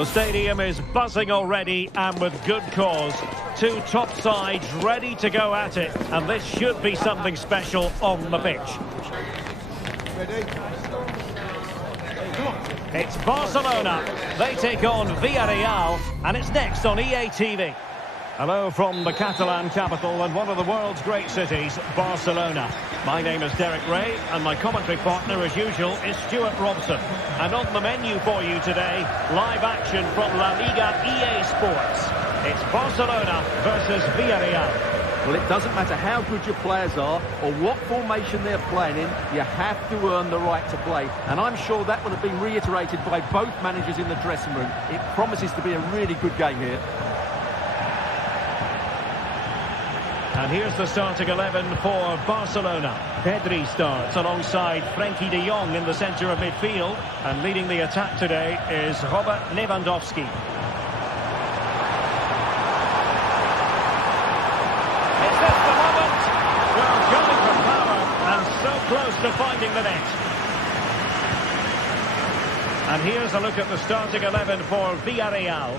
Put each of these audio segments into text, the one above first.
The stadium is buzzing already, and with good cause. Two top sides ready to go at it, and this should be something special on the pitch. It's Barcelona. They take on Villarreal, and it's next on EA TV. Hello from the Catalan capital and one of the world's great cities, Barcelona. My name is Derek Ray, and my commentary partner, as usual, is Stuart Robson. And on the menu for you today, live action from La Liga EA Sports. It's Barcelona versus Villarreal. Well, it doesn't matter how good your players are or what formation they're playing in, you have to earn the right to play. And I'm sure that will have been reiterated by both managers in the dressing room. It promises to be a really good game here. And here's the starting 11 for Barcelona. Pedri starts alongside Frenkie de Jong in the centre of midfield. And leading the attack today is Robert Lewandowski. Is this the moment? Well, going for power and so close to finding the net. And here's a look at the starting 11 for Villarreal.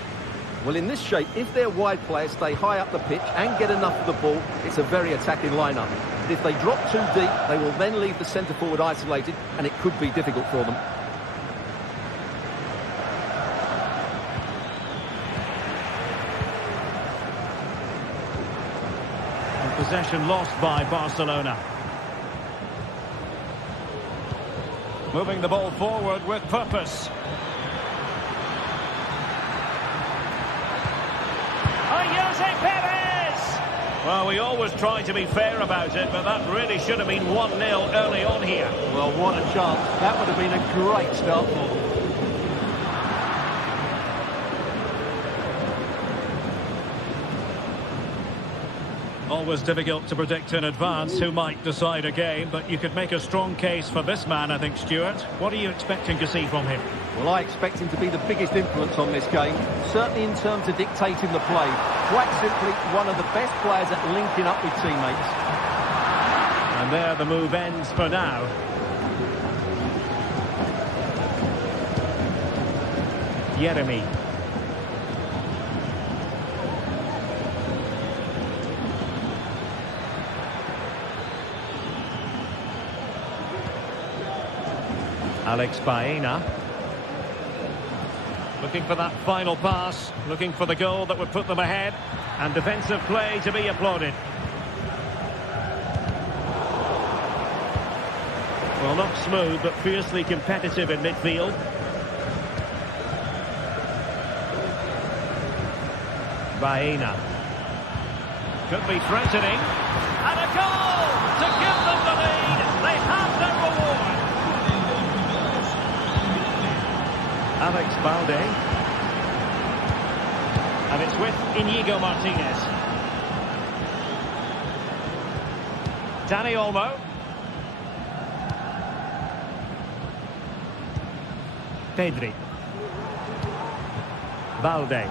Well, in this shape, if their wide players stay high up the pitch and get enough of the ball, it's a very attacking lineup. But if they drop too deep, they will then leave the centre-forward isolated, and it could be difficult for them. And possession lost by Barcelona. Moving the ball forward with purpose. Well, we always try to be fair about it, but that really should have been 1-0 early on here. Well, what a chance. That would have been a great start for them. Always difficult to predict in advance who might decide a game, but you could make a strong case for this man, I think, Stuart. What are you expecting to see from him? Well, I expect him to be the biggest influence on this game, certainly in terms of dictating the play. Quite simply, one of the best players at linking up with teammates. And there the move ends for now. Yeremy. Alex Baena. Looking for that final pass, looking for the goal that would put them ahead, and defensive play to be applauded. Well, not smooth, but fiercely competitive in midfield. Baena. Could be threatening. And a goal to give them the lead. They have their reward. Alex Balde. And it's with Inigo Martinez. Dani Olmo. Pedri. Balde.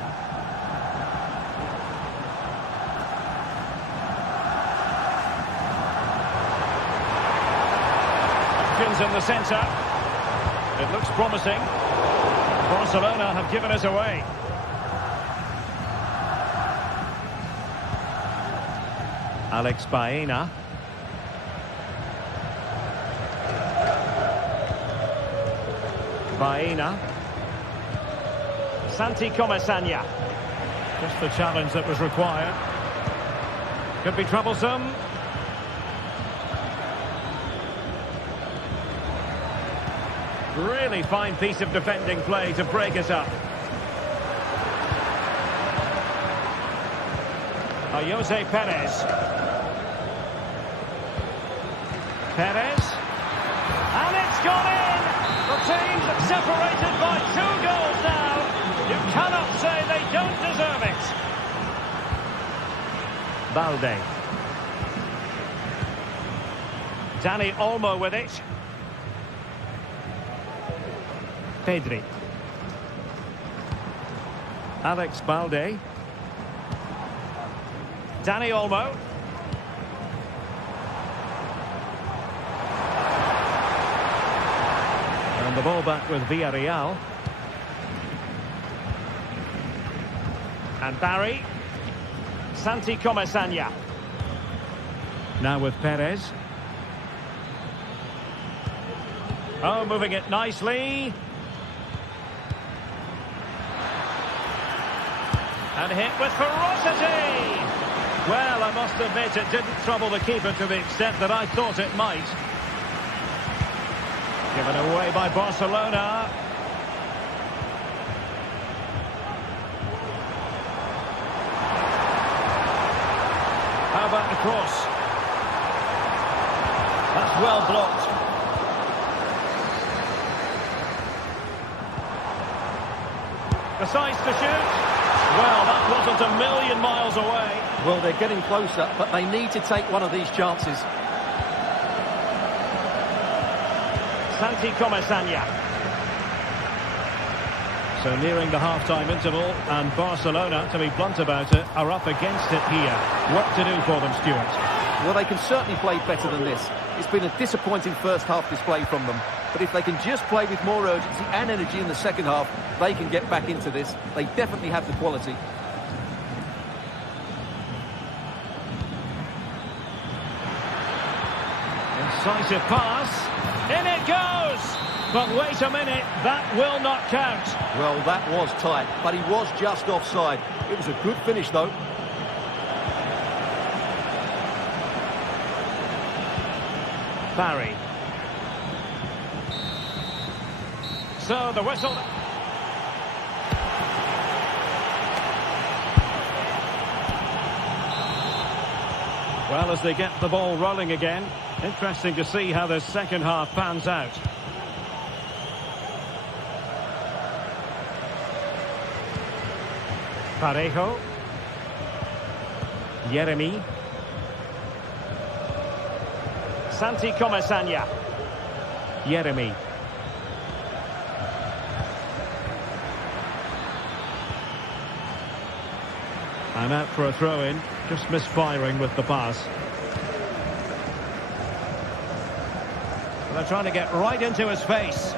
Options in the centre. It looks promising. Barcelona have given us away. Alex Baena. Baena. Santi Comesaña. Just the challenge that was required. Could be troublesome. Really fine piece of defending play to break us up. Jose Perez. Perez. And it's gone in! The team's separated by 2 goals now. You cannot say they don't deserve it. Balde. Dani Olmo with it. Pedri. Alex Balde. Dani Olmo. And the ball back with Villarreal. And Barry. Santi Comesaña. Now with Perez. Oh, moving it nicely. And hit with ferocity. Well, I must admit it didn't trouble the keeper to the extent that I thought it might. Given away by Barcelona. How about the cross? That's well blocked. Decides to shoot. Well, that wasn't a million miles away. Well, they're getting closer, but they need to take one of these chances. Santi Comesaña. So nearing the half-time interval, and Barcelona, to be blunt about it, are up against it here. What to do for them, Stuart? Well, they can certainly play better than this. It's been a disappointing first half display from them. But if they can just play with more urgency and energy in the second half, they can get back into this. They definitely have the quality. Incisive pass. In it goes! But wait a minute, that will not count. Well, that was tight, but he was just offside. It was a good finish, though. Barry. So the whistle. Well, as they get the ball rolling again, interesting to see how the second half pans out. Parejo. Yeremy. Santi Comesaña. Yeremy. And out for a throw-in, just misfiring with the pass. They're trying to get right into his face.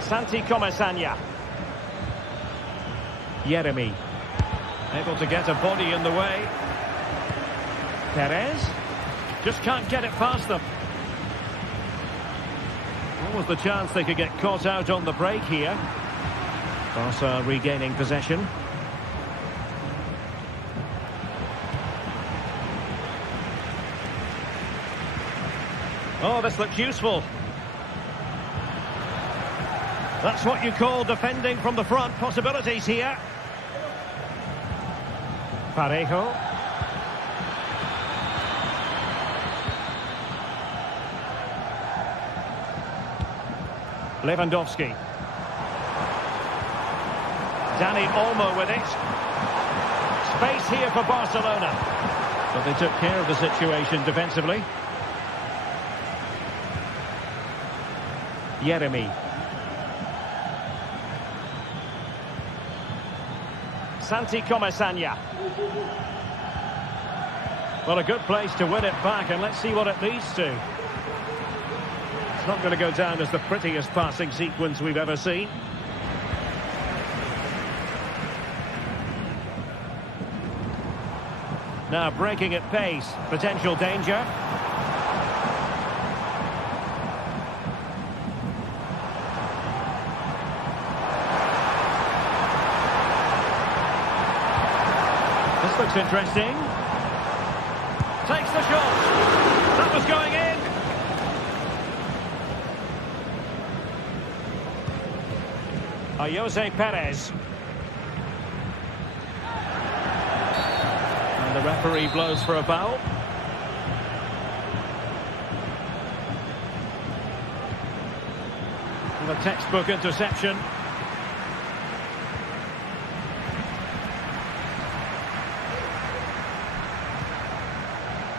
Santi Comesaña. Yeremy. Able to get a body in the way. Perez. Just can't get it past them. What was the chance they could get caught out on the break here? Barca regaining possession. Oh, this looks useful. That's what you call defending from the front. Possibilities here. Parejo. Lewandowski. Dani Olmo with it. Space here for Barcelona. But they took care of the situation defensively. Yeremy. Santi Comesaña. Well, a good place to win it back, and let's see what it leads to. It's not going to go down as the prettiest passing sequence we've ever seen. Now breaking at pace, potential danger. This looks interesting. Takes the shot. That was going in. Jose Perez. And the referee blows for a foul. And a textbook interception.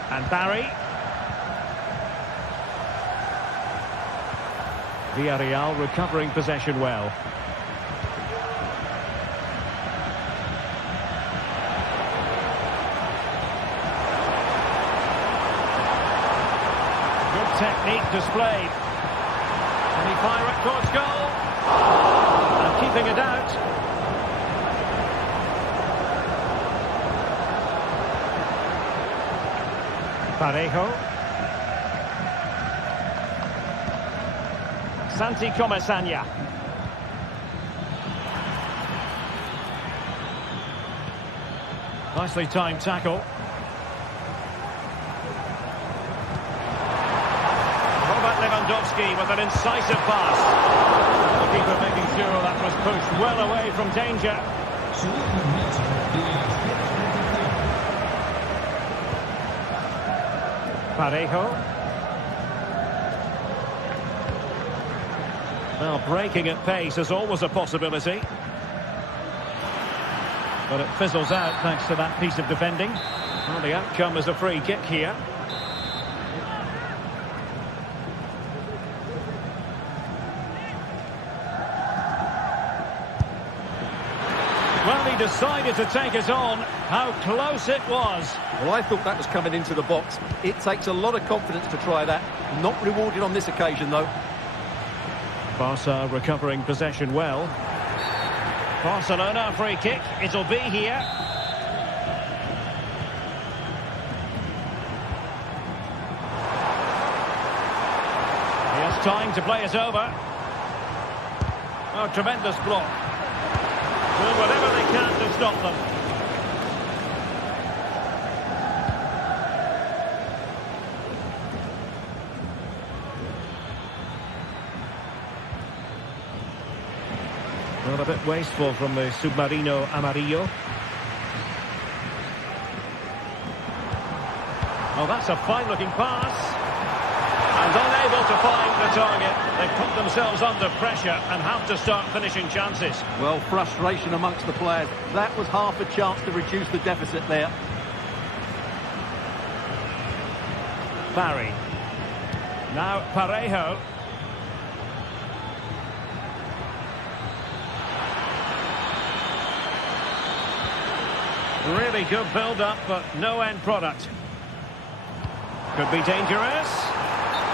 And Barry. Villarreal recovering possession well. Good technique displayed. Can he fire it towards goal? Parejo. Santi Comesaña. Nicely timed tackle. Lewandowski with an incisive pass. The keeper making sure that was pushed well away from danger. Parejo. Well, breaking at pace is always a possibility. But it fizzles out thanks to that piece of defending. Well, the outcome is a free kick here. Well, he decided to take it on. How close it was. Well, I thought that was coming into the box. It takes a lot of confidence to try that. Not rewarded on this occasion, though. Barca recovering possession well. Barcelona free kick. It'll be here. He has time to play it over. Oh, tremendous block. Doing whatever they can to stop them. Well, a bit wasteful from the Submarino Amarillo. Oh, that's a fine-looking pass. And unable to find the target. They've put themselves under pressure and have to start finishing chances. Well, frustration amongst the players. That was half a chance to reduce the deficit there. Barry. Now Parejo. Really good build-up, but no end product. Could be dangerous.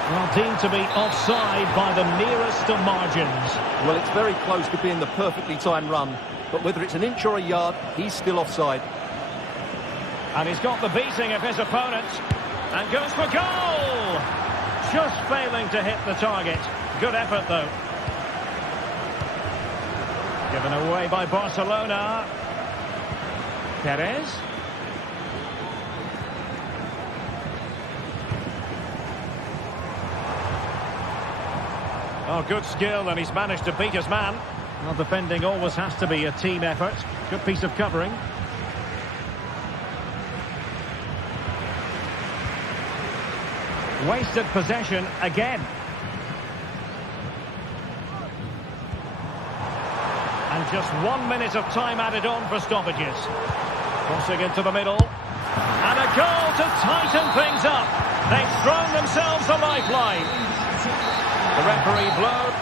Well, deemed to be offside by the nearest of margins. Well, it's very close to being the perfectly timed run. But whether it's an inch or a yard, he's still offside. And he's got the beating of his opponent. And goes for goal! Just failing to hit the target. Good effort, though. Given away by Barcelona. Perez. Oh, good skill, and he's managed to beat his man. Well, defending always has to be a team effort. Good piece of covering. Wasted possession again. And just 1 minute of time added on for stoppages. Crossing into the middle. And a goal to tighten things up. They've thrown themselves a lifeline. The referee blows.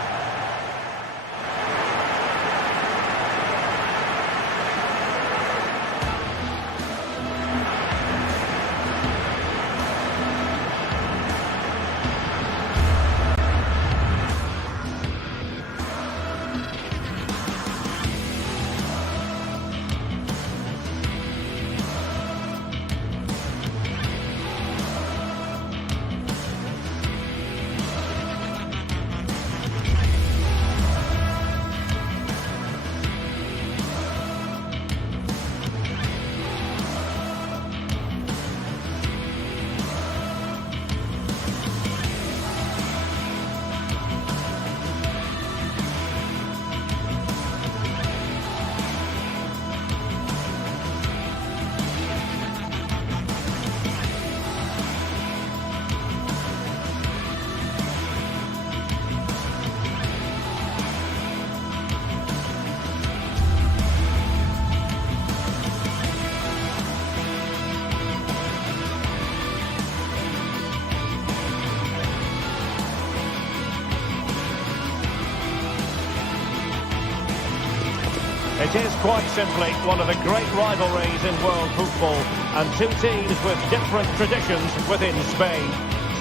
It is quite simply one of the great rivalries in world football, and two teams with different traditions within Spain.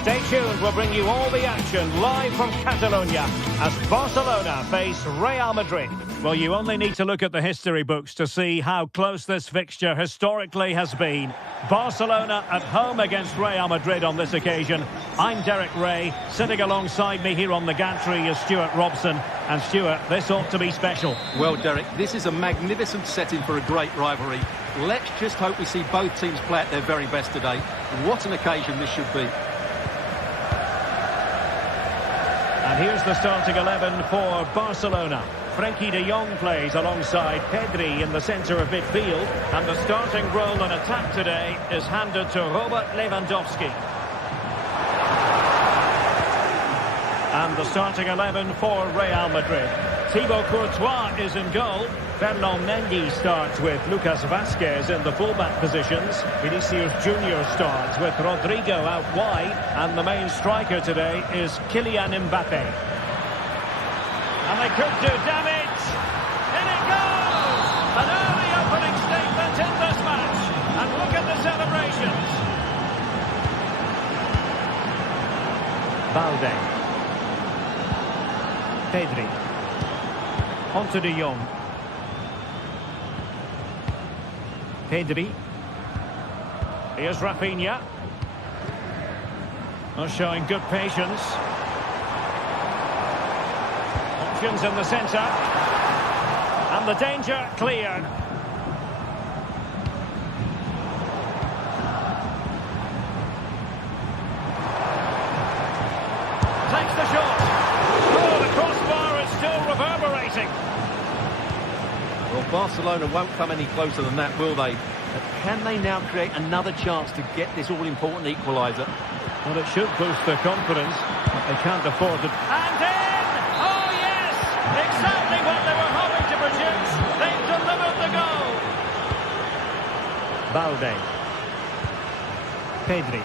Stay tuned, we'll bring you all the action live from Catalonia as Barcelona face Real Madrid. Well, you only need to look at the history books to see how close this fixture historically has been. Barcelona at home against Real Madrid on this occasion. I'm Derek Ray. Sitting alongside me here on the gantry is Stuart Robson. And Stuart, this ought to be special. Well, Derek, this is a magnificent setting for a great rivalry. Let's just hope we see both teams play at their very best today. What an occasion this should be. And here's the starting 11 for Barcelona. Frenkie de Jong plays alongside Pedri in the centre of midfield. And the starting role in attack today is handed to Robert Lewandowski. And the starting 11 for Real Madrid. Thibaut Courtois is in goal. Fernand Mendy starts with Lucas Vazquez in the fullback positions. Vinicius Junior starts with Rodrigo out wide. And the main striker today is Kylian Mbappe. And they could do damage. In it goes! An early opening statement in this match. And look at the celebrations. Balde. Pedri. Onto de Jong. Pedri. Here's Rafinha. Showing good patience. Options in the centre. And the danger cleared. Takes the shot. Oh, the crossbar is still reverberating. Well, Barcelona won't come any closer than that, will they? But can they now create another chance to get this all-important equaliser? Well, it should boost their confidence, but they can't afford to... And in! Oh, yes! Exactly what they were hoping to produce. They've delivered the goal. Balde. Pedri.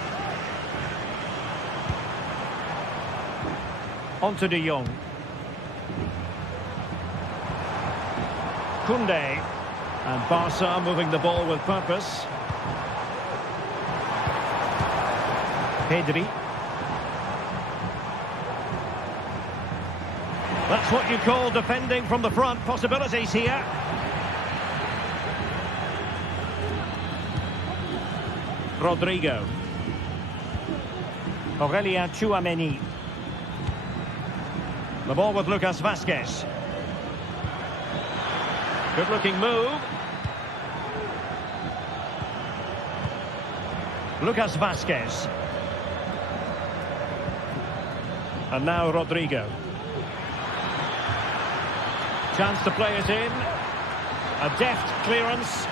Onto de Jong. Koundé. And Barca moving the ball with purpose. Pedri. That's what you call defending from the front. Possibilities here. Rodrigo. Aurélien Tchouaméni. The ball with Lucas Vazquez. Good-looking move. Lucas Vazquez. And now Rodrigo. Chance to play it in. A deft clearance.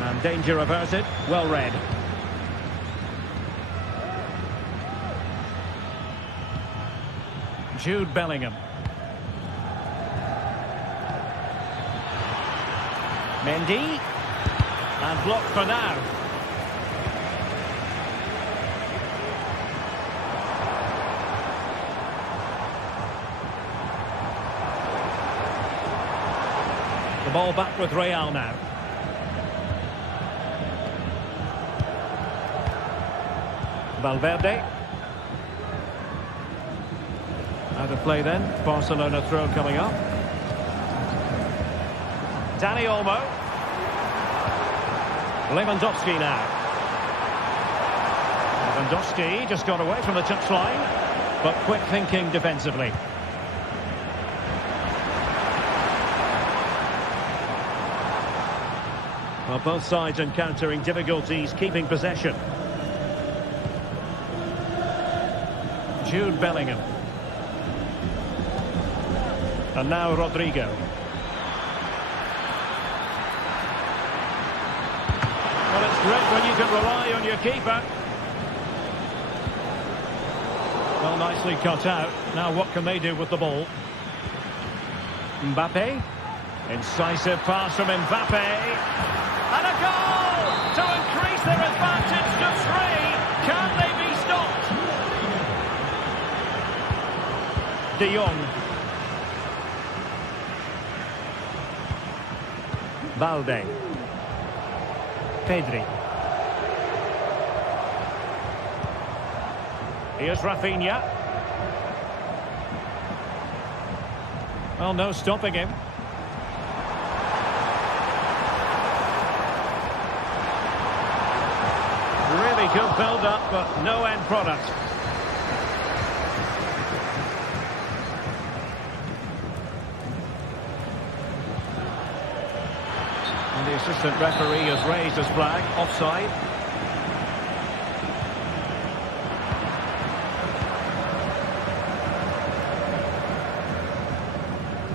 And danger averted. Well read. Jude Bellingham. Mendy. And blocked for now. The ball back with Real now. Valverde. Out of play then. Barcelona throw coming up. Dani Olmo. Lewandowski now. Lewandowski just got away from the touchline, but quick thinking defensively. Well, both sides encountering difficulties keeping possession. Jude Bellingham. And now Rodrigo. Well, it's great when you can rely on your keeper. Well, nicely cut out. Now what can they do with the ball? Mbappe. Incisive pass from Mbappe. And a goal to increase their advantage to 3. Can they be stopped? De Jong. Balde. Pedri. Here's Rafinha. Well, no stopping him. Really good build-up, but no end product. And the assistant referee has raised his flag, offside.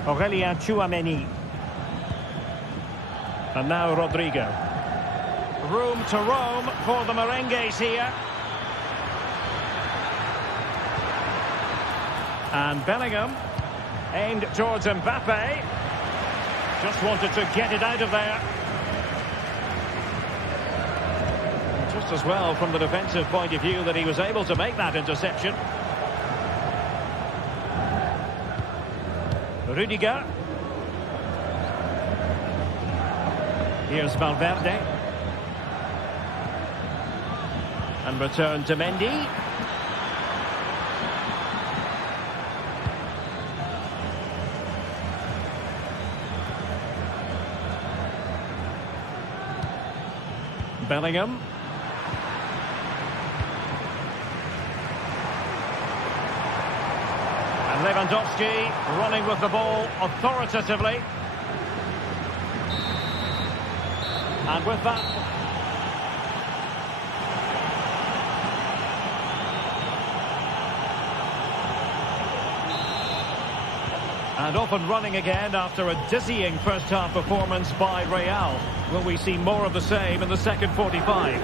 Tchouaméni. And now Rodrigo. Room to roam for the merengues here. And Bellingham aimed towards Mbappe. Just wanted to get it out of there. Just as well from the defensive point of view that he was able to make that interception. Rudiger. Here's Valverde. And return to Mendy. Bellingham. And Lewandowski running with the ball authoritatively. And with that... And off and running again after a dizzying first-half performance by Real. Will we see more of the same in the second 45?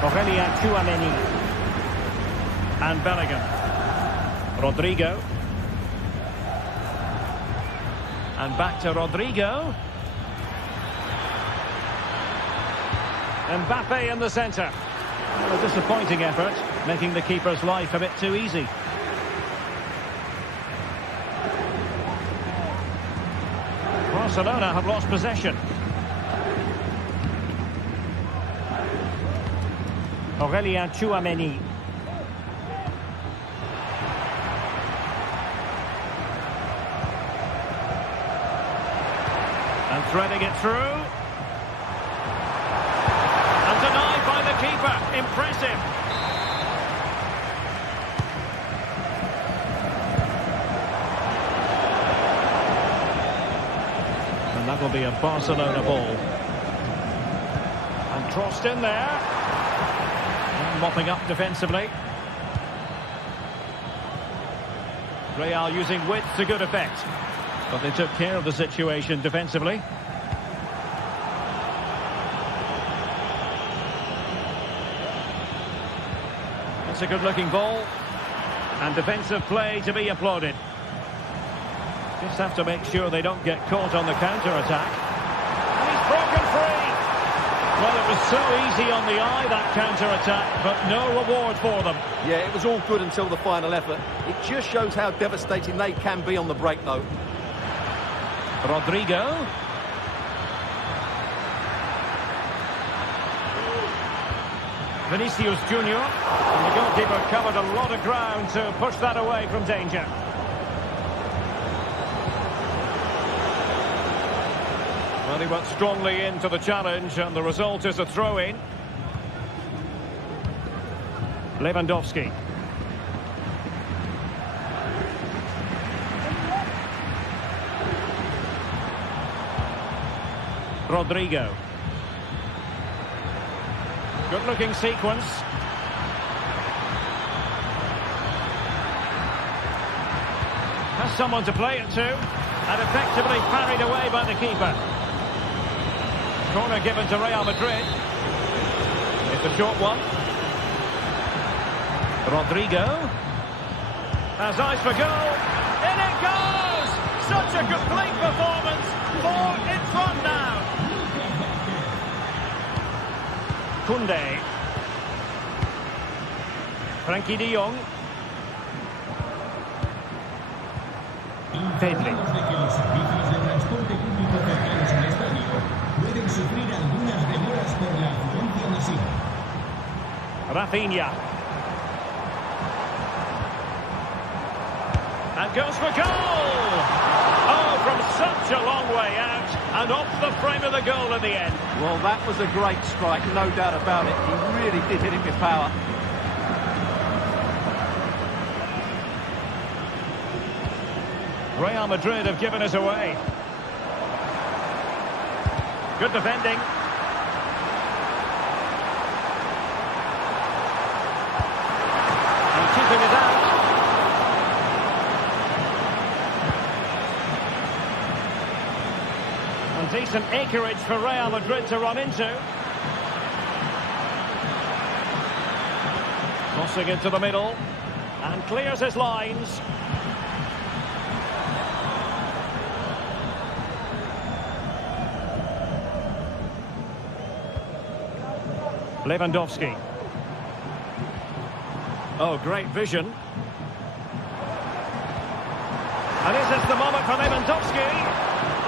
Tchouaméni. And Bellingham. Rodrigo. And back to Rodrigo. Mbappe in the centre. A disappointing effort, making the keeper's life a bit too easy. Barcelona have lost possession. Tchouaméni. And threading it through. And denied by the keeper. Impressive. And that will be a Barcelona ball. And crossed in there. And mopping up defensively. Real using width to good effect. But they took care of the situation defensively. It's a good-looking ball. And defensive play to be applauded. Just have to make sure they don't get caught on the counter-attack. And he's broken free! Well, it was so easy on the eye, that counter-attack, but no reward for them. Yeah, it was all good until the final effort. It just shows how devastating they can be on the break, though. Rodrigo. Vinicius Junior. And the goalkeeper covered a lot of ground to push that away from danger. Well, he went strongly into the challenge, and the result is a throw-in. Lewandowski. Rodrigo. Good-looking sequence. Has someone to play it to, and effectively parried away by the keeper. Corner given to Real Madrid. It's a short one. Rodrigo has eyes for goal. In it goes! Such a complete performance. 4 in front now. Koundé. Frankie de Jong. Pedri. sufrir algunas demoras por la afluencia masiva. Rafinha. And goes for goal! Oh, from such a long way out, and off the frame of the goal at the end. Well, that was a great strike, no doubt about it. He really did hit it with power. Real Madrid have given us away. Good defending. And keeping it out. And decent acreage for Real Madrid to run into. Crossing into the middle. And clears his lines. Lewandowski. Oh, great vision. And is this the moment for Lewandowski?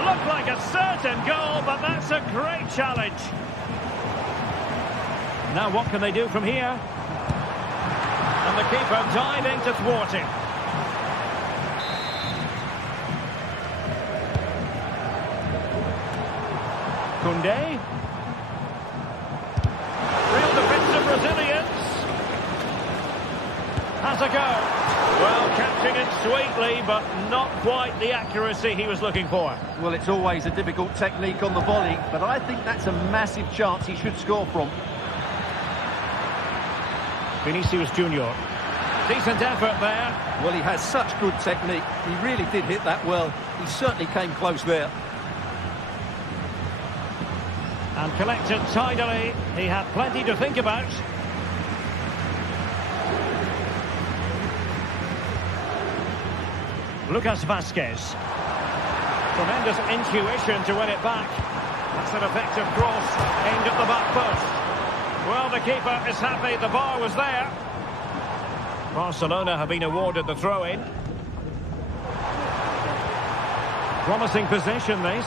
Looked like a certain goal, but that's a great challenge. Now what can they do from here? And the keeper diving to thwart him. Koundé. Real defensive Brazilians. Has a go. Well, catching it sweetly, but not quite the accuracy he was looking for. Well, it's always a difficult technique on the volley, but I think that's a massive chance he should score from. Vinicius Junior. Decent effort there. Well, he has such good technique. He really did hit that well. He certainly came close there. And collected tidily. He had plenty to think about. Lucas Vázquez. Tremendous intuition to win it back. That's an effective cross aimed at the back post. Well, the keeper is happy the bar was there. Barcelona have been awarded the throw-in. Promising possession, this.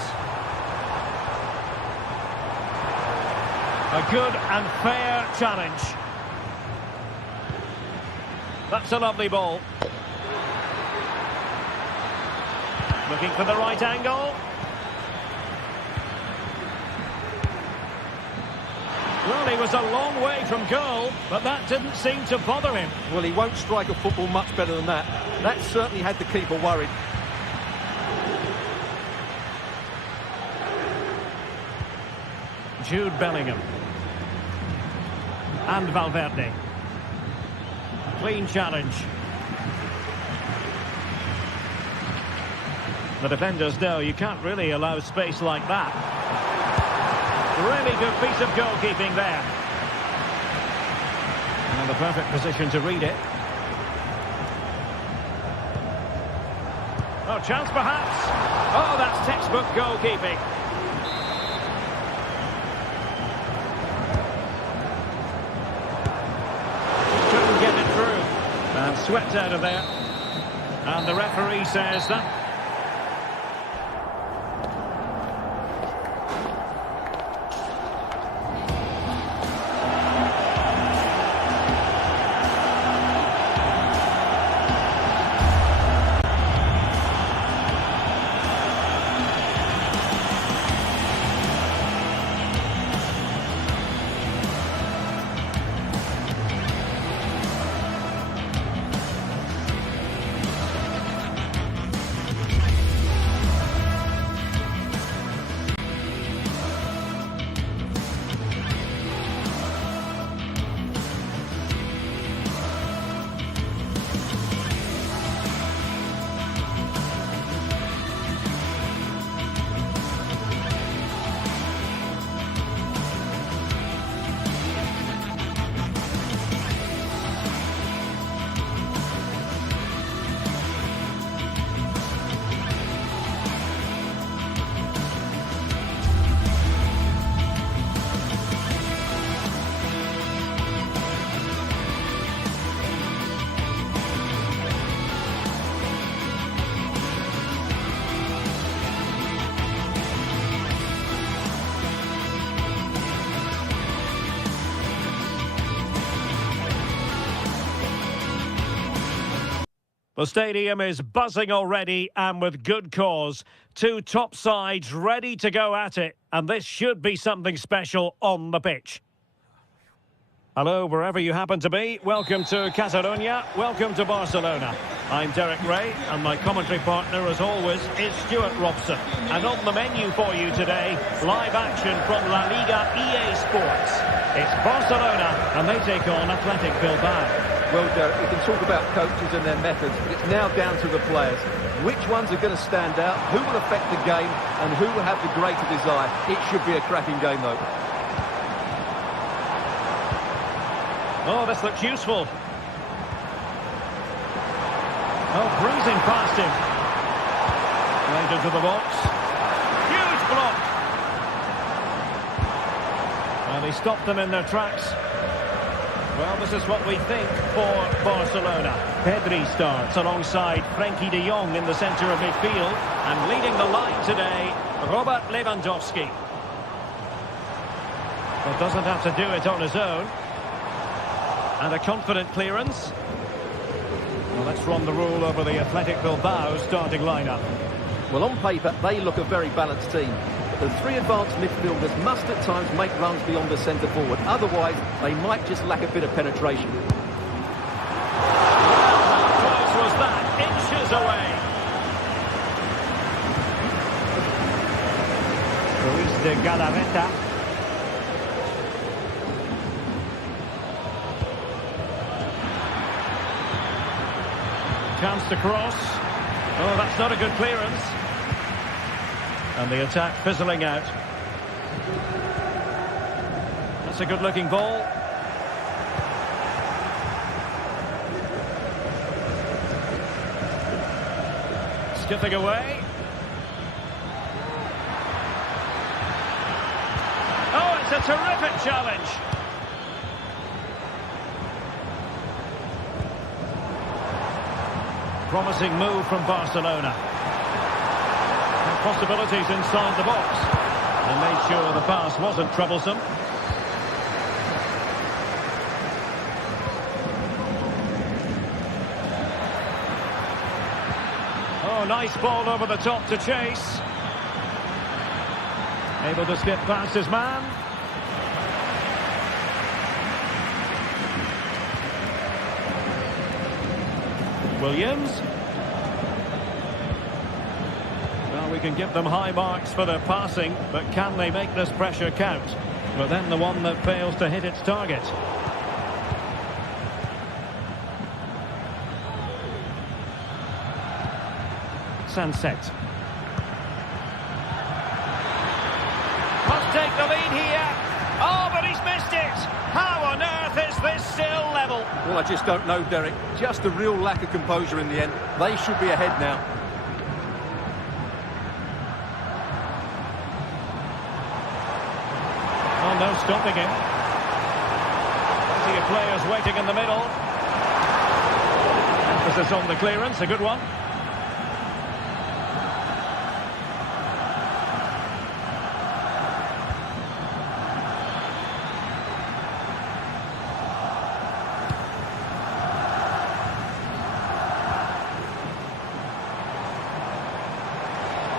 A good and fair challenge. That's a lovely ball. Looking for the right angle. Well, he was a long way from goal, but that didn't seem to bother him. Well, he won't strike a football much better than that. That certainly had the keeper worried. Jude Bellingham. And Valverde. Clean challenge. The defenders know you can't really allow space like that. Really good piece of goalkeeping there. And the perfect position to read it. Oh, chance perhaps. Oh, that's textbook goalkeeping. Couldn't get it through. And swept out of there. And the referee says that. The stadium is buzzing already, and with good cause. Two top sides ready to go at it, and this should be something special on the pitch. Hello, wherever you happen to be. Welcome to Catalonia. Welcome to Barcelona. I'm Derek Ray, and my commentary partner, as always, is Stuart Robson. And on the menu for you today, live action from La Liga EA Sports. It's Barcelona, and they take on Athletic Bilbao. Well, Derek, we can talk about coaches and their methods, but it's now down to the players. Which ones are going to stand out, who will affect the game, and who will have the greater desire? It should be a cracking game, though. Oh, this looks useful. Oh, breezing past him. Right into the box. Huge block. And he stopped them in their tracks. Well, this is what we think for Barcelona. Pedri starts alongside Frenkie de Jong in the centre of midfield. And leading the line today, Robert Lewandowski. But doesn't have to do it on his own. And a confident clearance. Well, let's run the rule over the Athletic Bilbao starting lineup. Well, on paper, they look a very balanced team. But the three advanced midfielders must at times make runs beyond the centre forward. Otherwise, they might just lack a bit of penetration. How close was that? Inches away. Ruiz de Galarreta. Chance to cross. Oh, that's not a good clearance. And the attack fizzling out. That's a good-looking ball. Skipping away. Oh, it's a terrific challenge. Promising move from Barcelona. And possibilities inside the box. And made sure the pass wasn't troublesome. Oh, nice ball over the top to chase. Able to skip past his man. Williams. Well, we can give them high marks for their passing, but can they make this pressure count? But then the one that fails to hit its target. Sunset. Must take the lead here. Oh, but he's missed it. How on earth is this still level? Well, I just don't know, Derek. Just a real lack of composure in the end. They should be ahead now. Oh, no stopping him. Plenty of players waiting in the middle. Emphasis on the clearance, a good one.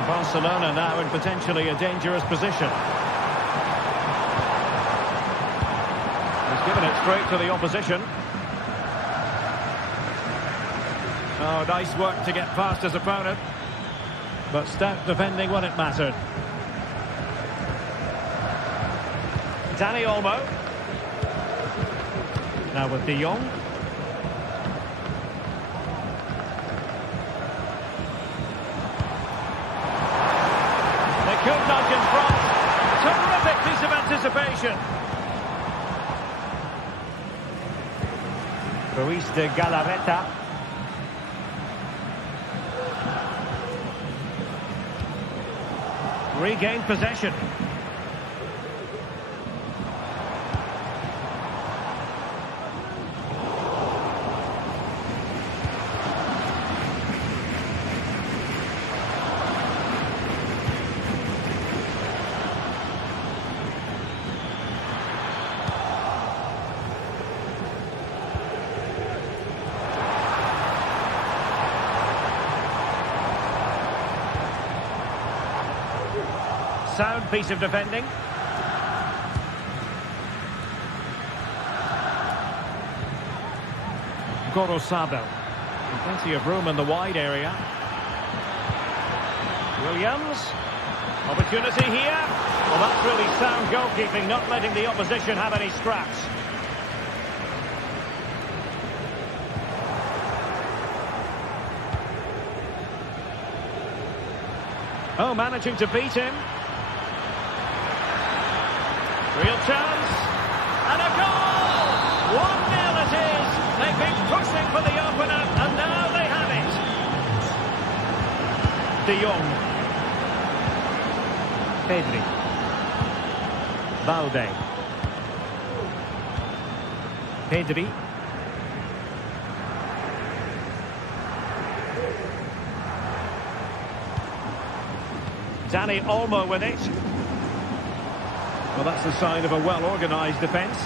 Barcelona now in potentially a dangerous position. He's given it straight to the opposition. Oh, nice work to get past his opponent. But stout defending when it mattered. Dani Olmo. Now with de Jong. Good nudge in front. Terrific piece of anticipation. Ruiz de Galarreta. Regained possession. sound piece of defending. Gorosabel. Plenty of room in the wide area. Williams. Opportunity here. Well, that's really sound goalkeeping, not letting the opposition have any scraps. Oh, managing to beat him. Real chance. And a goal! 1-0 it is. They've been pushing for the opener, and now they have it. De Jong. Pedri. Valde. Pedri. Dani Olmo with it. Well, that's a sign of a well-organised defence.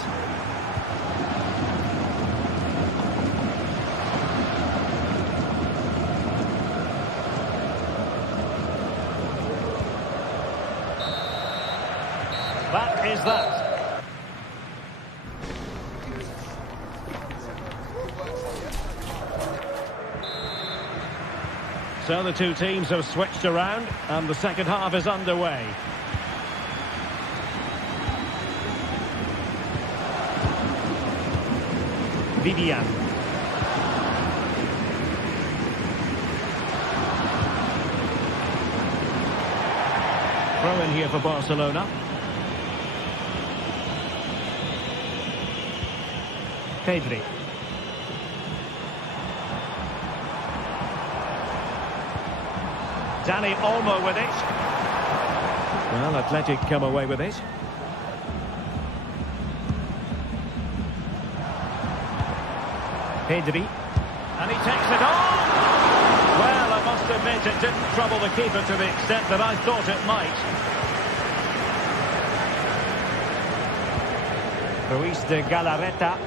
That is that. So the two teams have switched around and the second half is underway. Vivian. Throw in here for Barcelona. Pedri. Dani Olmo with it. Well, Athletic come away with it. Pedri. And he takes it on! Well, I must admit it didn't trouble the keeper to the extent that I thought it might. Ruiz de Galarreta.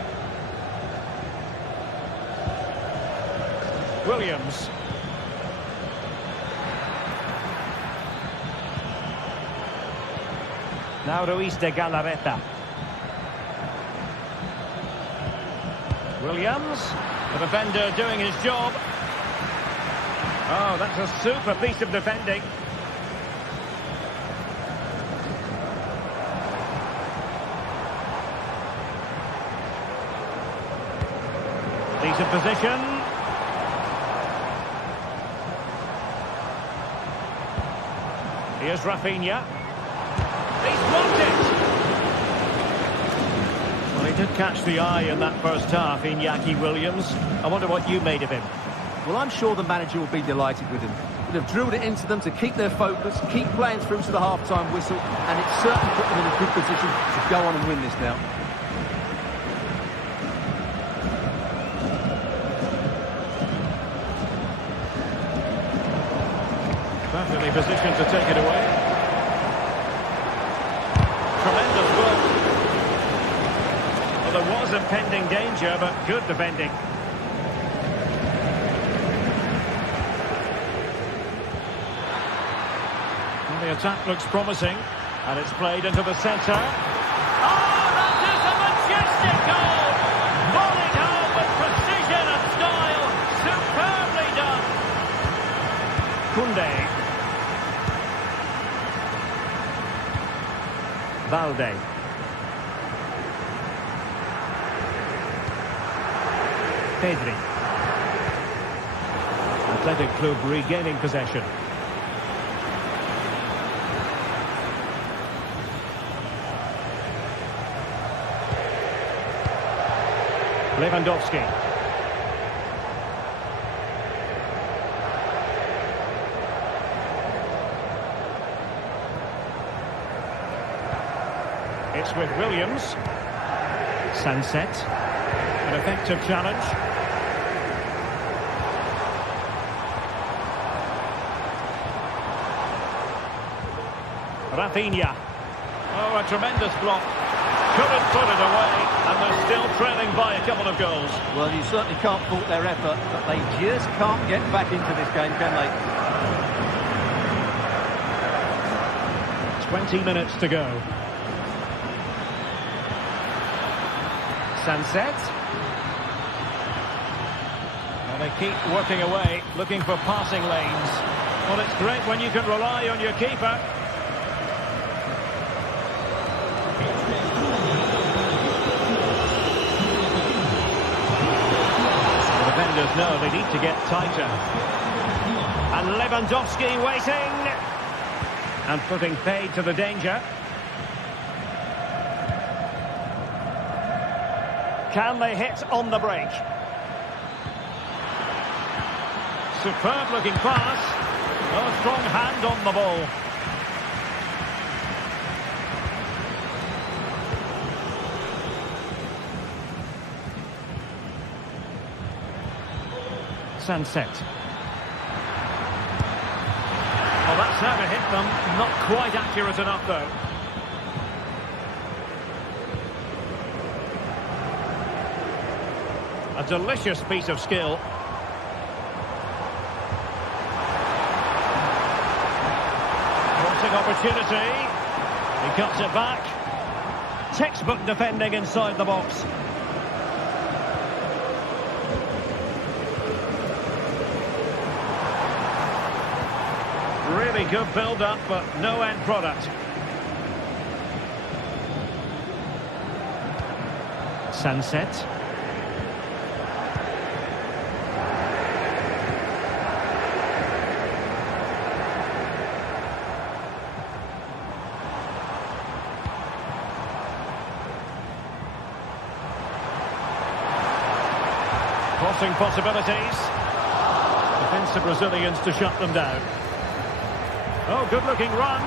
Williams. Now Ruiz de Galarreta. Williams, the defender doing his job. Oh, that's a super piece of defending. Decent position. Here's Rafinha. He's blocked it! Well, he did catch the eye in that first half, Iñaki Williams. I wonder what you made of him. Well, I'm sure the manager will be delighted with him. They've drilled it into them to keep their focus, keep playing through to the half-time whistle, and it's certainly put them in a good position to go on and win this now. Perfectly positioned to take it away. Tremendous goal. Well, there was impending danger, but good defending. Well, the attack looks promising, and it's played into the centre. Oh, that is a majestic goal! Volleyed home with precision and style. Superbly done. Koundé. Valde. Pedri. Athletic Club regaining possession. Lewandowski. It's with Williams. Sunset. An effective challenge. Rafinha. Oh, a tremendous block. Couldn't put it away, and they're still trailing by a couple of goals. Well, you certainly can't fault their effort, but they just can't get back into this game, can they? 20 minutes to go. Sunset. Well, they keep working away, looking for passing lanes. Well, it's great when you can rely on your keeper. The defenders know they need to get tighter. And Lewandowski waiting. And putting paid to the danger. Can they hit on the break? Superb looking pass. Oh, strong hand on the ball. Sunset. Well, that's how to hit them. Not quite accurate enough, though. A delicious piece of skill. Crossing opportunity. He cuts it back. Textbook defending inside the box. Really good build-up, but no end product. Sunset. Crossing possibilities. Defensive Brazilians to shut them down. Oh, good-looking run.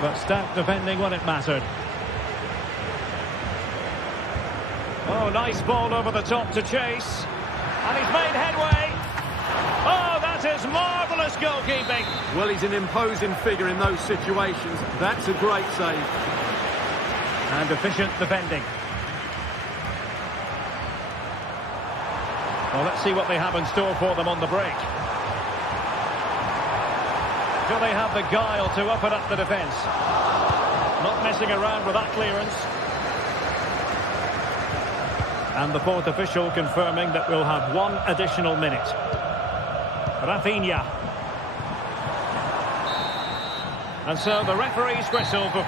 But stout defending when it mattered. Oh, nice ball over the top to chase. And he's made headway. Oh, that is marvellous goalkeeping. Well, he's an imposing figure in those situations. That's a great save. And efficient defending. Well, let's see what they have in store for them on the break. Do they have the guile to open up the defence? Not messing around with that clearance. And the fourth official confirming that we'll have one additional minute. Rafinha. And so the referee's whistle for...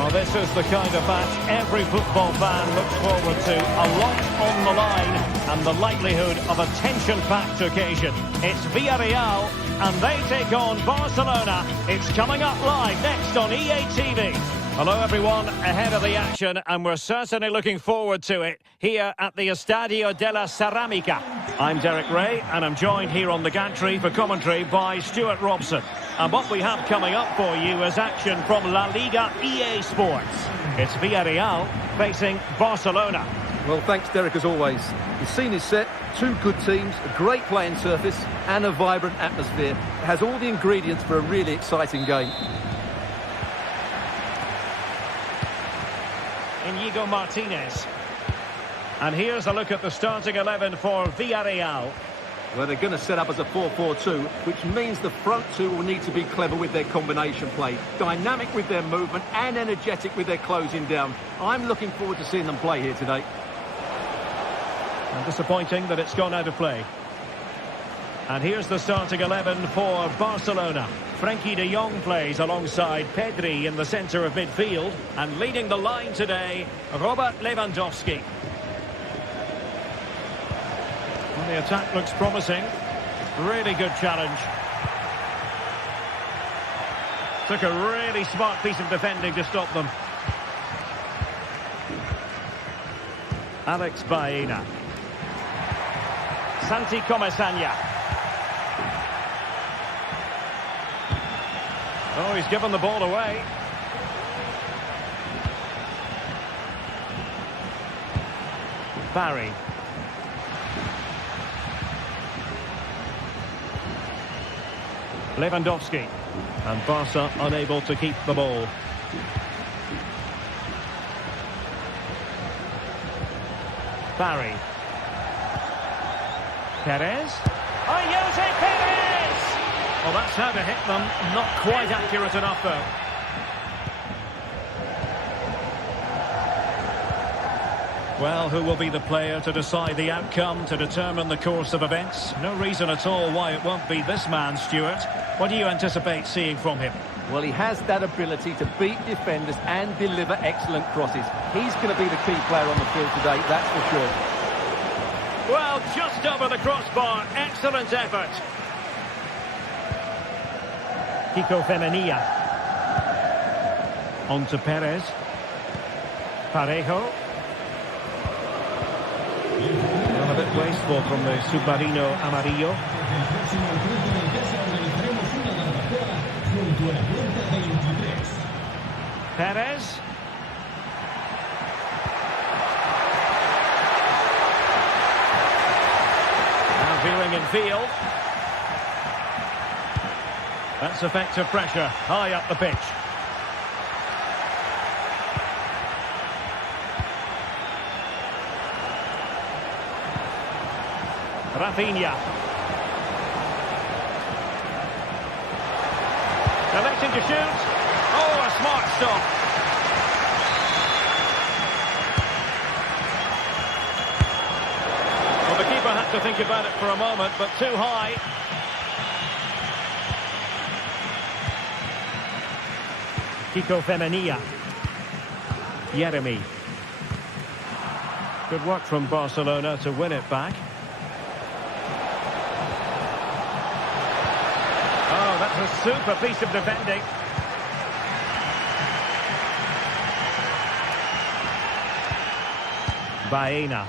Well, this is the kind of match every football fan looks forward to. A lot on the line and the likelihood of a tension-packed occasion. It's Villarreal and they take on Barcelona. It's coming up live next on EA TV. Hello everyone, ahead of the action, and we're certainly looking forward to it here at the Estadio de la Ceramica. I'm Derek Ray, and I'm joined here on the gantry for commentary by Stuart Robson. And what we have coming up for you is action from La Liga EA Sports. It's Villarreal facing Barcelona. Well, thanks, Derek, as always. The scene is set, two good teams, a great playing surface, and a vibrant atmosphere. It has all the ingredients for a really exciting game. Inigo Martinez. And here's a look at the starting 11 for Villarreal. Well, they're going to set up as a 4-4-2, which means the front two will need to be clever with their combination play, dynamic with their movement and energetic with their closing down. I'm looking forward to seeing them play here today. And disappointing that it's gone out of play. And here's the starting 11 for Barcelona. Frenkie de Jong plays alongside Pedri in the centre of midfield. And leading the line today, Robert Lewandowski. Well, the attack looks promising. Really good challenge. Took a really smart piece of defending to stop them. Alex Baena. Santi Comesaña. Oh, he's given the ball away. Barry. Lewandowski. And Barca unable to keep the ball. Barry. Perez. Jose Perez! Well, that's how to hit them. Not quite accurate enough, though. Well, who will be the player to decide the outcome, to determine the course of events? No reason at all why it won't be this man, Stuart. What do you anticipate seeing from him? Well, he has that ability to beat defenders and deliver excellent crosses. He's going to be the key player on the field today, that's for sure. Well, just over the crossbar. Excellent effort. Kiko Femenia. On to Perez. Parejo. Well, a bit wasteful from the Submarino Amarillo. Perez. Now veering in field. That's effective pressure high up the pitch. Rafinha. Electing to shoot. Oh, a smart stop. Well, the keeper had to think about it for a moment, but too high. Kiko Femenia. Yeremy. Good work from Barcelona to win it back. Oh, that's a super piece of defending. Baena.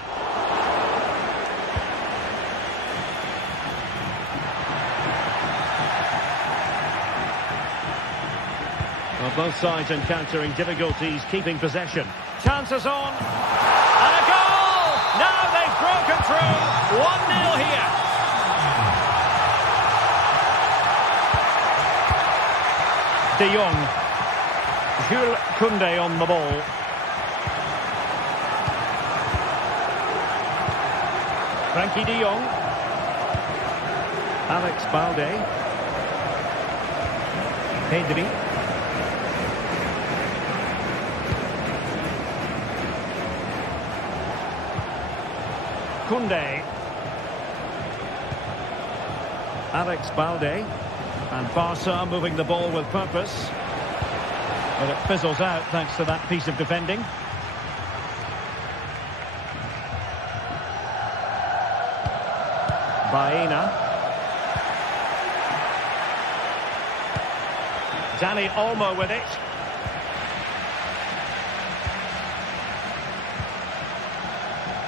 Well, both sides encountering difficulties keeping possession. Chances on. And a goal! Now they've broken through. 1-0 here. De Jong. Jules Koundé on the ball. Frenkie de Jong. Alex Balde. Pedri. Koundé. Alex Balde. And Barca moving the ball with purpose. But it fizzles out thanks to that piece of defending. Baena. Dani Olmo with it.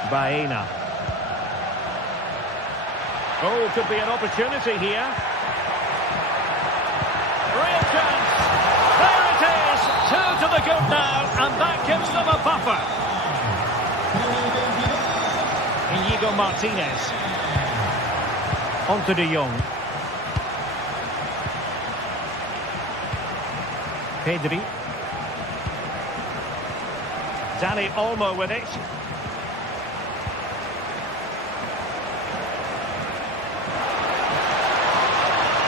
Baena. Oh, could be an opportunity here. Real chance. There it is. 2 to the good now, and that gives them a buffer. Inigo Martinez. On to De Jong. Pedri. Dani Olmo with it.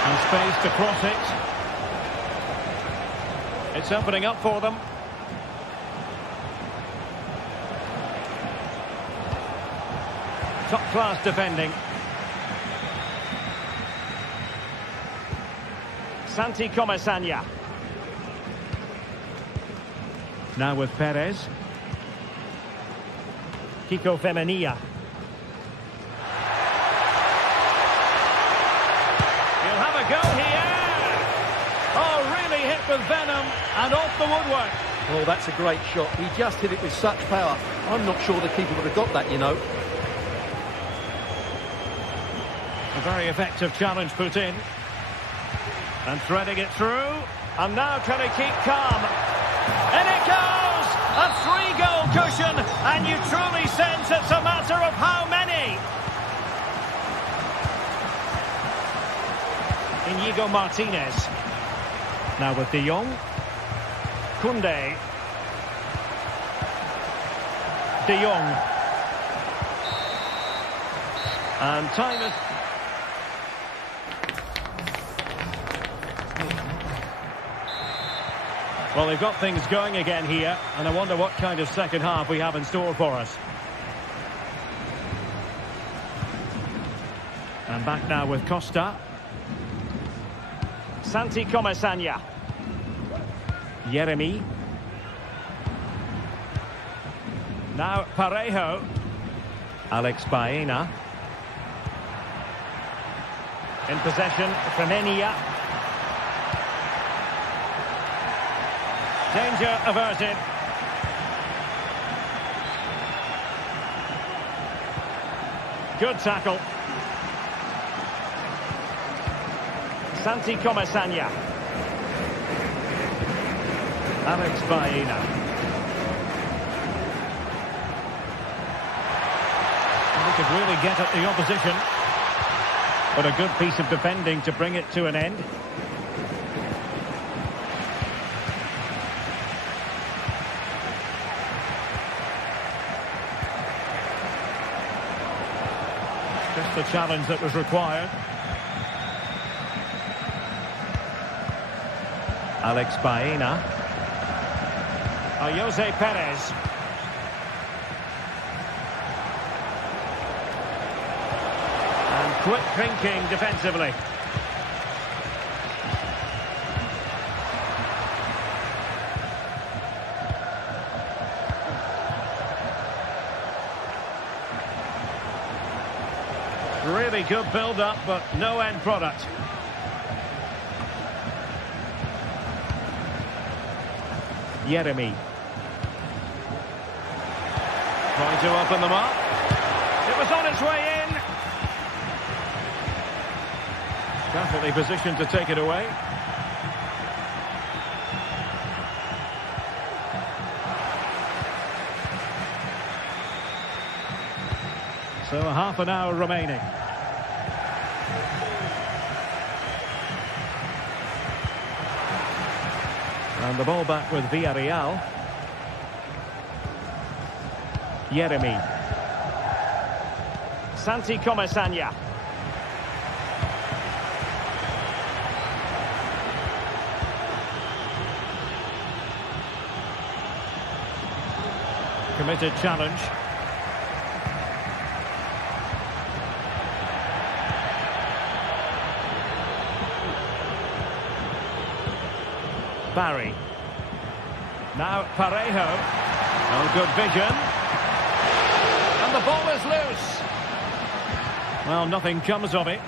And space to cross it. It's opening up for them. Top-class defending. Santi Comesaña. Now with Perez. Kiko Femenia. He'll have a go here. Oh, really hit with venom and off the woodwork. Oh, that's a great shot. He just hit it with such power. I'm not sure the keeper would have got that, you know. A very effective challenge put in. And threading it through. And now can he keep calm? And it goes! A 3-goal cushion, and you truly sense it's a matter of how many. Inigo Martinez. Now with De Jong. Koundé. De Jong. And time is... Well, they've got things going again here, and I wonder what kind of second half we have in store for us. And back now with Costa. Santi Comesaña. Yeremy. Now Parejo. Alex Baena. In possession, Femenia. Danger averted. Good tackle. Santi Comesaña. Alex Baena. They could really get at the opposition. But a good piece of defending to bring it to an end. Just the challenge that was required. Alex Baena. Jose Perez. And quick thinking defensively. Really good build-up, but no end product. Yeremy. Trying to open them up. It was on its way in. Definitely positioned to take it away. So a half an hour remaining. And the ball back with Villarreal. Yeremy. Santi Comesaña. Committed challenge. Barry. Now Parejo. Oh, good vision. And the ball is loose. Well, nothing comes of it.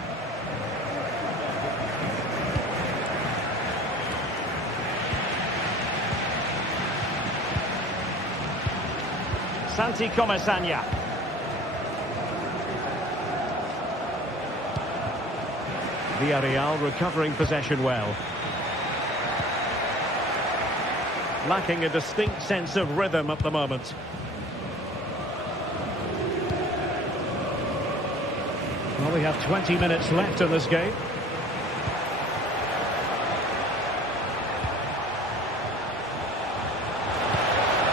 Santi Comesaña. Villarreal recovering possession well. Lacking a distinct sense of rhythm at the moment. Well, we have 20 minutes left in this game.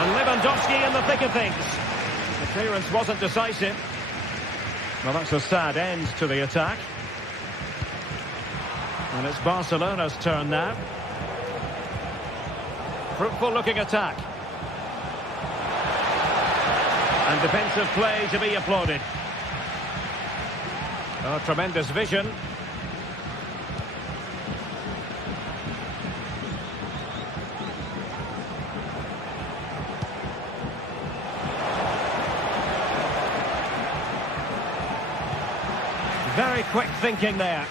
And Lewandowski in the thick of things. The clearance wasn't decisive. Well, that's a sad end to the attack. And it's Barcelona's turn now. Fruitful looking attack. And defensive play to be applauded. Oh, tremendous vision. Very quick thinking there.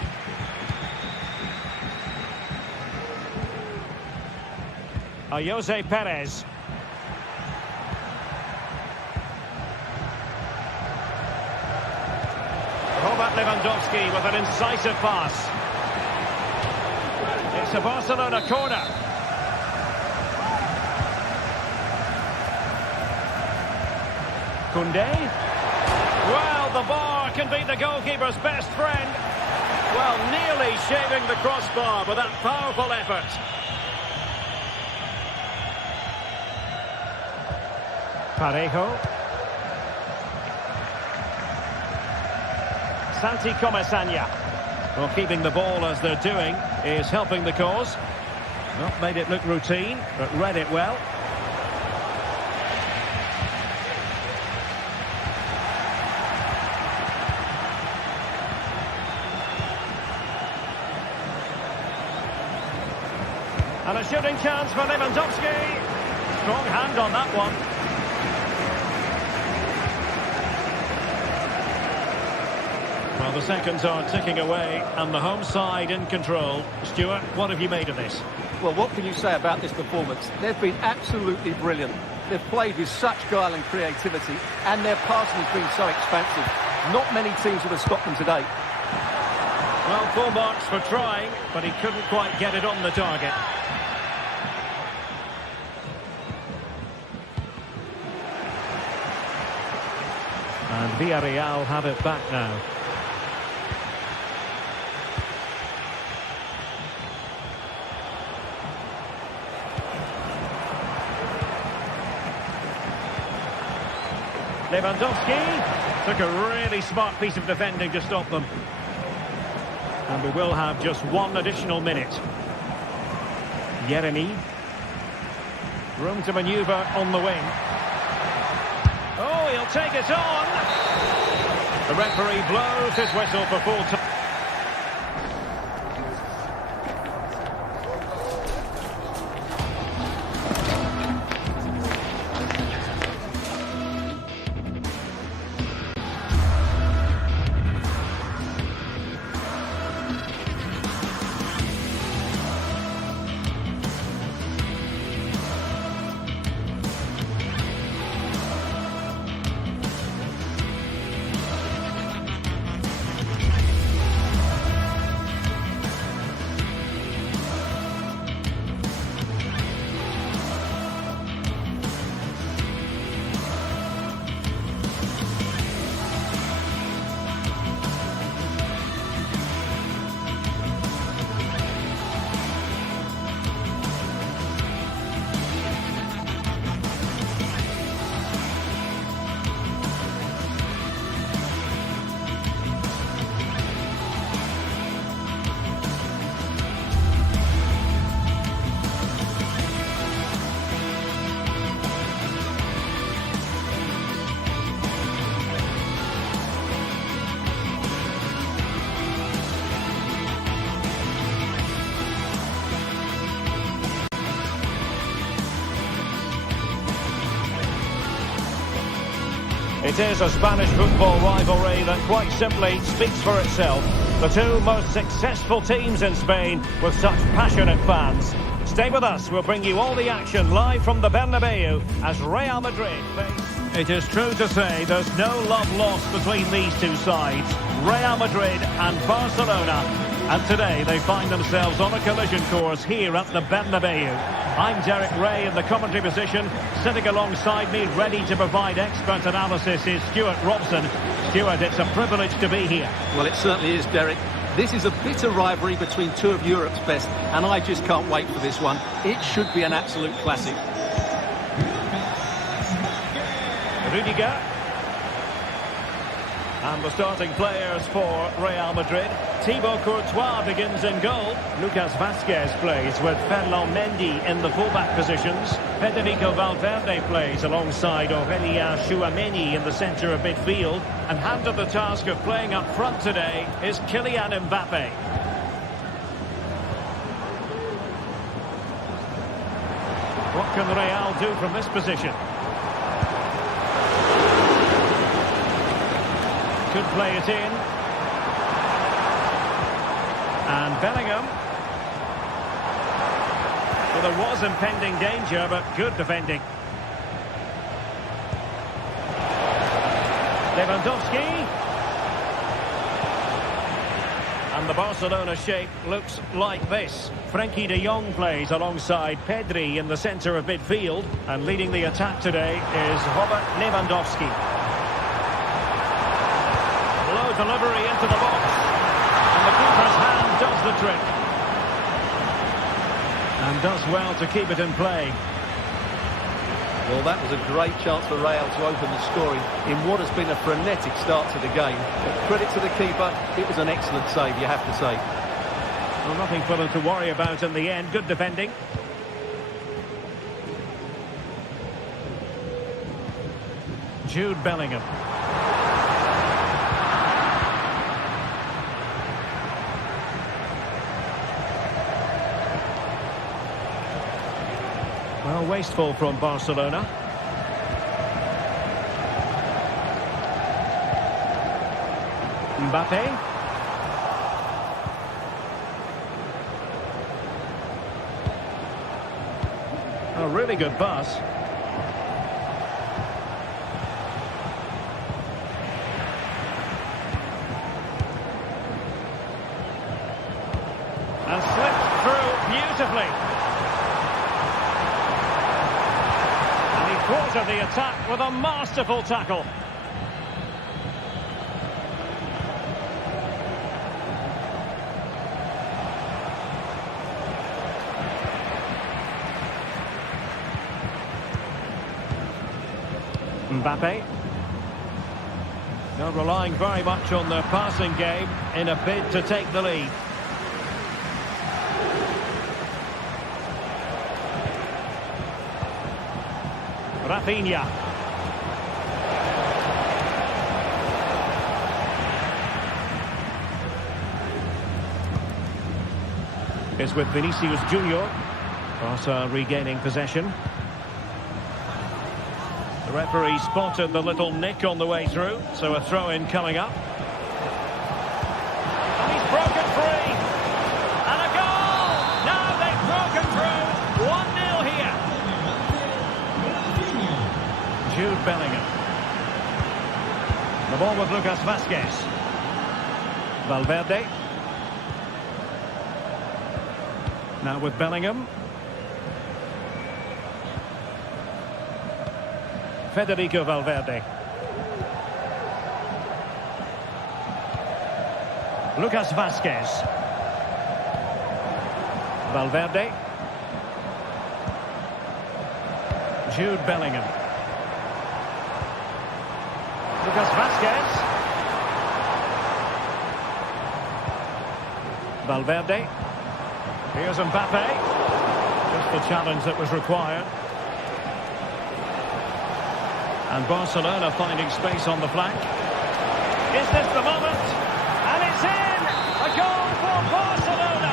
Jose Perez. Robert Lewandowski with an incisive pass. It's a Barcelona corner. Koundé. Well, the bar can be the goalkeeper's best friend. Well, nearly shaving the crossbar with that powerful effort. Parejo. Santi Comesaña. Well, keeping the ball as they're doing is helping the cause. Not made it look routine, but read it well. And a shooting chance for Lewandowski. Strong hand on that one. Well, the seconds are ticking away, and the home side in control. Stuart, what have you made of this? Well, what can you say about this performance? They've been absolutely brilliant. They've played with such guile and creativity, and their passing has been so expansive. Not many teams would have stopped them today. Well, full marks for trying, but he couldn't quite get it on the target. And Villarreal have it back now. Lewandowski took a really smart piece of defending to stop them. And we will have just one additional minute. Yeremy. Room to manoeuvre on the wing. Oh, he'll take it on. The referee blows his whistle for full time. It is a Spanish football rivalry that quite simply speaks for itself. The two most successful teams in Spain with such passionate fans. Stay with us, we'll bring you all the action live from the Bernabeu as Real Madrid face. It is true to say there's no love lost between these two sides, Real Madrid and Barcelona. And today they find themselves on a collision course here at the Bernabeu. I'm Derek Ray in the commentary position. Sitting alongside me, ready to provide expert analysis, is Stuart Robson. Stuart, it's a privilege to be here. Well, it certainly is, Derek. This is a bitter rivalry between two of Europe's best, and I just can't wait for this one. It should be an absolute classic. Rudiger. And the starting players for Real Madrid. Thibaut Courtois begins in goal. Lucas Vazquez plays with Ferland Mendy in the fullback positions. Federico Valverde plays alongside Aurélien Tchouameni in the centre of midfield. And handed the task of playing up front today is Kylian Mbappe. What can Real do from this position? Could play it in. And Bellingham. Well, there was impending danger, but good defending. Lewandowski. And the Barcelona shape looks like this. Frenkie de Jong plays alongside Pedri in the centre of midfield. And leading the attack today is Robert Lewandowski. Delivery into the box, and the keeper's hand does the trick, and does well to keep it in play. Well, that was a great chance for Real to open the scoring in what has been a frenetic start to the game. But credit to the keeper, it was an excellent save, you have to say. Well, nothing for them to worry about in the end. Good defending. Jude Bellingham. Well, wasteful from Barcelona. Mbappe. A really good pass. And slipped through beautifully. Quarter the attack with a masterful tackle. Mbappe. Now relying very much on their passing game in a bid to take the lead. Rafinha. Is with Vinicius Junior. Barca regaining possession. The referee spotted the little nick on the way through, so a throw-in coming up. And he's broken free. And a goal! Now they've broken through. 1-0 here. Jude Bellingham. The ball with Lucas Vazquez. Valverde. Now with Bellingham. Federico Valverde. Lucas Vazquez. Valverde. Jude Bellingham. Lucas Vazquez. Valverde. Here's Mbappe. Just the challenge that was required. And Barcelona finding space on the flank. Is this the moment? And it's in! A goal for Barcelona!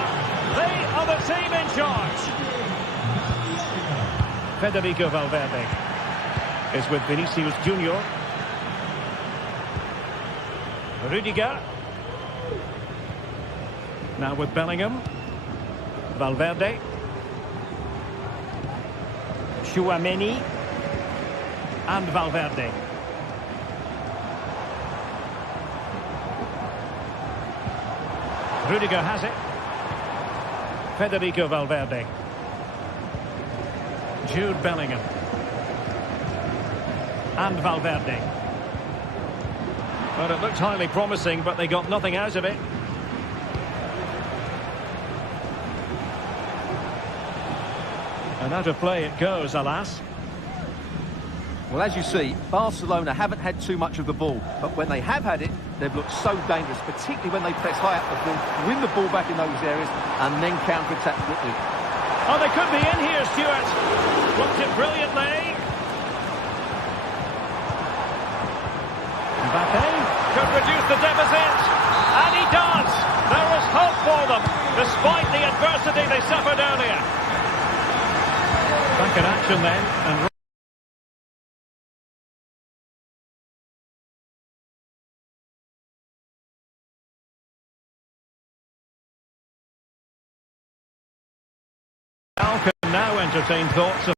They are the team in charge. Federico Valverde is with Vinicius Junior. Rudiger. Now with Bellingham. Valverde. Tchouaméni. And Valverde. Rudiger has it. Federico Valverde. Jude Bellingham. And Valverde. Well, it looked highly promising, but they got nothing out of it. And out of play it goes, alas. Well, as you see, Barcelona haven't had too much of the ball, but when they have had it, they've looked so dangerous, particularly when they press high up the field, win the ball back in those areas, and then counter-attack quickly. Oh, they could be in here, Stuart. Blocked it brilliantly. Mbappe could reduce the deficit, and he does. There was hope for them, despite the adversity they suffered earlier. Back in action then, and can now entertain thoughts of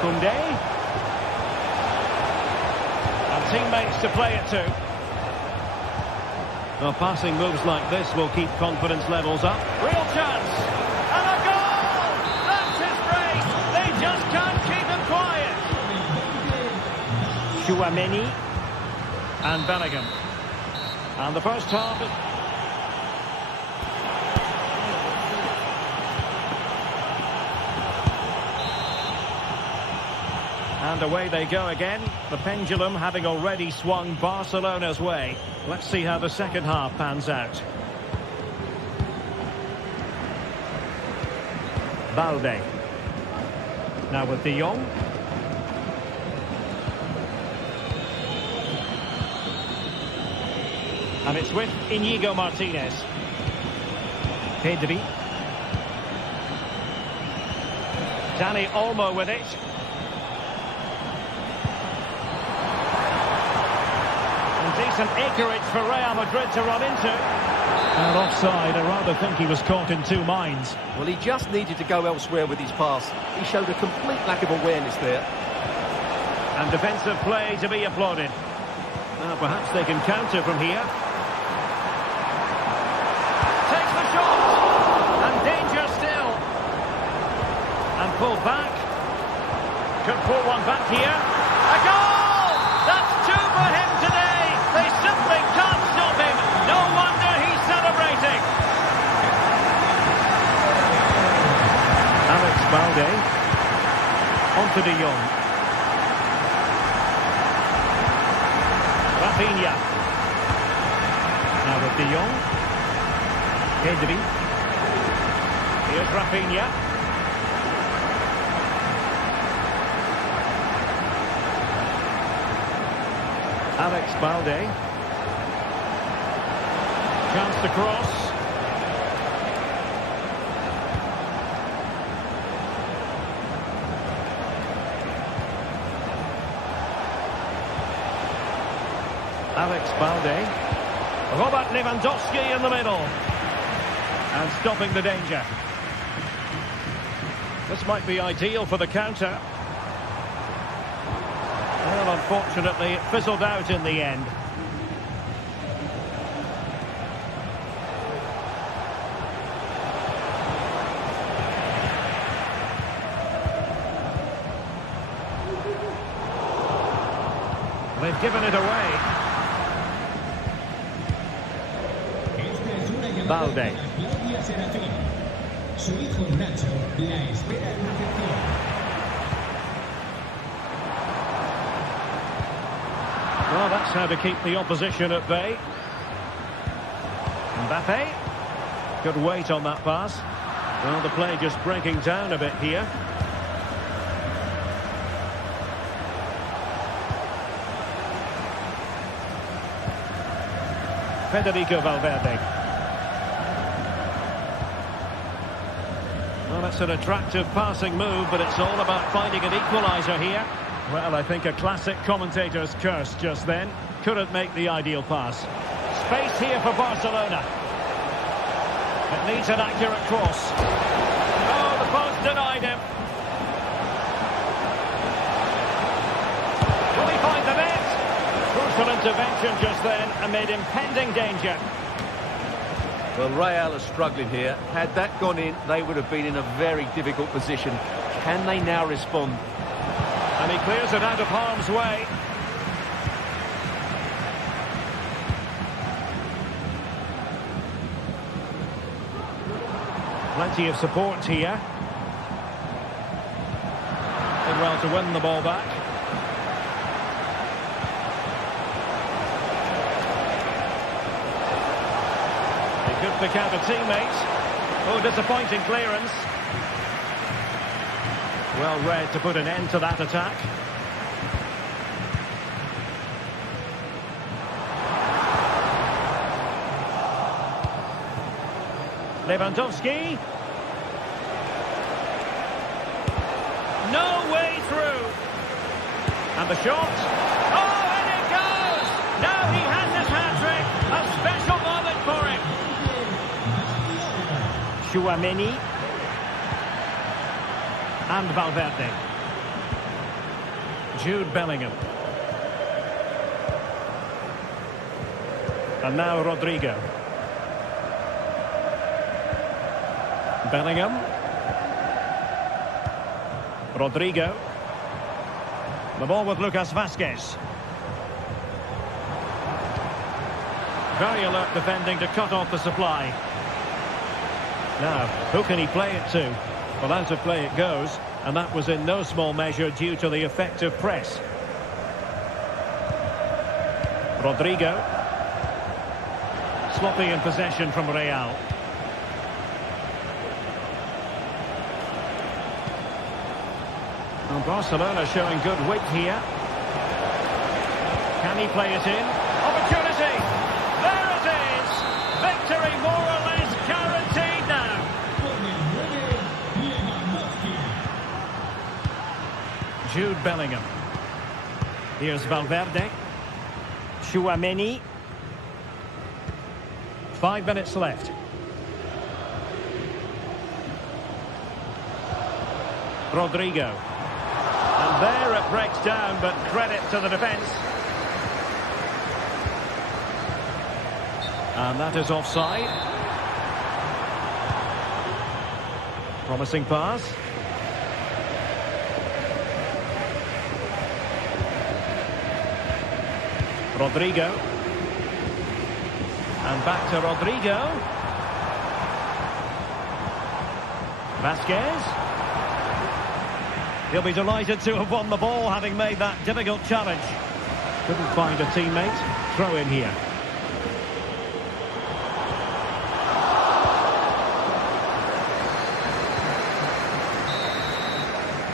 Koundé and teammates to play it to. Well, passing moves like this will keep confidence levels up. Real chance and a goal! That's his race. They just can't keep him quiet. Tchouaméni and Bellingham. And the first half. And away they go again. The pendulum having already swung Barcelona's way. Let's see how the second half pans out. Balde. Now with De Jong. And it's with Íñigo Martínez. Pedri. Dani Olmo with it. And decent acreage for Real Madrid to run into. And offside, I rather think he was caught in two minds. Well, he just needed to go elsewhere with his pass. He showed a complete lack of awareness there. And defensive play to be applauded. Well, perhaps they can counter from here. Takes the shot! And danger still. And pulled back. Could pull one back here. A goal! That's two for him today. They simply can't stop him. No wonder he's celebrating. Alex Balde. On to De Jong. Rafinha. Now with De Jong. Pedri. Here's Rafinha. Alex Balde. Chance to cross. Alex Balde. Robert Lewandowski in the middle. And stopping the danger. This might be ideal for the counter. Well, unfortunately, it fizzled out in the end. They've given it away. Balde. Su hijo Nacho la espera en recepción. Well, that's how to keep the opposition at bay. Mbappe. Good weight on that pass. Well, the play just breaking down a bit here. Federico Valverde. Well, it's an attractive passing move, but it's all about finding an equaliser here. Well, I think a classic commentator's curse just then. Couldn't make the ideal pass. Space here for Barcelona. It needs an accurate cross. Oh, the post denied him. Will he find the net? Crucial intervention just then amid impending danger. Well, Real are struggling here. Had that gone in, they would have been in a very difficult position. Can they now respond? And he clears it out of harm's way. Plenty of support here. Did well to win the ball back. He could pick out a teammate. Oh, disappointing clearance. Well read to put an end to that attack. Lewandowski. No way through. And the shot. Oh, and it goes! Now he has his hat-trick. A special moment for him. Tchouaméni. And Valverde. Jude Bellingham. And now Rodrigo. Bellingham. Rodrigo. The ball with Lucas Vázquez. Very alert defending to cut off the supply. Now, who can he play it to? Well, out of play it goes, and that was in no small measure due to the effective press. Rodrigo. Sloppy in possession from Real. Well, Barcelona showing good wit here. Can he play it in? Opportunity! There it is! Victory more or less guaranteed now. Jude Bellingham. Here's Valverde. Tchouaméni. 5 minutes left. Rodrigo. And there it breaks down, but credit to the defence. And that is offside. Promising pass. Rodrigo. And back to Rodrigo. Vázquez. He'll be delighted to have won the ball, having made that difficult challenge. Couldn't find a teammate. Throw in here.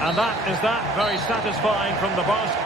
And that is that. Very satisfying from the Barca.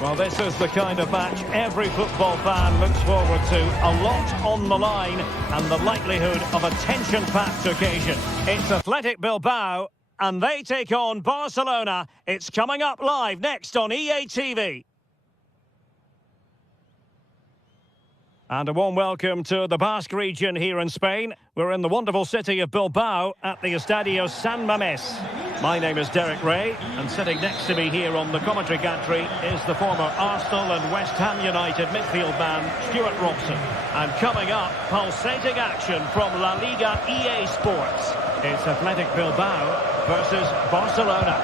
Well, this is the kind of match every football fan looks forward to. A lot on the line and the likelihood of a tension-packed occasion. It's Athletic Bilbao, and they take on Barcelona. It's coming up live next on EA TV. And a warm welcome to the Basque region here in Spain. We're in the wonderful city of Bilbao at the Estadio San Mamés. My name is Derek Ray, and sitting next to me here on the commentary gantry is the former Arsenal and West Ham United midfield man, Stuart Robson. And coming up, pulsating action from La Liga EA Sports. It's Athletic Bilbao versus Barcelona.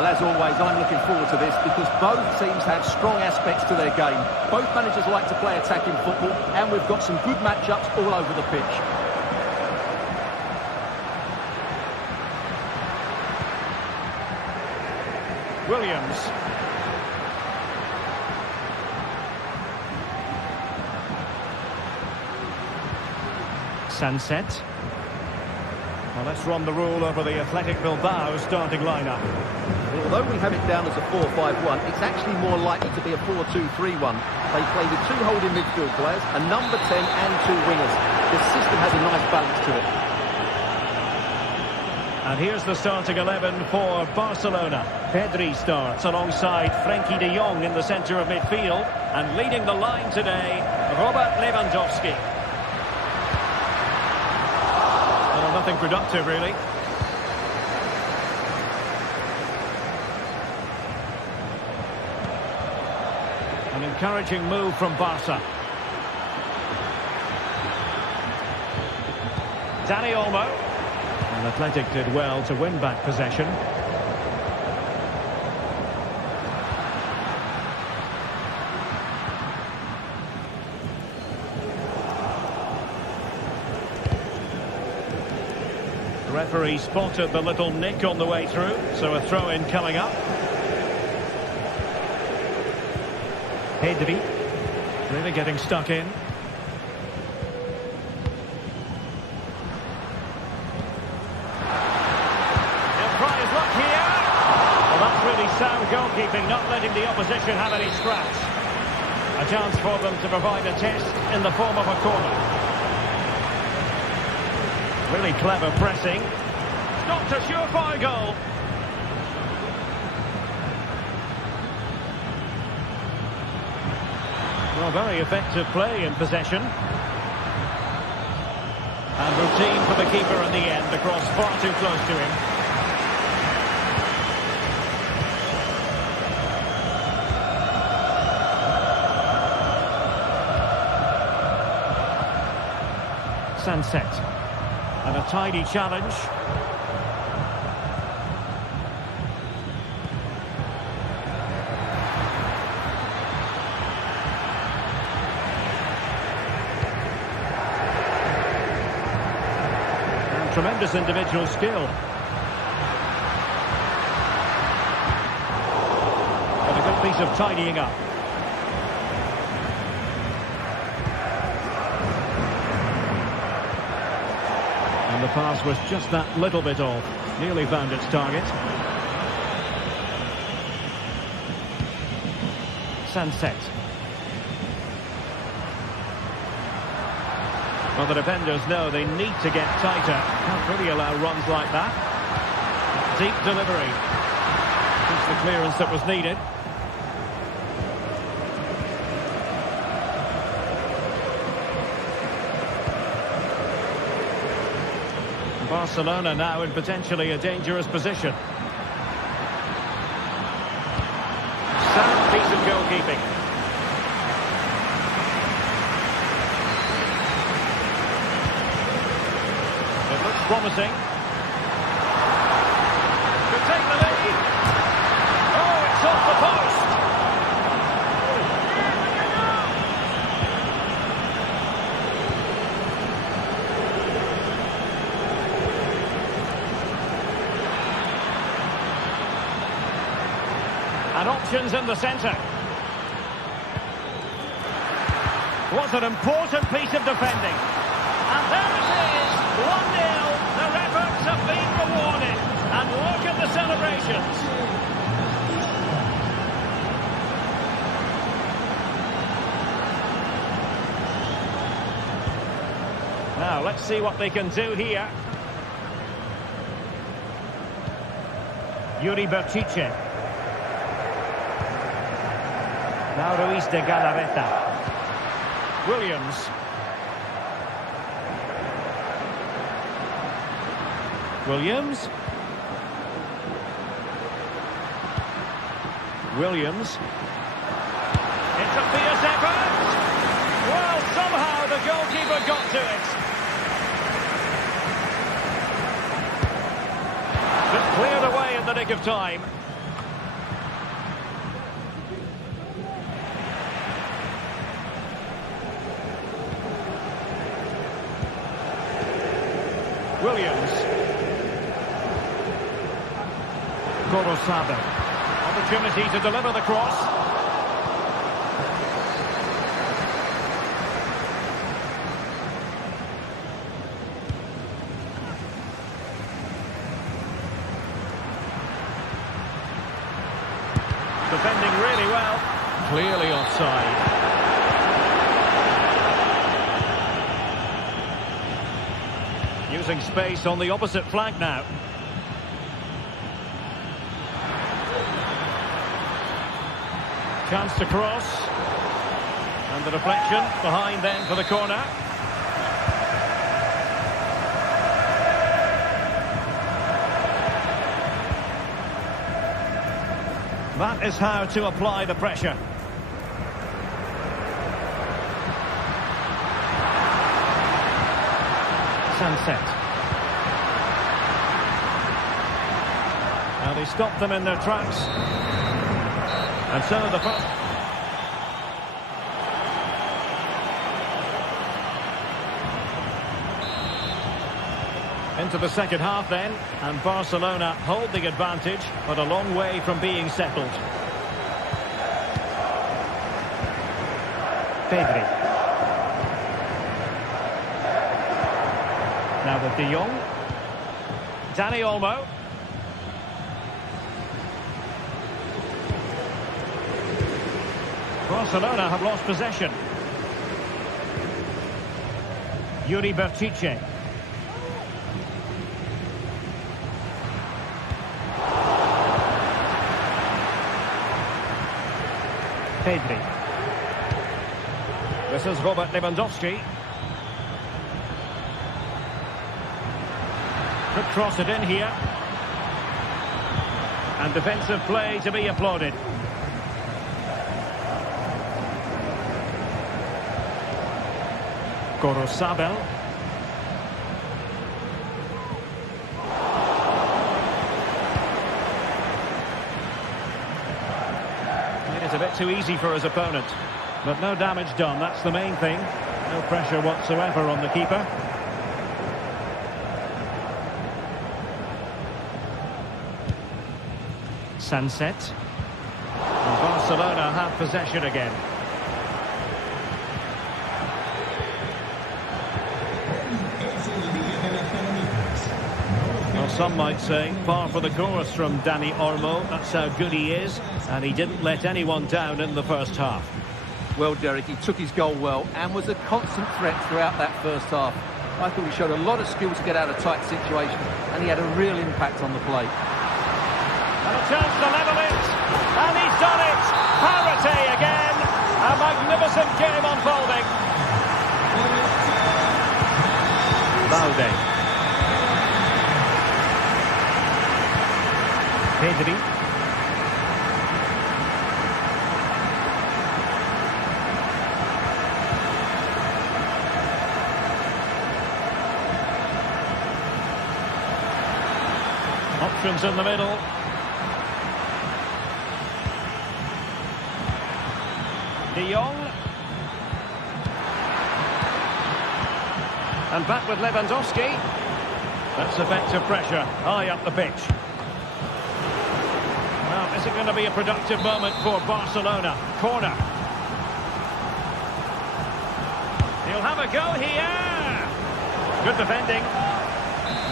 Well, as always, I'm looking forward to this because both teams have strong aspects to their game. Both managers like to play attacking football, and we've got some good matchups all over the pitch. Williams. Sunset. Well, let's run the rule over the Athletic Bilbao starting lineup. Well, although we have it down as a 4-5-1, it's actually more likely to be a 4-2-3-1. They play with two holding midfield players, a number 10 and two wingers. The system has a nice balance to it. And here's the starting 11 for Barcelona. Pedri starts alongside Frenkie de Jong in the centre of midfield. And leading the line today, Robert Lewandowski. Well, nothing productive, really. An encouraging move from Barca. Dani Olmo. And Athletic did well to win back possession. The referee spotted the little nick on the way through, so a throw-in coming up. Pedri, really getting stuck in. Sound goalkeeping, not letting the opposition have any scraps. A chance for them to provide a test in the form of a corner. Really clever pressing. Not a surefire goal. Well, very effective play in possession. And routine for the keeper in the end, across far too close to him. Sunset. And a tidy challenge. And tremendous individual skill. And a good piece of tidying up. And the pass was just that little bit off. Nearly found its target. Sunset. Well, the defenders know they need to get tighter. Can't really allow runs like that. Deep delivery. It's the clearance that was needed. Barcelona now in potentially a dangerous position. Sound piece of goalkeeping. It looks promising. Could take the lead. Oh, it's off the post. And options in the centre. Was an important piece of defending. And there it is, 1-0. Their efforts have been rewarded. And look at the celebrations. Now, let's see what they can do here. Yuri Berchiche. Now Ruiz de Galarreta. Williams. Williams. Williams. It's a fierce effort. Well, somehow the goalkeeper got to it. Just cleared away in the nick of time. Williams. Gorosada. Opportunity to deliver the cross. Defending really well. Clearly offside. Using space on the opposite flank now. Chance to cross. And the deflection behind then for the corner. That is how to apply the pressure. Sunset. Now they stopped them in their tracks. And so the first... Into the second half then, and Barcelona hold the advantage, but a long way from being settled. Pedri. Now with De Jong. Dani Olmo. Barcelona have lost possession. Yuri Berchiche. Pedri. This is Robert Lewandowski. Could cross it in here. And defensive play to be applauded. Gorosabel. It is a bit too easy for his opponent. But no damage done, that's the main thing. No pressure whatsoever on the keeper. Sunset. And Barcelona have possession again. Well, some might say, par for the course from Dani Olmo. That's how good he is. And he didn't let anyone down in the first half. Well, Derek, he took his goal well and was a constant threat throughout that first half. I thought he showed a lot of skill to get out of tight situations, and he had a real impact on the play. And a chance to level it, and he's done it! Parity again! A magnificent game unfolding. Valde. Pedri. Options in the middle. De Jong. And back with Lewandowski. That's effective pressure high up the pitch. Well, is it going to be a productive moment for Barcelona? Corner. He'll have a go here. Good defending.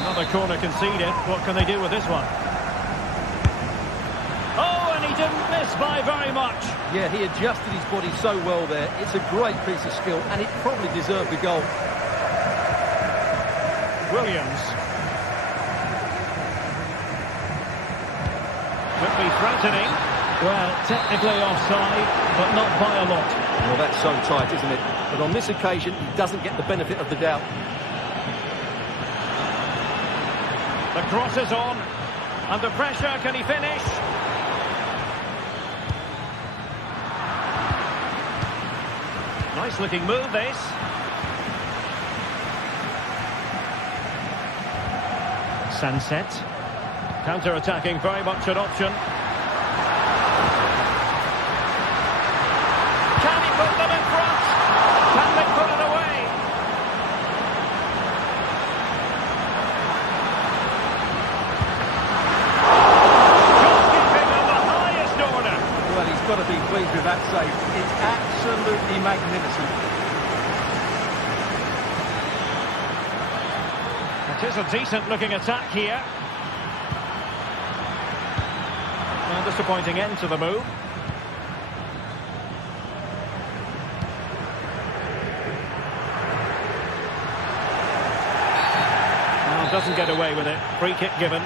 Another corner conceded. What can they do with this one? Oh, and he didn't miss by very much. Yeah, he adjusted his body so well there. It's a great piece of skill, and it probably deserved the goal. Williams. Could be threatening. Well, technically offside, but not by a lot. Well, that's so tight, isn't it? But on this occasion, he doesn't get the benefit of the doubt. The cross is on. Under pressure, can he finish? Nice looking move, this. Sunset. Counter-attacking, very much an option. Can he put them in front? Can they put it away? Goalkeeping of the highest order. Well, he's got to be pleased with that save. It's absolutely magnificent. It is a decent-looking attack here. A disappointing end to the move. Well, doesn't get away with it. Free kick given.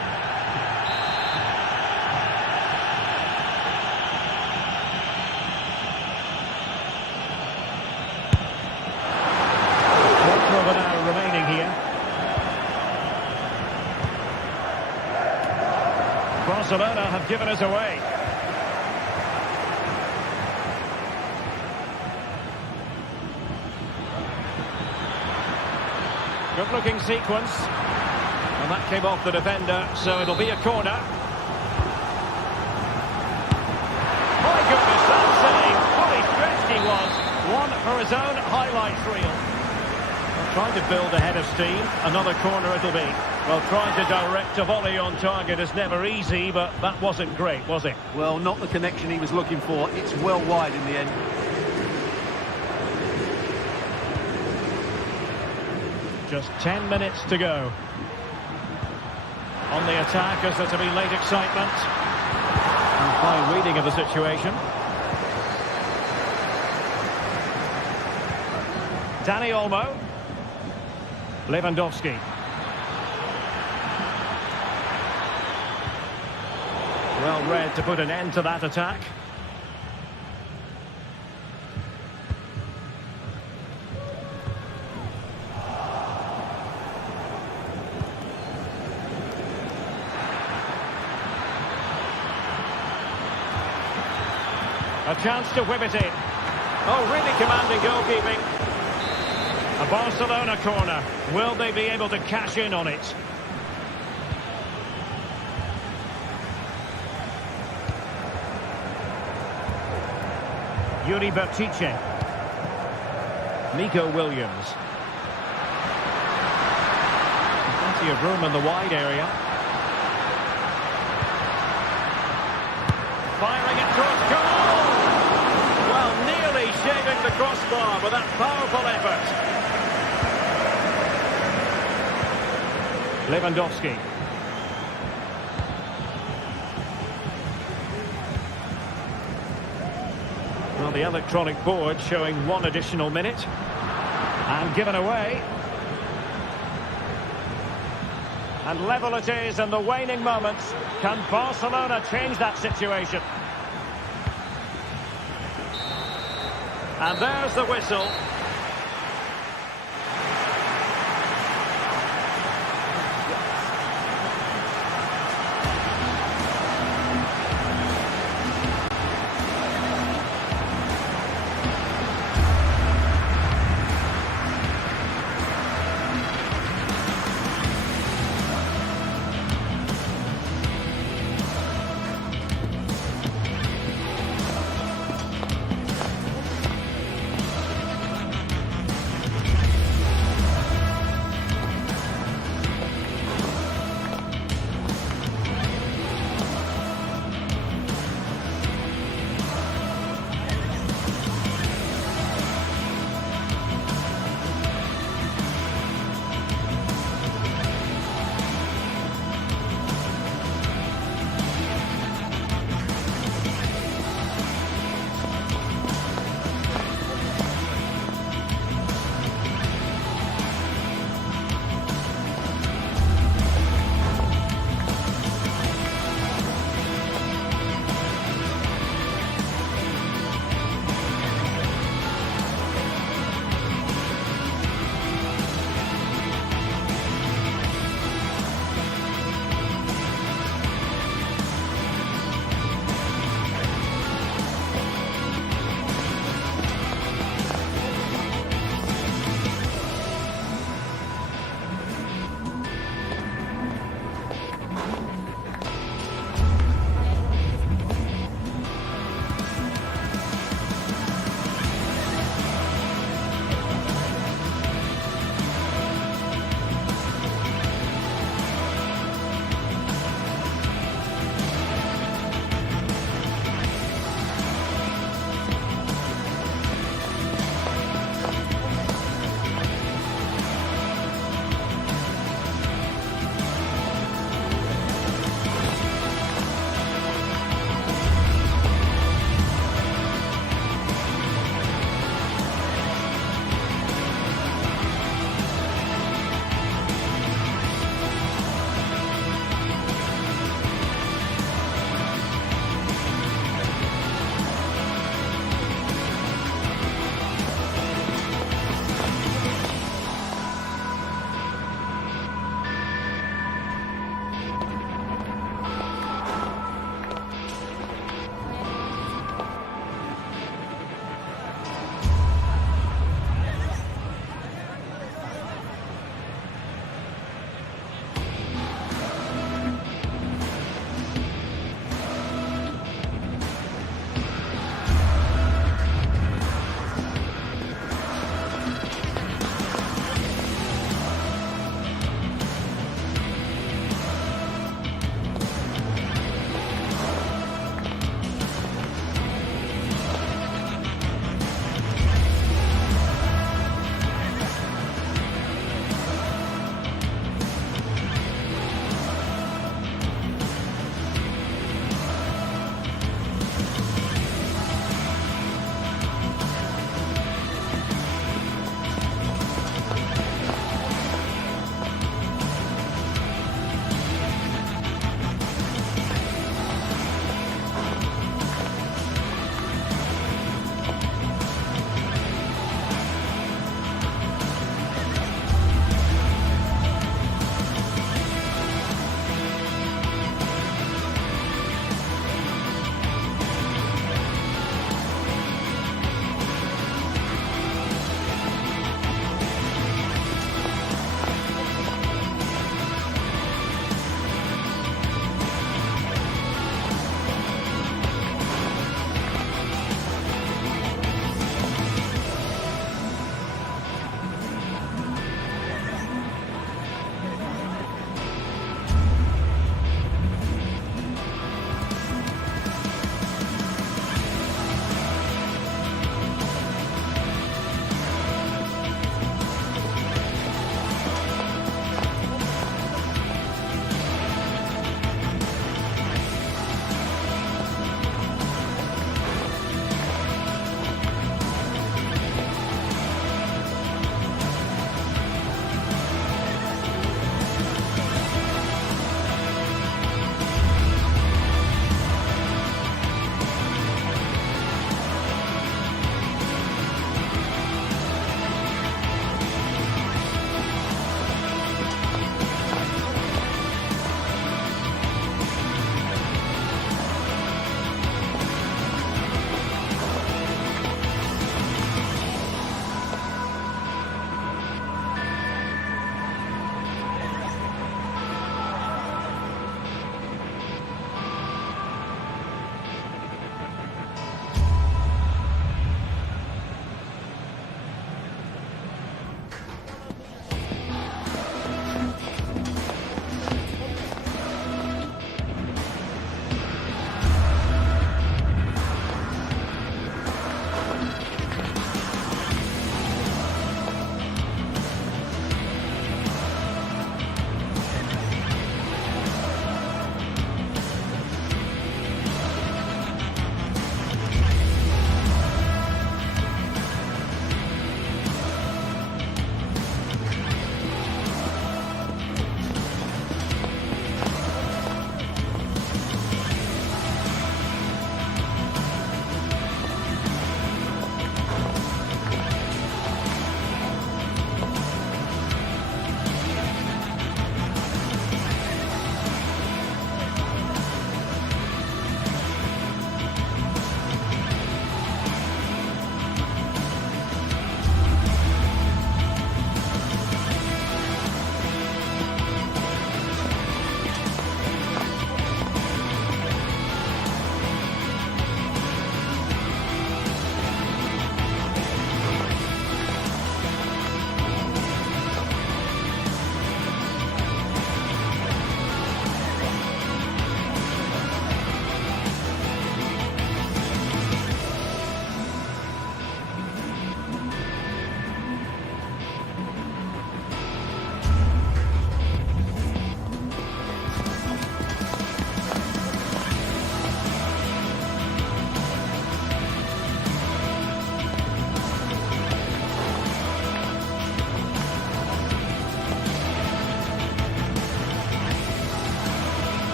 Quarter of an hour remaining here. Barcelona have given us away. Good looking sequence. And that came off the defender, so it'll be a corner. My goodness, that save. Fully stretched he was. One for his own highlights reel. Trying to build a head of steam. Another corner it'll be. Well, trying to direct a volley on target is never easy, but that wasn't great, was it? Well, not the connection he was looking for. It's well wide in the end. Just 10 minutes to go. On the attack as there to be late excitement. And fine reading of the situation. Dani Olmo. Lewandowski. Well read to put an end to that attack. A chance to whip it in. Oh, really commanding goalkeeping. A Barcelona corner. Will they be able to cash in on it? Yuri Bertice. Nico Williams. Plenty of room in the wide area. Firing it towards goal! Well, nearly shaving the crossbar with that powerful effort. Lewandowski. Well, the electronic board showing one additional minute. And given away. And level it is in the waning moments. Can Barcelona change that situation? And there's the whistle.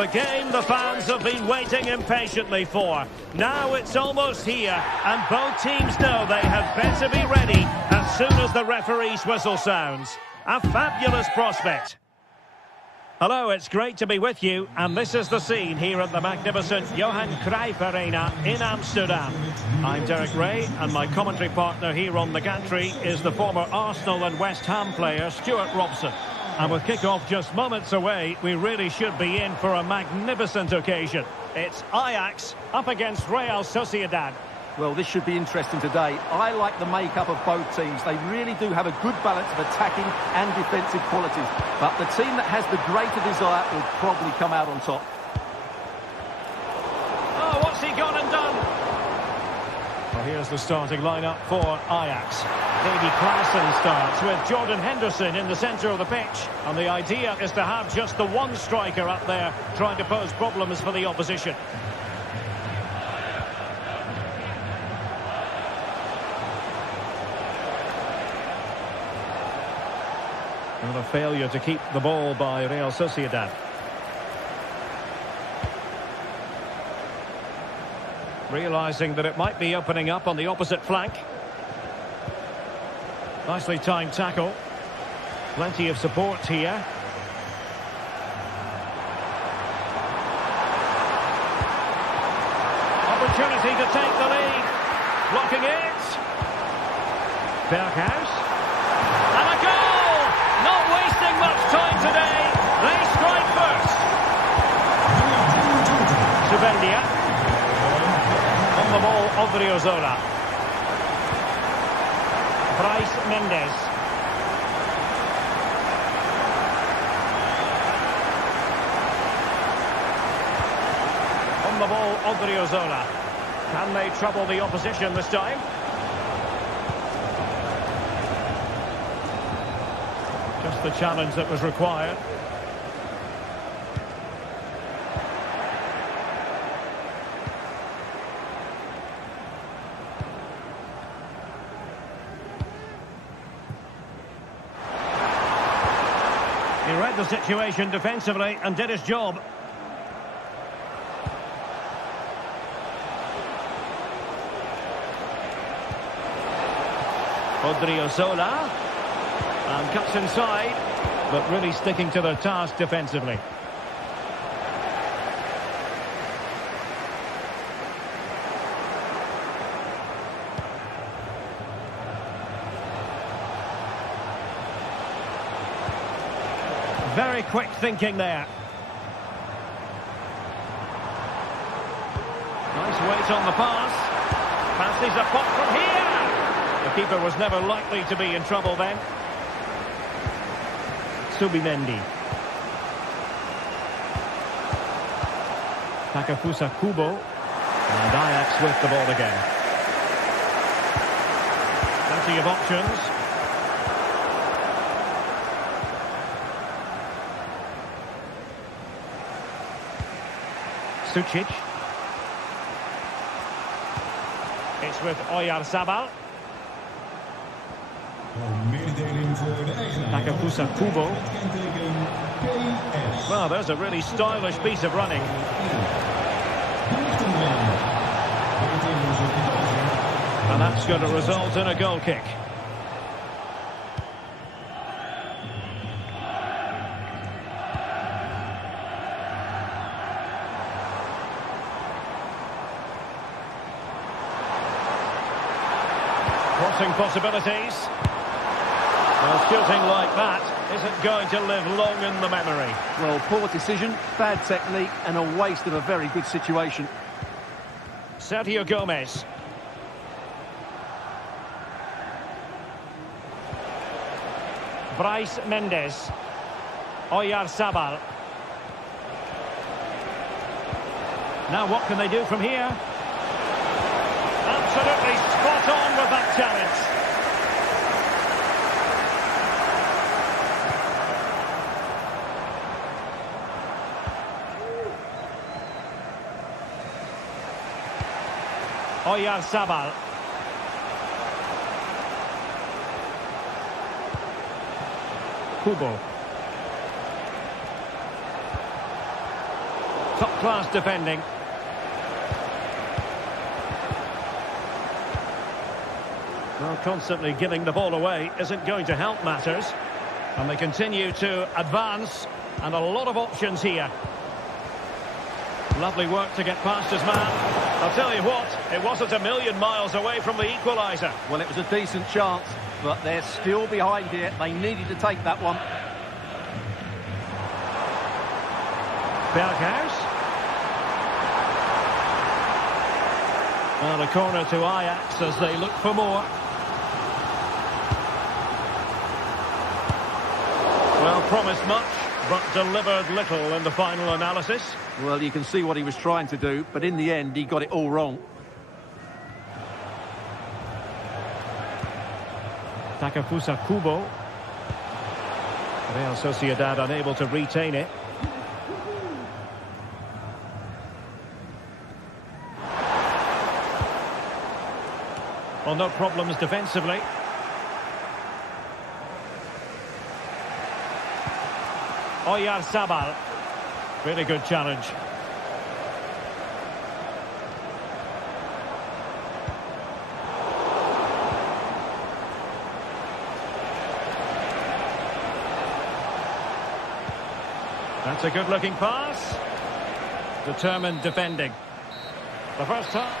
The game the fans have been waiting impatiently for. Now it's almost here, and both teams know they had better be ready as soon as the referee's whistle sounds. A fabulous prospect. Hello, it's great to be with you, and this is the scene here at the magnificent Johan Cruyff Arena in Amsterdam. I'm Derek Ray, and my commentary partner here on the gantry is the former Arsenal and West Ham player Stuart Robson. And with kick-off just moments away, we really should be in for a magnificent occasion. It's Ajax up against Real Sociedad. Well, this should be interesting today. I like the makeup of both teams. They really do have a good balance of attacking and defensive qualities. But the team that has the greater desire will probably come out on top. Oh, what's he gone and done? Well, here's the starting lineup for Ajax. Davy Klaassen starts with Jordan Henderson in the centre of the pitch. And the idea is to have just the one striker up there trying to pose problems for the opposition. And a failure to keep the ball by Real Sociedad. Realising that it might be opening up on the opposite flank. Nicely timed tackle. Plenty of support here. Opportunity to take the lead. Blocking it. Berghuis. And a goal! Not wasting much time today. They strike first. Subendia. On the ball, Odriozola. Bryce Mendes. On the ball, Odriozola. Can they trouble the opposition this time? Just the challenge that was required. He read the situation defensively and did his job. Odriozola. And cuts inside, but really sticking to their task defensively. Very quick thinking there. Nice weight on the pass. Fancies a pop from here. The keeper was never likely to be in trouble then. Subimendi. Takefusa Kubo. And Ajax with the ball again. Plenty of options. Sucic. It's with Oyarzabal. Takefusa Kubo. Well, there's a really stylish piece of running. And that's going to result in a goal kick. Crossing possibilities. Well, shooting like that isn't going to live long in the memory. Well, poor decision, bad technique, and a waste of a very good situation. Sergio Gomez. Bryce Mendes. Oyarzabal. Now what can they do from here? Absolutely spot on with that challenge. Oyarzabal. Kubo. Top-class defending. Well, constantly giving the ball away isn't going to help matters. And they continue to advance, and a lot of options here. Lovely work to get past his man. I'll tell you what, it wasn't a million miles away from the equaliser. Well, it was a decent chance, but they're still behind here. They needed to take that one. Berghuis. And a corner to Ajax as they look for more. Well, promised much, but delivered little in the final analysis. Well, you can see what he was trying to do, but in the end, he got it all wrong. Takefusa Kubo. Real Sociedad unable to retain it. Well, no problems defensively. Oyarzabal. Really good challenge. That's a good-looking pass. Determined defending. The first time.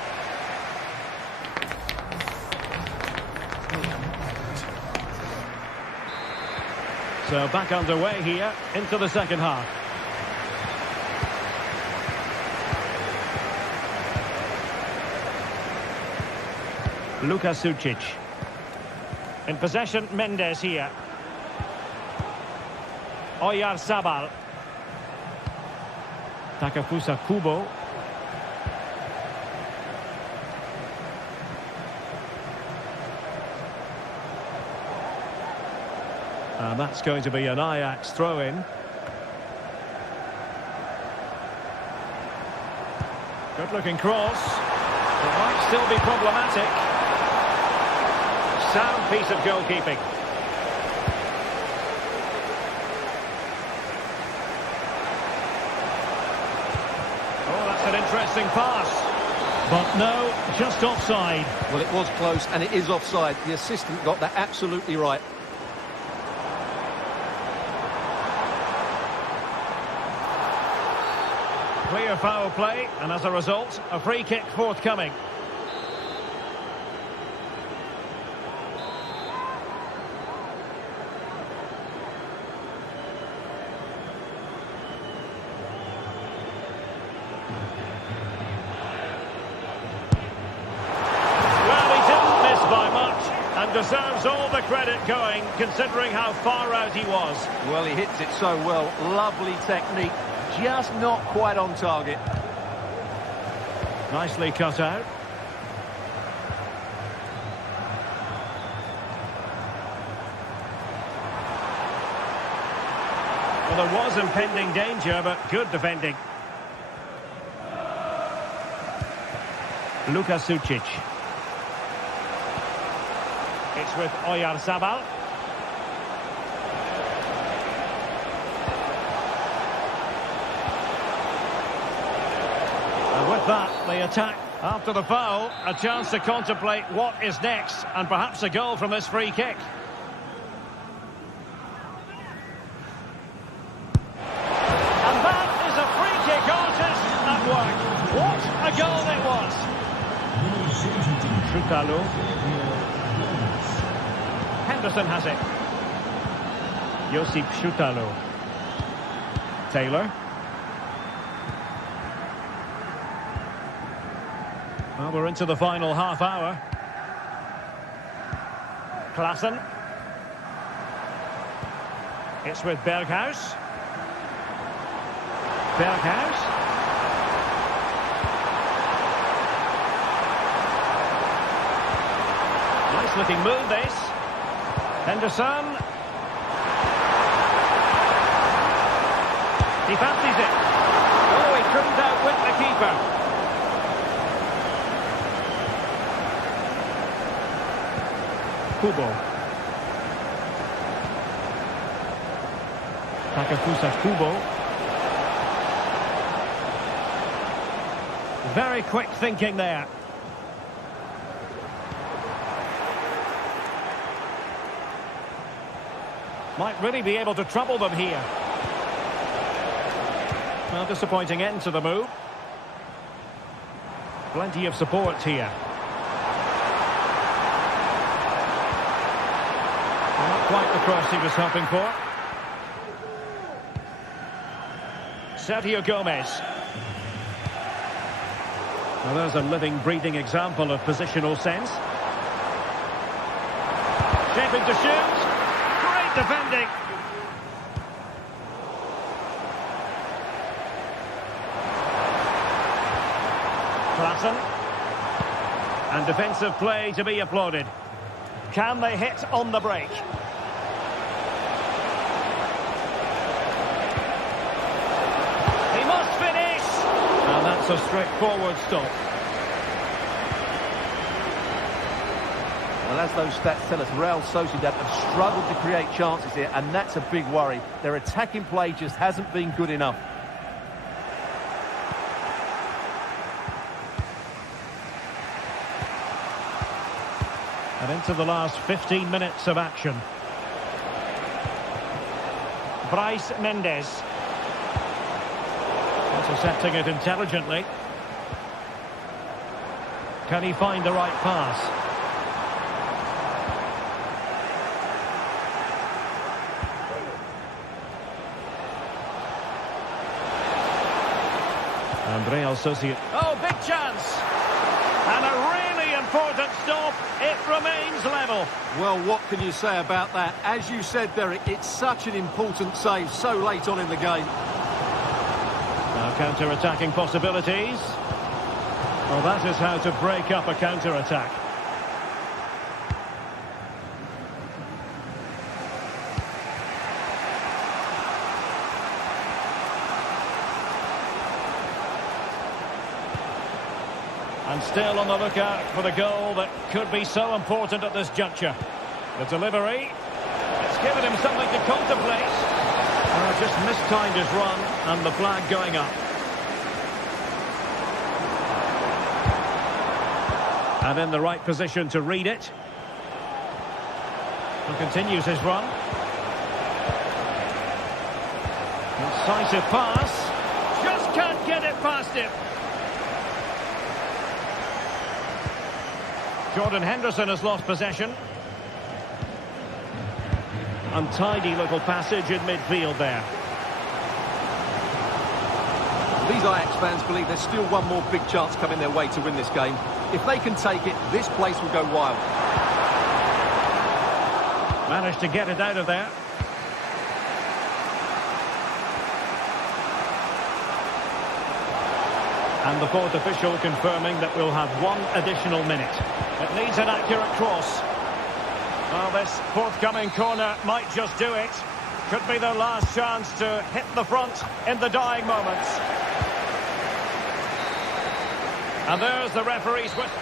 So back underway here into the second half. Luka Sucic. In possession, Mendes here. Oyarzabal. Takefusa Kubo. And that's going to be an Ajax throw-in. Good-looking cross. It might still be problematic. Sound piece of goalkeeping. Oh, that's an interesting pass. But no, just offside. Well, it was close, and it is offside. The assistant got that absolutely right. Clear foul play, and as a result, a free kick forthcoming. Well, he didn't miss by much, and deserves all the credit going, considering how far out he was. Well, he hits it so well. Lovely technique. Just not quite on target. Nicely cut out. Well, there was impending danger, but good defending. Luka Sucic. It's with Oyarzabal. With that, the attack after the foul, a chance to contemplate what is next, and perhaps a goal from this free kick. And that is a free kick artist at work. What a goal it was! Shutalo. Henderson has it. Josip Shutalo. Taylor. Well, we're into the final half hour. Klaassen. It's with Berghuis. Berghuis. Nice looking move, this. Henderson. He fancies it. Oh, he couldn't outwit the keeper. Kubo. Takefusa Kubo. Very quick thinking there. Might really be able to trouble them here. Well, disappointing end to the move. Plenty of support here. Not quite the cross he was hoping for. Sergio Gomez. Well, there's a living, breathing example of positional sense. Shaping to shoot. Great defending. Klassen. And defensive play to be applauded. Can they hit on the break? He must finish! And that's a straightforward stop. Well, as those stats tell us, Real Sociedad have struggled to create chances here, and that's a big worry. Their attacking play just hasn't been good enough. And into the last 15 minutes of action. Bryce Mendes. Intercepting it intelligently. Can he find the right pass? And Real Sociedad. Oh, big chance! And a really important stop. It remains level. Well, what can you say about that? As you said, Derek, it's such an important save so late on in the game. Now counter-attacking possibilities. Well, that is how to break up a counter-attack. And still on the lookout for the goal that could be so important at this juncture. The delivery. It's given him something to contemplate. Just mistimed his run and the flag going up. And in the right position to read it. He continues his run. Incisive pass. Just can't get it past him. Jordan Henderson has lost possession. Untidy little passage in midfield there. These Ajax fans believe there's still one more big chance coming their way to win this game. If they can take it, this place will go wild. Managed to get it out of there. And the fourth official confirming that we'll have one additional minute. It needs an accurate cross. Well, this forthcoming corner might just do it. Could be their last chance to hit the front in the dying moments. And there's the referee's whistle.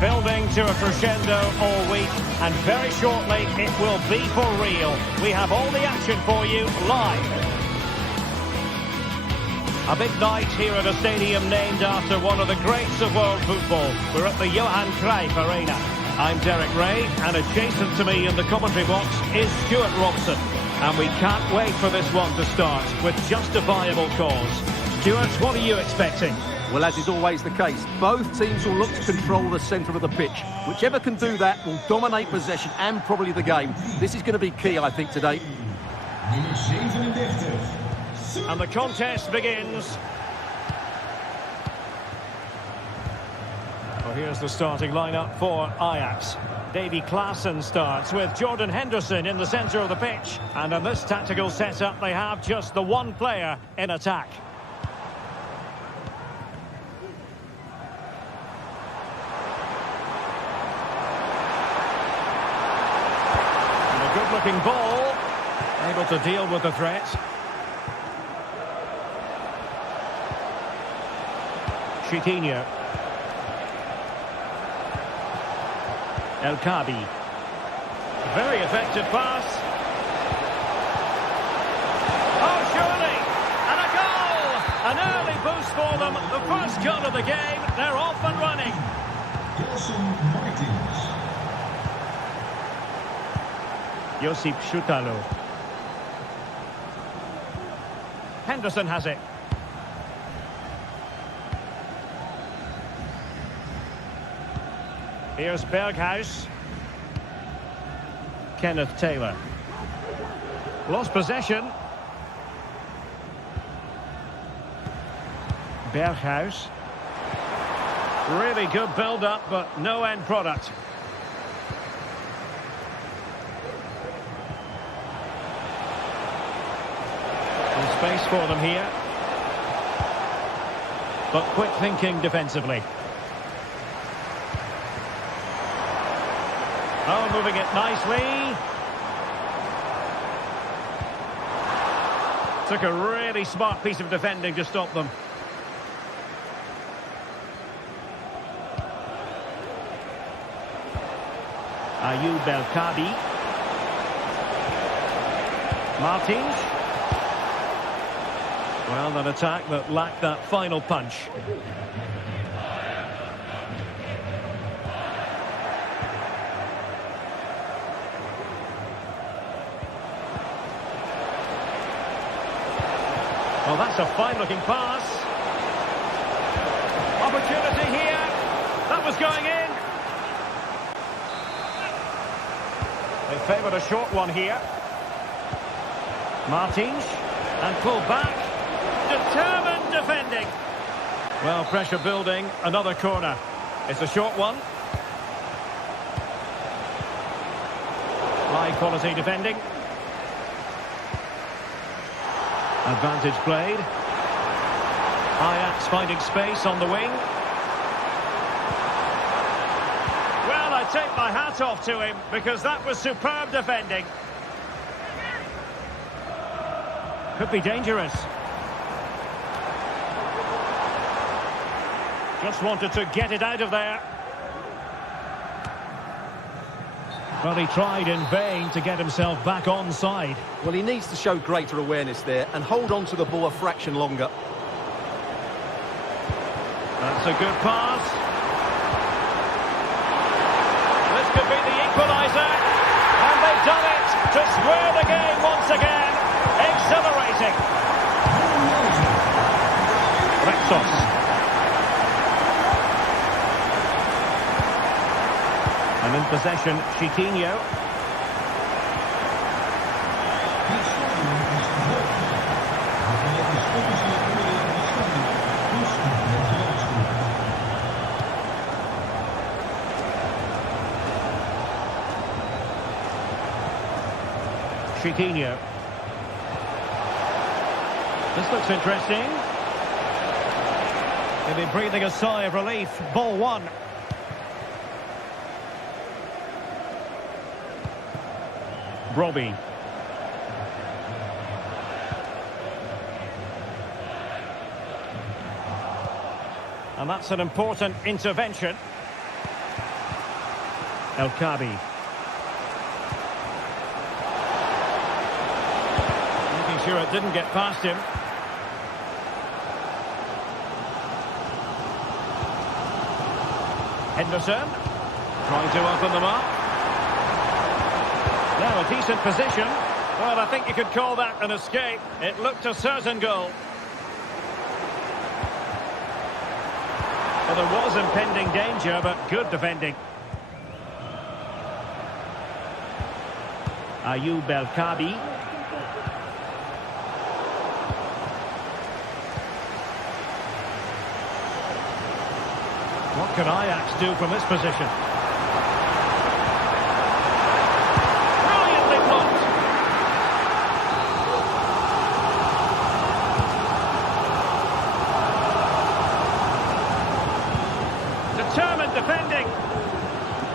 Building to a crescendo all week, and very shortly it will be for real. We have all the action for you live. A big night here at a stadium named after one of the greats of world football. We're at the Johan Cruyff Arena. I'm Derek Ray, and adjacent to me in the commentary box is Stuart Robson. And we can't wait for this one to start with justifiable cause. Stuart, what are you expecting? Well, as is always the case, both teams will look to control the centre of the pitch. Whichever can do that will dominate possession and probably the game. This is going to be key, I think, today. And the contest begins. Well, here's the starting lineup for Ajax. Davy Klaassen starts with Jordan Henderson in the centre of the pitch. And in this tactical setup, they have just the one player in attack. And a good-looking ball. Able to deal with the threat. Chiquinho. El Kabi. Very effective pass. Oh, surely! And a goal! An early boost for them. The first goal of the game. They're off and running. Josip Schutalo. Henderson has it. Here's Berghuis. Kenneth Taylor. Lost possession. Berghuis. Really good build-up, but no end product. There's space for them here. But quick thinking defensively. Oh, moving it nicely. Took a really smart piece of defending to stop them. Ayoub El Kabi. Martins. Well, an attack that lacked that final punch. Well, that's a fine-looking pass. Opportunity here. That was going in. They favoured a short one here. Martins. And pulled back. Determined defending. Well, pressure building. Another corner. It's a short one. High-quality defending. Advantage played. Ajax finding space on the wing. Well, I take my hat off to him because that was superb defending. Could be dangerous. Just wanted to get it out of there. Well, he tried in vain to get himself back onside. Well, he needs to show greater awareness there and hold on to the ball a fraction longer. That's a good pass. This could be the equaliser. And they've done it to square the game once again. Exhilarating. Rexos. And in possession, Chiquinho. Chiquinho. This looks interesting. Maybe breathing a sigh of relief. Ball one. Robbie. And that's an important intervention. El Kabi. Making sure it didn't get past him. Henderson. Trying to open them up. Now a decent position. Well, I think you could call that an escape. It looked a certain goal. Well, there was impending danger, but good defending. Ayoub El-Kabi. What can Ajax do from this position? Brilliantly blocked. Determined defending.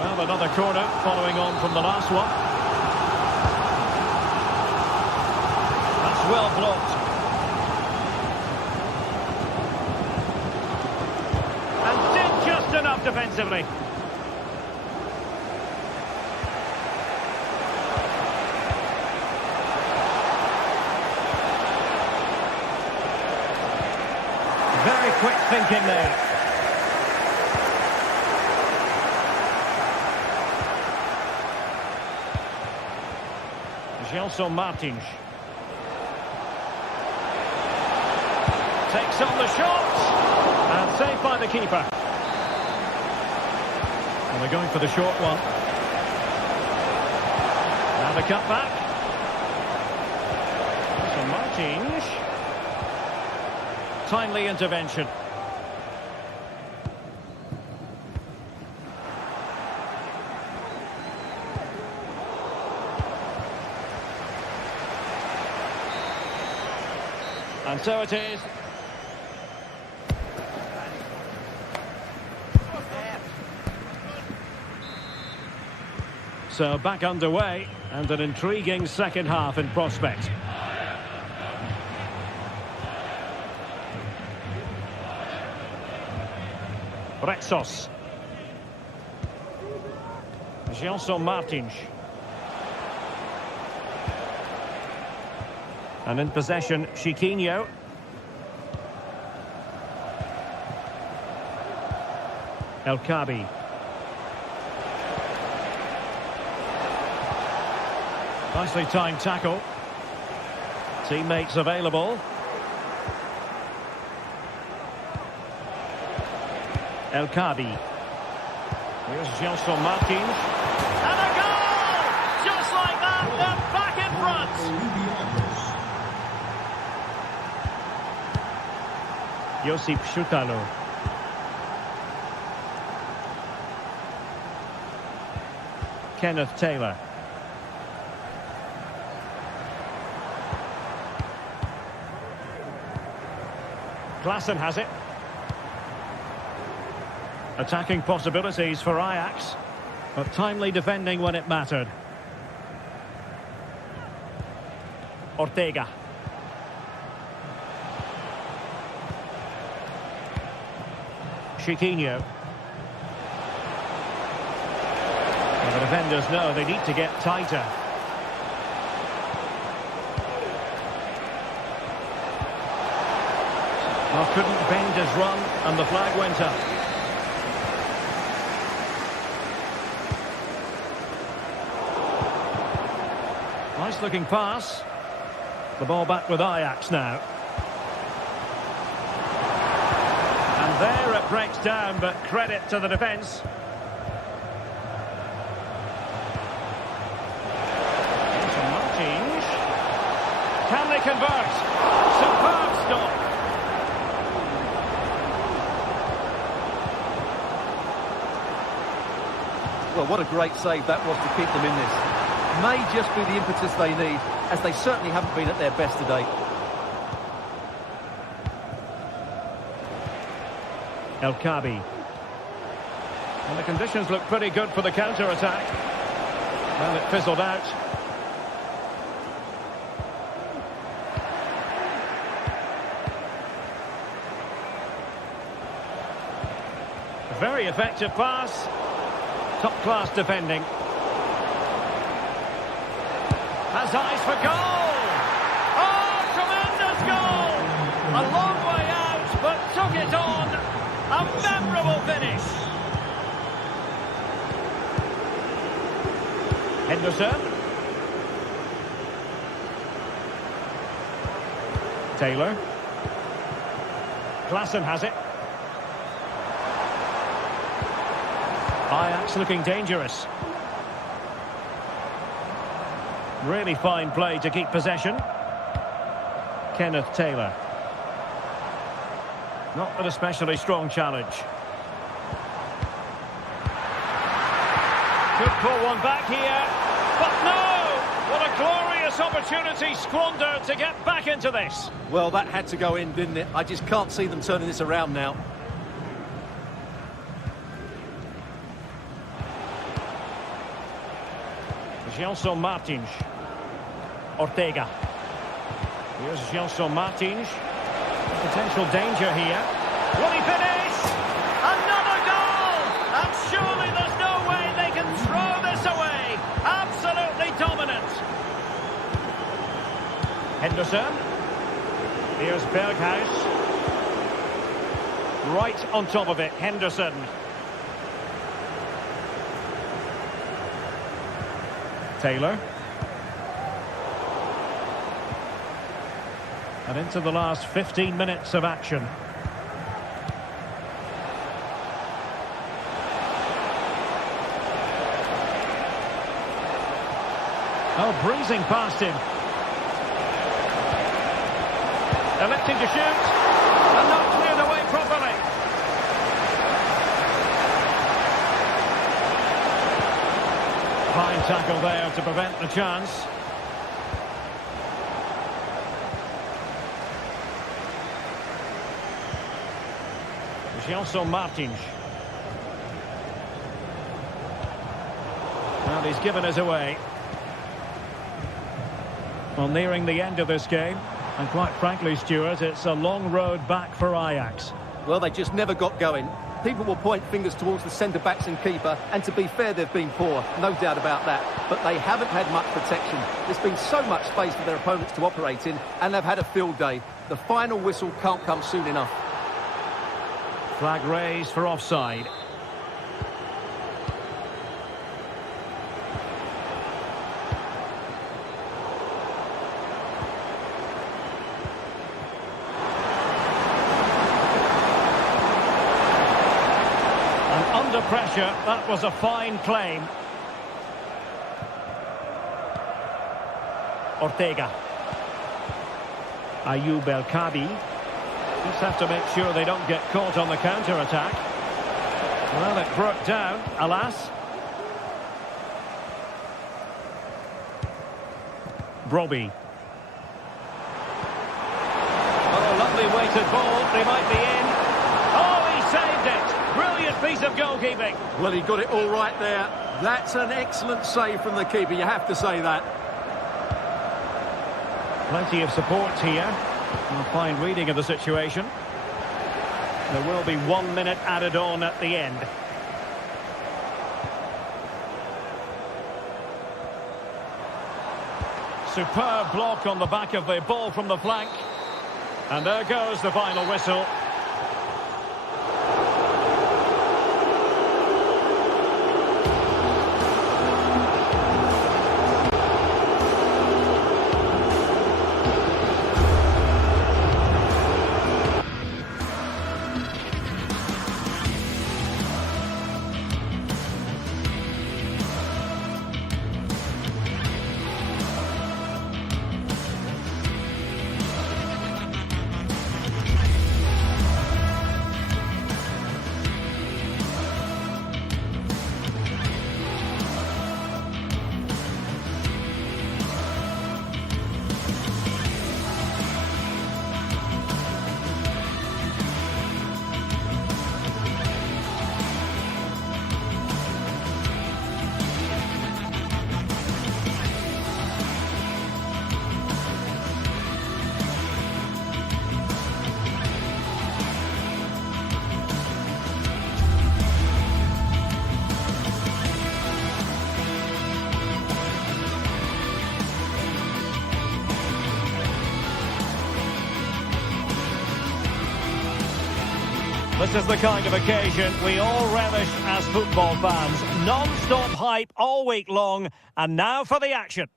Well, another corner following on from the last one. That's well blocked. Enough defensively. Very quick thinking there. Gelson Martins takes on the shot and saved by the keeper. And they're going for the short one. Now the cutback. So Martins. Timely intervention. And so it is. So back underway, and an intriguing second half in prospect. Rexos. Gelson Martins. And in possession, Chiquinho. El-Kabi. Nicely timed tackle. Teammates available. El-Kabi. Here's Gelson Martins. And a goal! Just like that, they're back in front. Josip Schutalo. Kenneth Taylor. Klaassen has it. Attacking possibilities for Ajax, but timely defending when it mattered. Ortega. Chiquinho. And the defenders know they need to get tighter. Well, couldn't bend his run, and the flag went up. Nice looking pass. The ball back with Ajax now. And there it breaks down, but credit to the defence. Martins. Can they convert? Superb stop. Well, what a great save that was to keep them in this. May just be the impetus they need, as they certainly haven't been at their best today. El-Kabi. And the conditions look pretty good for the counter-attack. Well, it fizzled out. Very effective pass. Top-class defending. Has eyes for goal! Oh, tremendous goal! A long way out, but took it on. A memorable finish. Henderson. Taylor. Klaassen has it. Ajax looking dangerous. Really fine play to keep possession. Kenneth Taylor. Not an especially strong challenge. Could pull one back here. But no! What a glorious opportunity squandered to get back into this. Well, that had to go in, didn't it? I just can't see them turning this around now. Gelson Martins. Ortega. Here's Gelson Martins. Potential danger here. Will he finish? Another goal! And surely there's no way they can throw this away. Absolutely dominant. Henderson. Here's Berghuis. Right on top of it, Henderson. Taylor. And into the last 15 minutes of action. Oh, breezing past him. Electing to shoot. And not cleared away properly. Fine tackle there to prevent the chance. Gelson Martins. And he's given us away. Well, nearing the end of this game. And quite frankly, Stuart, it's a long road back for Ajax. Well, they just never got going. People will point fingers towards the centre-backs and keeper, and to be fair, they've been poor, no doubt about that. But they haven't had much protection. There's been so much space for their opponents to operate in, and they've had a field day. The final whistle can't come soon enough. Flag raised for offside. Under pressure, that was a fine claim. Ortega. Ayoub El Kadi. Just have to make sure they don't get caught on the counter-attack. Well, it broke down, alas. Brobbey. Oh, lovely weighted ball. They might be in. Oh, he saved it. Brilliant piece of goalkeeping. Well, he got it all right there. That's an excellent save from the keeper, you have to say that. Plenty of support here. A fine reading of the situation. There will be 1 minute added on at the end. Superb block on the back of the ball from the flank. And there goes the final whistle. This is the kind of occasion we all relish as football fans. Non-stop hype all week long, and now for the action.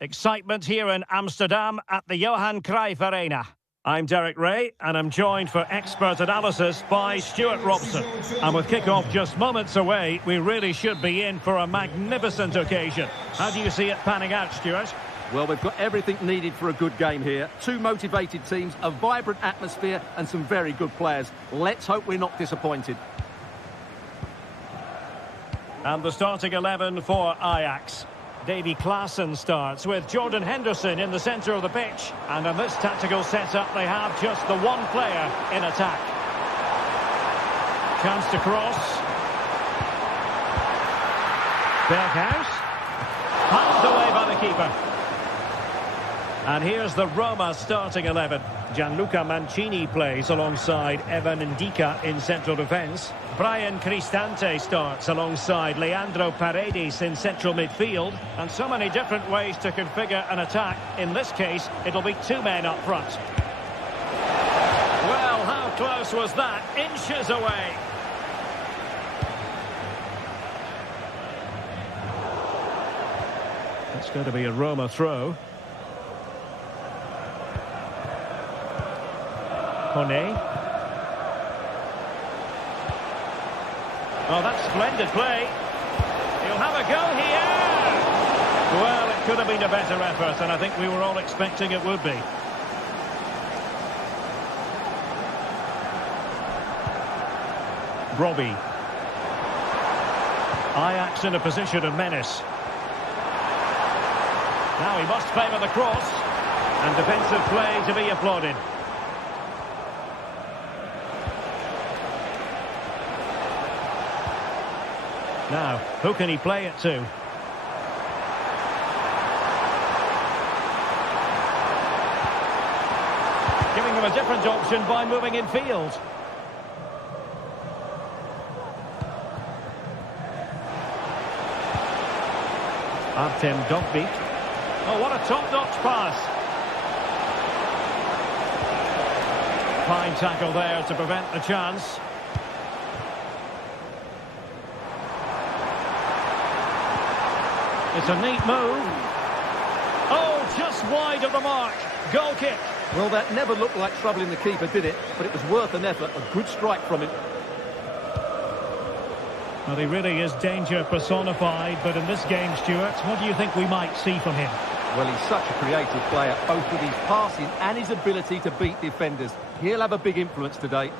Excitement here in Amsterdam at the Johan Cruyff Arena. I'm Derek Ray, and I'm joined for expert analysis by Stuart Robson. And with kick-off just moments away, we really should be in for a magnificent occasion. How do you see it panning out, Stuart? Well, we've got everything needed for a good game here. Two motivated teams, a vibrant atmosphere and some very good players. Let's hope we're not disappointed. And the starting 11 for Ajax. Davy Klaassen starts with Jordan Henderson in the centre of the pitch. And in this tactical setup, they have just the one player in attack. Chance to cross. Berghuis. Handed away by the keeper. And here's the Roma starting 11. Gianluca Mancini plays alongside Evan Ndika in central defence. Brian Cristante starts alongside Leandro Paredes in central midfield. And so many different ways to configure an attack. In this case, it'll be two men up front. Well, how close was that? Inches away. It's going to be a Roma throw. Kone. Oh, that's splendid play. He'll have a go here. Well, it could have been a better effort, and I think we were all expecting it would be. Robbie. Ajax in a position of menace. Now he must favour the cross. And defensive play to be applauded. Now, who can he play it to? Giving him a different option by moving in field. Artem Dovbyk. Oh, what a top-notch pass. Fine tackle there to prevent the chance. It's a neat move. Oh, just wide of the mark. Goal kick. Well, that never looked like troubling the keeper, did it? But it was worth an effort. A good strike from him. Well, he really is danger personified. But in this game, Stuart, what do you think we might see from him? Well, he's such a creative player, both with his passing and his ability to beat defenders. He'll have a big influence today.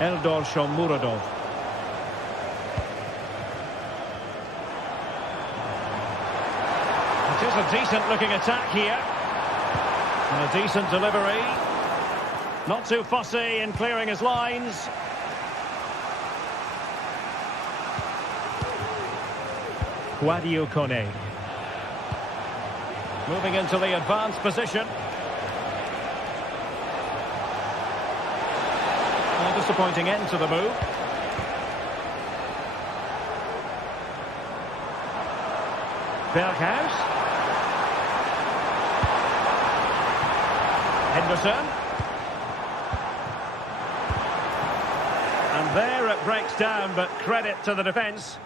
Eldor Shomurodov. It is a decent-looking attack here. And a decent delivery. Not too fussy in clearing his lines. Guadio Kone. Moving into the advanced position. A disappointing end to the move. Berghuis. Henderson. And there it breaks down, but credit to the defence.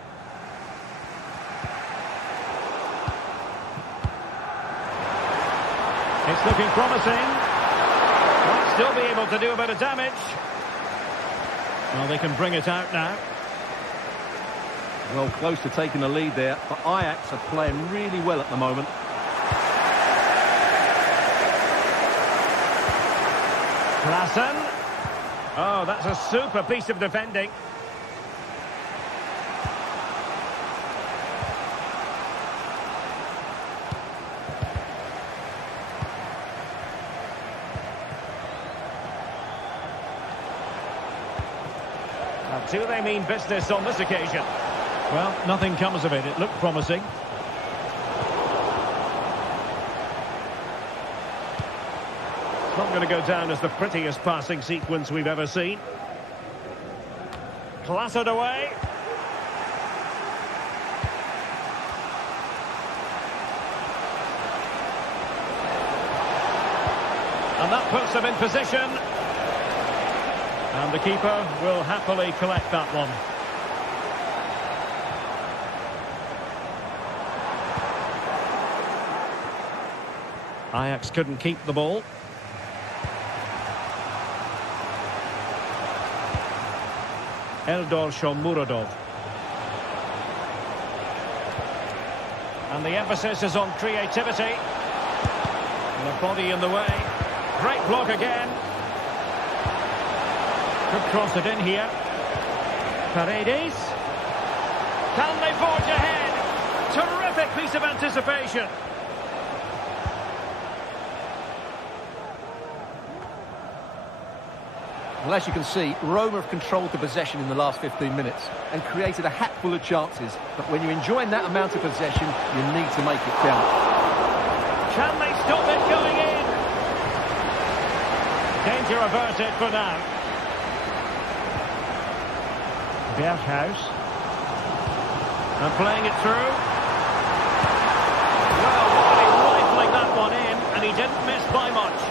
It's looking promising. Might still be able to do a bit of damage. Well, they can bring it out now. Well, close to taking the lead there, but Ajax are playing really well at the moment. Klaassen. Oh, that's a super piece of defending. Do they mean business on this occasion? Well, nothing comes of it. It looked promising. It's not going to go down as the prettiest passing sequence we've ever seen. Clattered away. And that puts them in position. And the keeper will happily collect that one. Ajax couldn't keep the ball. Eldor Shomurodov. And the emphasis is on creativity. And the body in the way. Great block again. Could cross it in here. Paredes. Can they forge ahead? Terrific piece of anticipation. Well, as you can see, Roma have controlled the possession in the last 15 minutes and created a hatful of chances. But when you're enjoying that amount of possession, you need to make it count. Can they stop it going in? Danger averted for now. Berghuis. And playing it through. Well, really rifling that one in, and he didn't miss by much.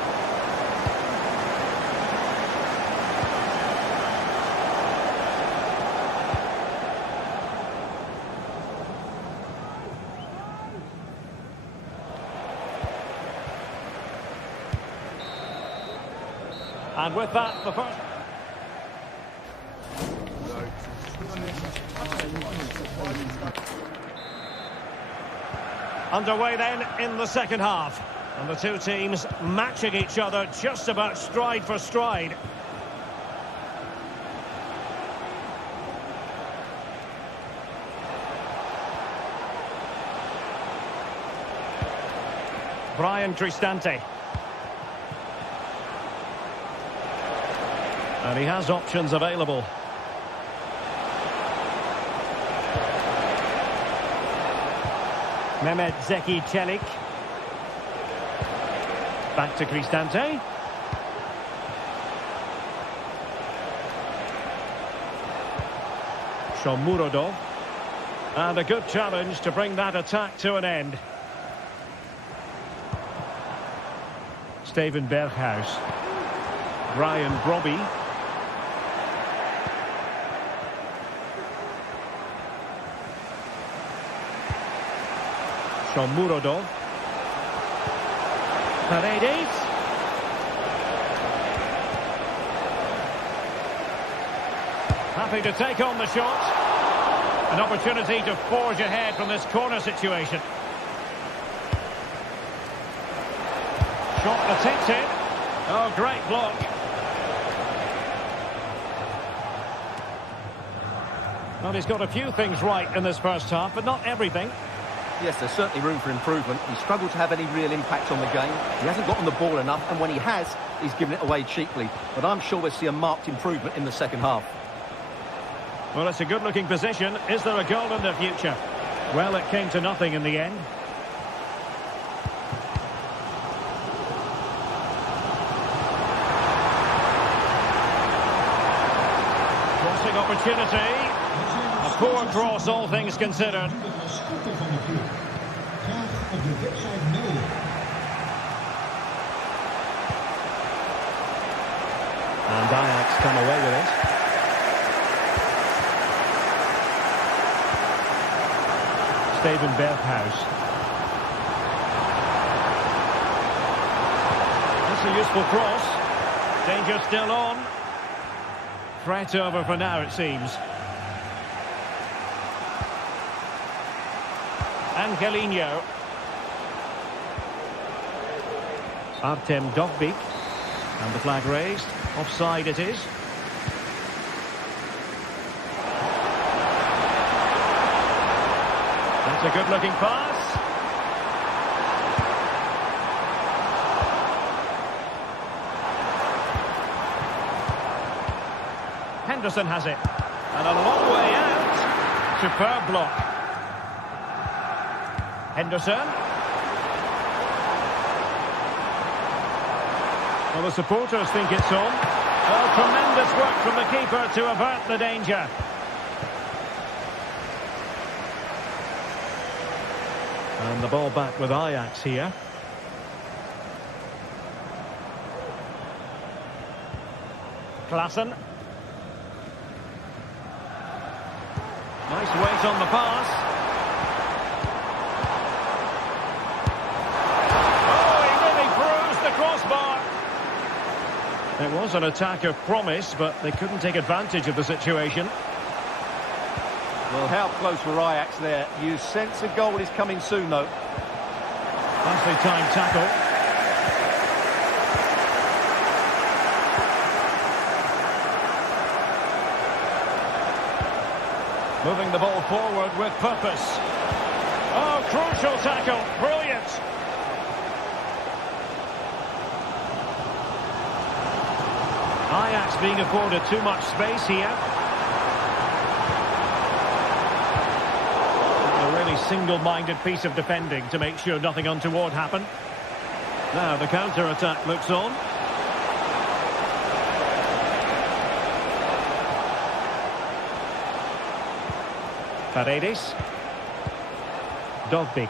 And with that, the first... Underway then in the second half. And the two teams matching each other just about stride for stride. Brian Cristante. And he has options available. Mehmet Zeki Çelik. Back to Cristante. Shomurodov. And a good challenge to bring that attack to an end. Steven Berghuis. Brian Brobby. Shomurodov. Paredes. Happy to take on the shot. An opportunity to forge ahead from this corner situation. Shot attempted. Oh, great block. Well, he's got a few things right in this first half, but not everything. Yes, there's certainly room for improvement. He struggled to have any real impact on the game. He hasn't gotten the ball enough, and when he has, he's given it away cheaply. But I'm sure we'll see a marked improvement in the second half. Well, it's a good-looking position. Is there a goal in the future? Well, it came to nothing in the end. Crossing opportunity. A poor cross, all things considered. And Ajax come away with it. Steven Berghuis. That's a useful cross. Danger still on. Threat over for now, it seems. Angelino. Artem Dovbyk. And the flag raised. Offside it is. That's a good-looking pass. Henderson has it. And a long way out. Superb block. Henderson. Well, the supporters think it's on. Oh, tremendous work from the keeper to avert the danger. And the ball back with Ajax here. Klaassen. Nice weight on the pass. Oh, he really bruised the crossbar. It was an attack of promise, but they couldn't take advantage of the situation. Well, how close were Ajax there? You sense a goal is coming soon, though. Nicely timed tackle. Moving the ball forward with purpose. Oh, crucial tackle. Brilliant. Ajax being afforded too much space here. A really single-minded piece of defending to make sure nothing untoward happened. Now the counter-attack looks on. Paredes. Dovbik.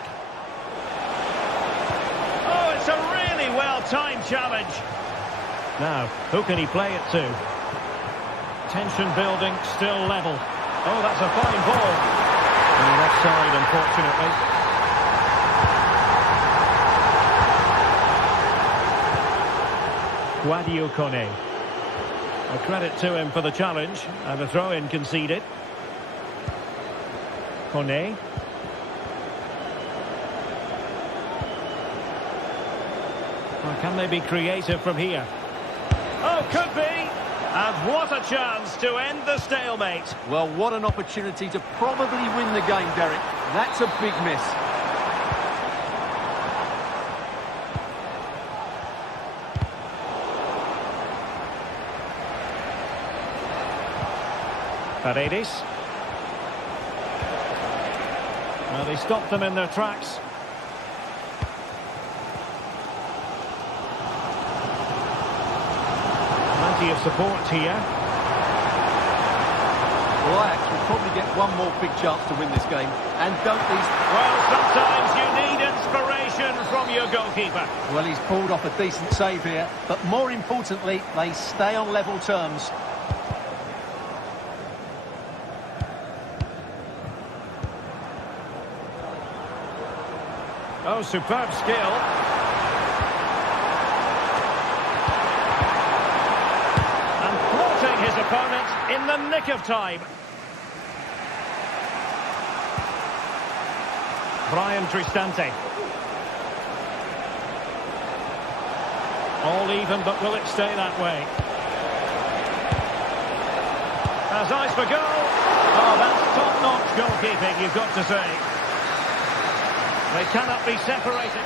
Oh, it's a really well-timed challenge. Now, who can he play it to? Tension building, still level. Oh, that's a fine ball. And offside, unfortunately. Guadio Kone. A credit to him for the challenge, and a throw-in conceded. Kone. Well, can they be creative from here? Oh, could be! And what a chance to end the stalemate. Well, what an opportunity to probably win the game, Derek. That's a big miss. Paredes. Well, they stopped them in their tracks. Plenty of support here. Well, Ajax will probably get one more big chance to win this game. And don't these... Well, sometimes you need inspiration from your goalkeeper. Well, he's pulled off a decent save here. But more importantly, they stay on level terms. Oh, superb skill. And thwarting his opponent in the nick of time. Brian Tristante. All even, but will it stay that way? Has eyes for goal. Oh, that's top-notch goalkeeping, you've got to say. They cannot be separated.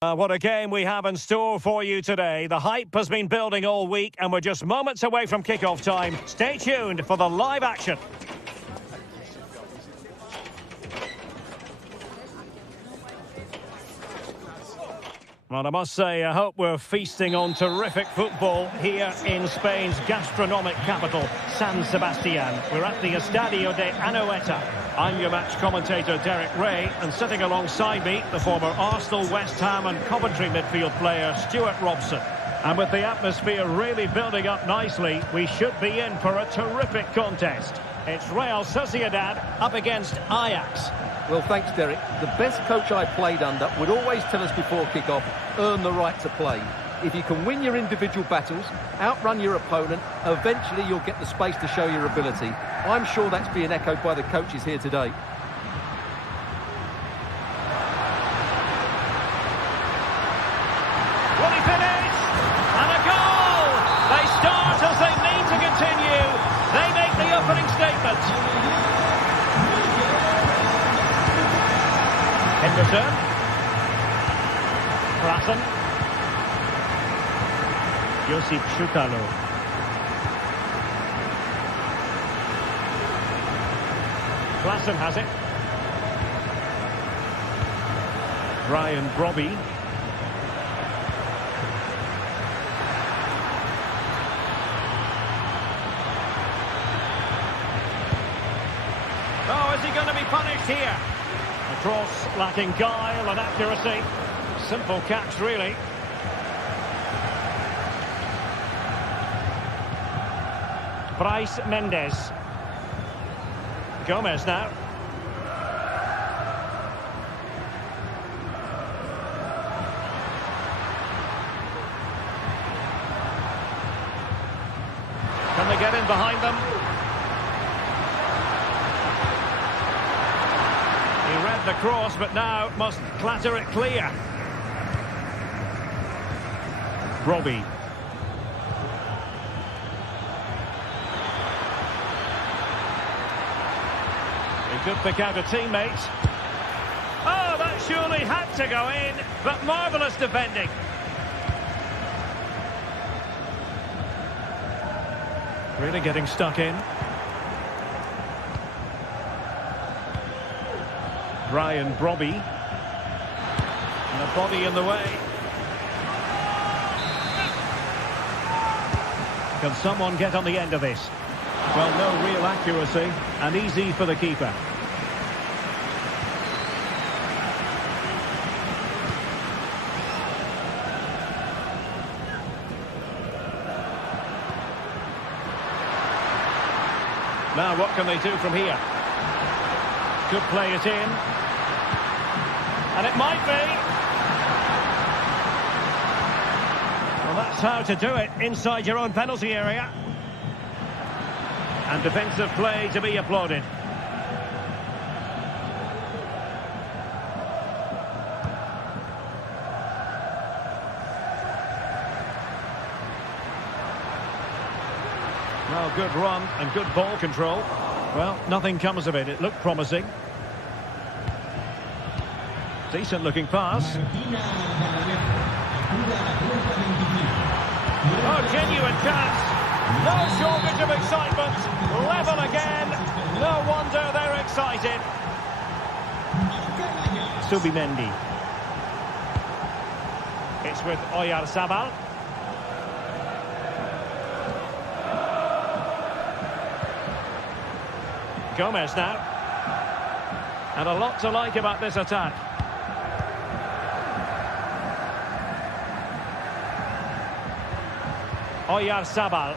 What a game we have in store for you today. The hype has been building all week and we're just moments away from kick-off time. Stay tuned for the live action. Well, I must say, I hope we're feasting on terrific football here in Spain's gastronomic capital, San Sebastian. We're at the Estadio de Anoeta. I'm your match commentator, Derek Ray, and sitting alongside me, the former Arsenal, West Ham and Coventry midfield player, Stuart Robson. And with the atmosphere really building up nicely, we should be in for a terrific contest. It's Real Sociedad up against Ajax. Well, thanks, Derek. The best coach I played under would always tell us before kick-off, earn the right to play. If you can win your individual battles, outrun your opponent, eventually you'll get the space to show your ability. I'm sure that's being echoed by the coaches here today. Will he finish? And a goal! They start as they need to continue. They make the opening statement. Henderson. Klassen. Josip Chutalo. Klassen has it. Brian Brobby. Oh, is he going to be punished here? A cross lacking guile and accuracy. Simple catch, really. Bryce Mendes. Gomez now. Can they get in behind them? He read the cross, but now must clatter it clear. Robbie. He could pick out a teammate. Oh, that surely had to go in, but marvellous defending. Really getting stuck in. Brian Brobby. And a body in the way. Can someone get on the end of this? Well, no real accuracy, and easy for the keeper. Now, what can they do from here? Could play it in. And it might be. Well, that's how to do it inside your own penalty area. And defensive play to be applauded. Well, good run and good ball control. Well, nothing comes of it. It looked promising. Decent looking pass. Oh, genuine chance. No shortage of excitement. Level again. No wonder they're excited. Subimendi. It's with Oyarzabal. Gomez now. And a lot to like about this attack. Oyarzabal.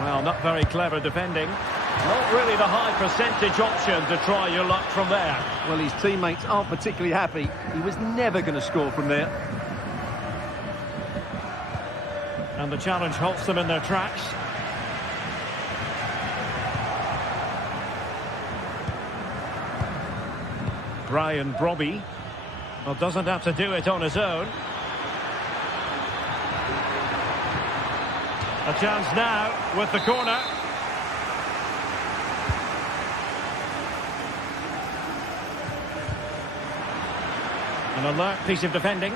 Well, not very clever defending. Not really the high percentage option to try your luck from there. Well, his teammates aren't particularly happy. He was never going to score from there. And the challenge halts them in their tracks. Brian Brobby. Well, doesn't have to do it on his own. A chance now with the corner. An alert piece of defending.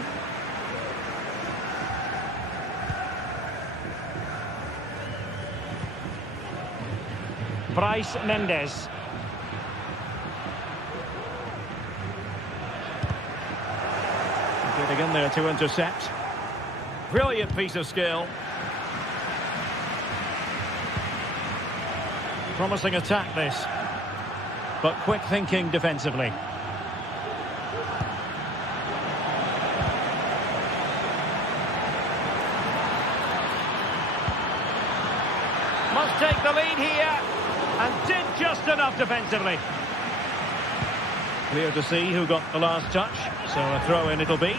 Bryce Mendes. Getting in there to intercept. Brilliant piece of skill. Promising attack this. But quick thinking defensively. Must take the lead here. And did just enough defensively. Clear to see who got the last touch. So a throw in it'll be.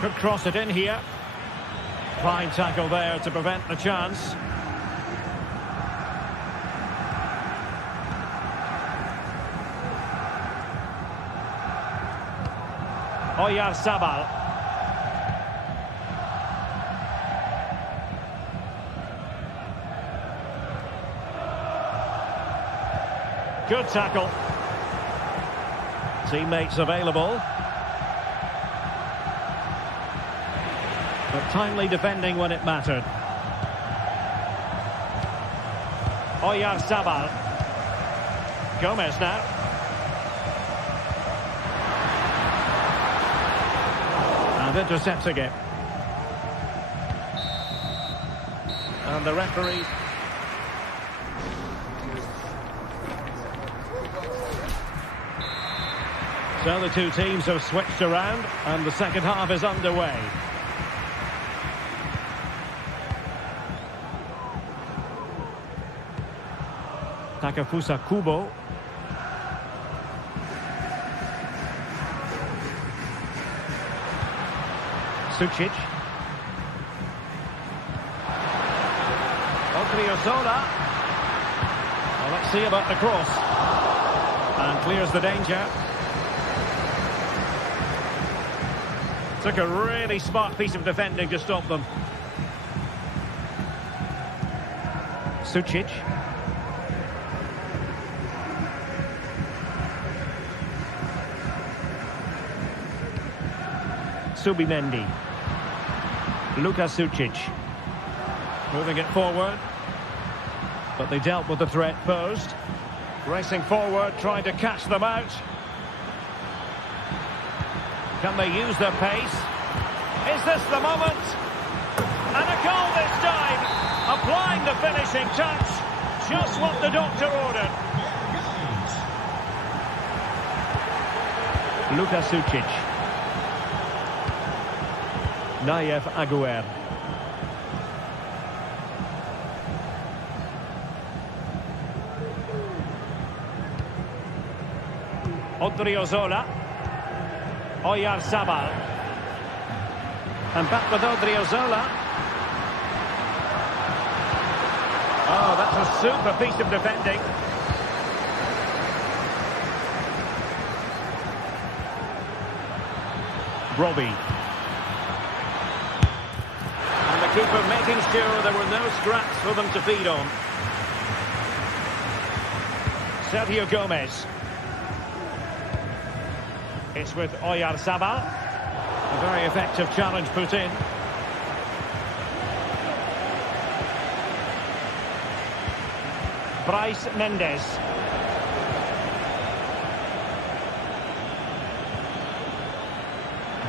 Could cross it in here. Fine tackle there to prevent the chance. Oyarzabal. Good tackle. Teammates available. But timely defending when it mattered. Oyarzabal. Gomez now. And intercepting it. And the referee. So the two teams have switched around and the second half is underway. Takefusa Kubo. Sucic. Odriozola. Well, let's see about the cross. And clears the danger. Took a really smart piece of defending to stop them. Sucic. Subimendi. Luka Sucic. Moving it forward. But they dealt with the threat posed. Racing forward, trying to catch them out. Can they use their pace? Is this the moment? And a goal this time! Applying the finishing touch. Just what the doctor ordered. Luka Sucic. Nayev Aguer. Odriozola. Oyarzabal. And back with Odriozola. Oh, that's a super piece of defending. Robbie. And the keeper making sure there were no scraps for them to feed on. Sergio Gomez. It's with Oyarzabal. A very effective challenge put in. Bryce Mendes.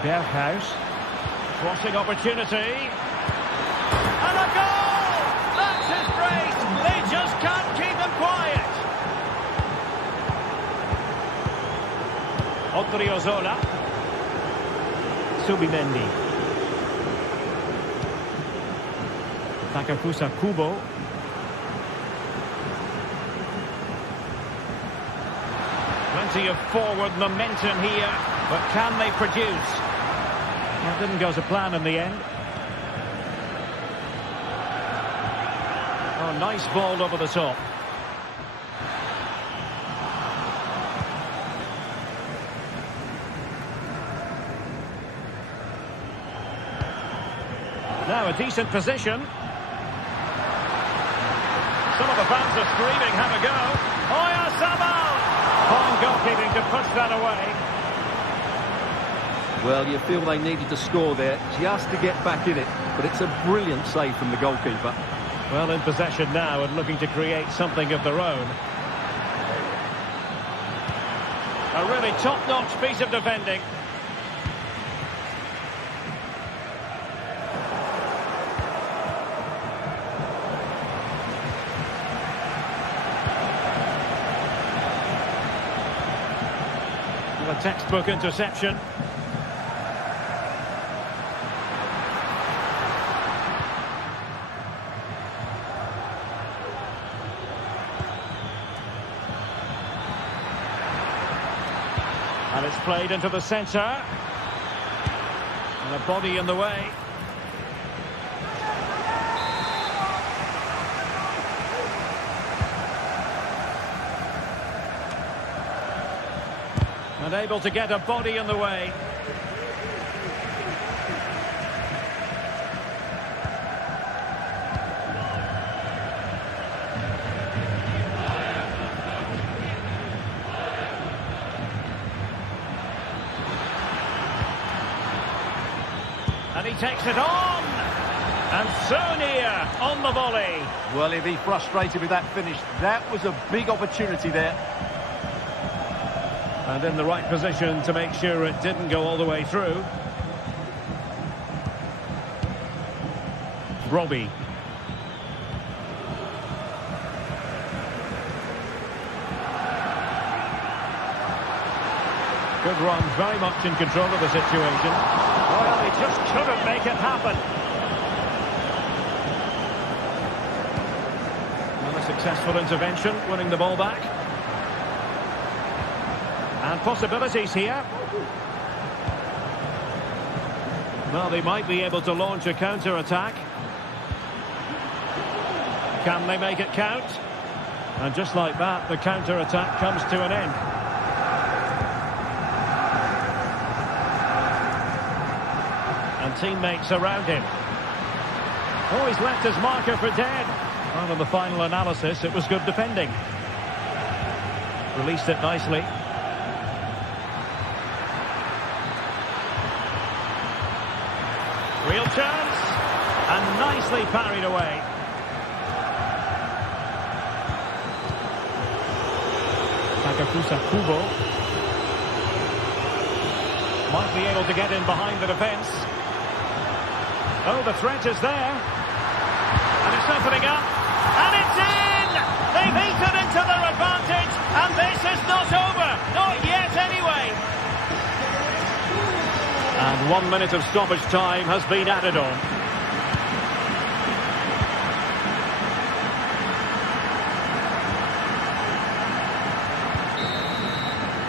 Berghuis. Crossing opportunity. And a goal! That's his brace! They just can't keep them quiet! Odriozola. Subimendi. Takefusa Kubo. Plenty of forward momentum here, but can they produce? That didn't go to plan in the end. Oh, nice ball over the top. Now a decent position. Some of the fans are screaming, have a go. Oyarzabal! Fine goalkeeping to push that away. Well, you feel they needed to score there just to get back in it. But it's a brilliant save from the goalkeeper. Well, in possession now and looking to create something of their own. A really top-notch piece of defending. A textbook interception. And it's played into the centre. And a body in the way. And able to get a body in the way. And he takes it on! And so near on the volley. Well, he'll be frustrated with that finish. That was a big opportunity there. And in the right position to make sure it didn't go all the way through. Robbie. Good run, very much in control of the situation. Well, he just couldn't make it happen. Well, a successful intervention, winning the ball back. And possibilities here. Well, they might be able to launch a counter-attack. Can they make it count? And just like that, the counter-attack comes to an end. And teammates around him. Oh, he's left his marker for dead. Well, in the final analysis, it was good defending. Released it nicely. Real chance, and nicely parried away. Takafusa Kubo might be able to get in behind the defence. Oh, the threat is there. And it's opening up. And it's in! They've eaten into their advantage, and this is not over. Not yet, anyway. And 1 minute of stoppage time has been added on.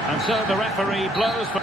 And so the referee blows for...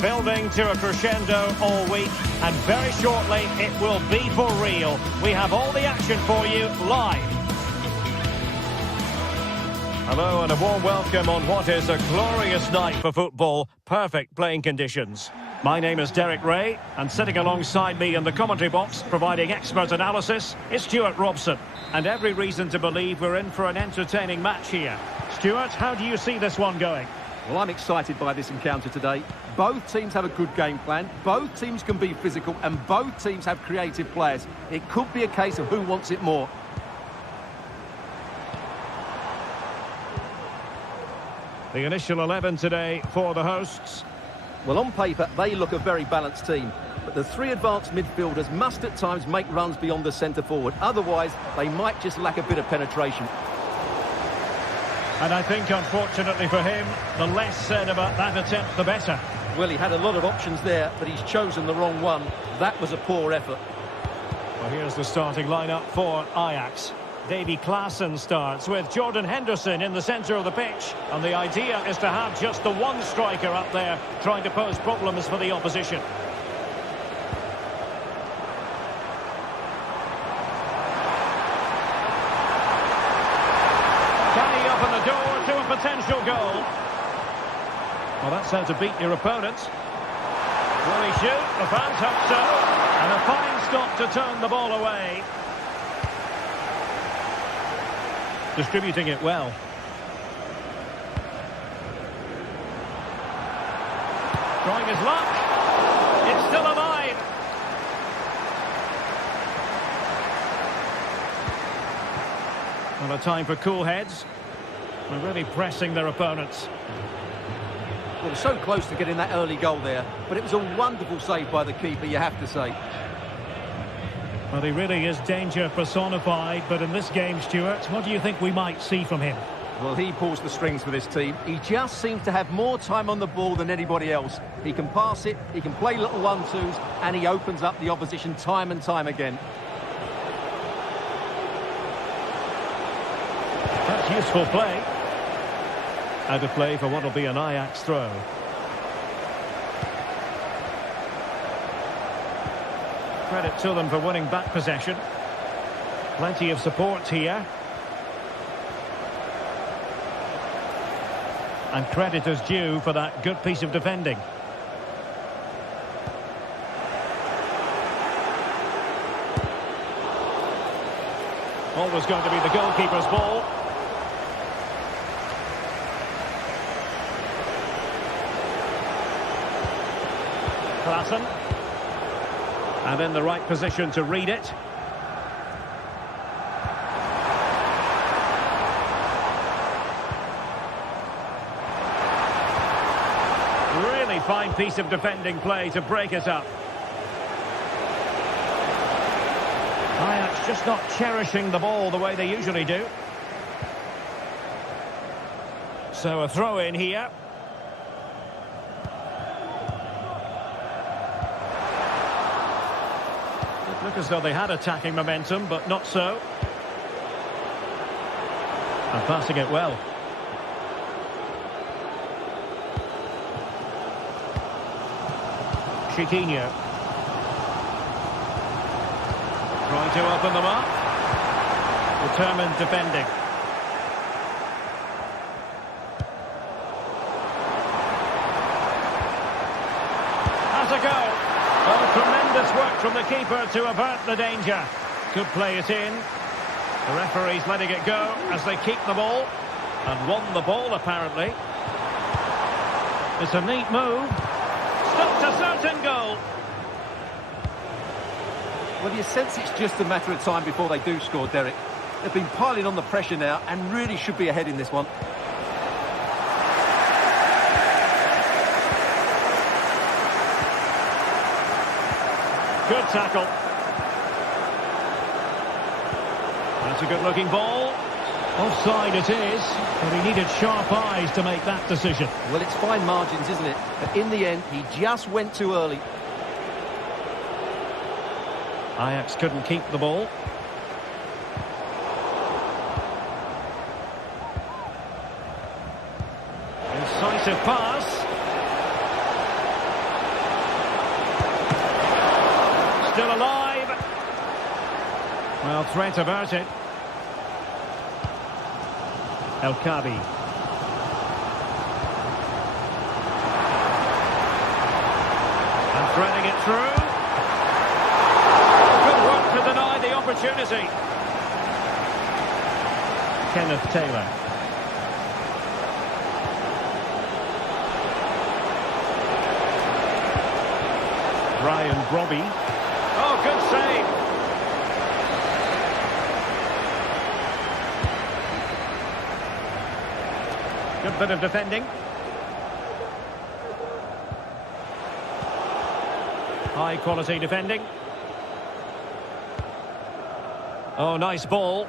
building to a crescendo all week, and very shortly it will be for real. We have all the action for you live. Hello and a warm welcome on what is a glorious night for football. Perfect playing conditions. My name is Derek Ray, and sitting alongside me in the commentary box, providing expert analysis, is Stuart Robson. And every reason to believe we're in for an entertaining match here. Stuart, how do you see this one going? Well, I'm excited by this encounter today. Both teams have a good game plan, both teams can be physical, and both teams have creative players. It could be a case of who wants it more. The initial 11 today for the hosts. Well, on paper, they look a very balanced team. But the three advanced midfielders must at times make runs beyond the centre-forward. Otherwise, they might just lack a bit of penetration. And I think, unfortunately for him, the less said about that attempt, the better. Well, he had a lot of options there, but he's chosen the wrong one. That was a poor effort. Well, here's the starting lineup for Ajax. Davy Klaassen starts with Jordan Henderson in the centre of the pitch. And the idea is to have just the one striker up there trying to pose problems for the opposition. Can he open the door to a potential goal? Well, that's how to beat your opponent. Will he shoot? The fans hope so. And a fine stop to turn the ball away. Distributing it well. Trying his luck. It's still alive. Well, a time for cool heads. They're really pressing their opponents. Well, so close to getting that early goal there, but it was a wonderful save by the keeper, you have to say. Well, he really is danger personified, but in this game, Stuart, what do you think we might see from him? Well, he pulls the strings for this team. He just seems to have more time on the ball than anybody else. He can pass it, he can play little one-twos, and he opens up the opposition time and time again. That's useful play. Out of play for what will be an Ajax throw. Credit to them for winning back possession. Plenty of support here. And credit is due for that good piece of defending. Always going to be the goalkeeper's ball. Klaassen. And in the right position to read it. Really fine piece of defending play to break it up. Ajax just not cherishing the ball the way they usually do. So a throw in here. Look as though they had attacking momentum, but not so. And passing it well. Chiquinho. Trying to open them up. Determined defending. Has a go. Oh, tremendous work from the keeper to avert the danger. Could play it in. The referee's letting it go as they keep the ball. And won the ball, apparently. It's a neat move. Stopped a certain goal. Well, you sense it's just a matter of time before they do score, Derek. They've been piling on the pressure now and really should be ahead in this one. Good tackle. That's a good-looking ball. Offside it is, but he needed sharp eyes to make that decision. Well, it's fine margins, isn't it? But in the end, he just went too early. Ajax couldn't keep the ball. Incisive pass. No threat about it. El Kabi. And threading it through. Good work to deny the opportunity. Kenneth Taylor. Ryan Brobby. Oh, good save. Good bit of defending. High quality defending. Oh, nice ball.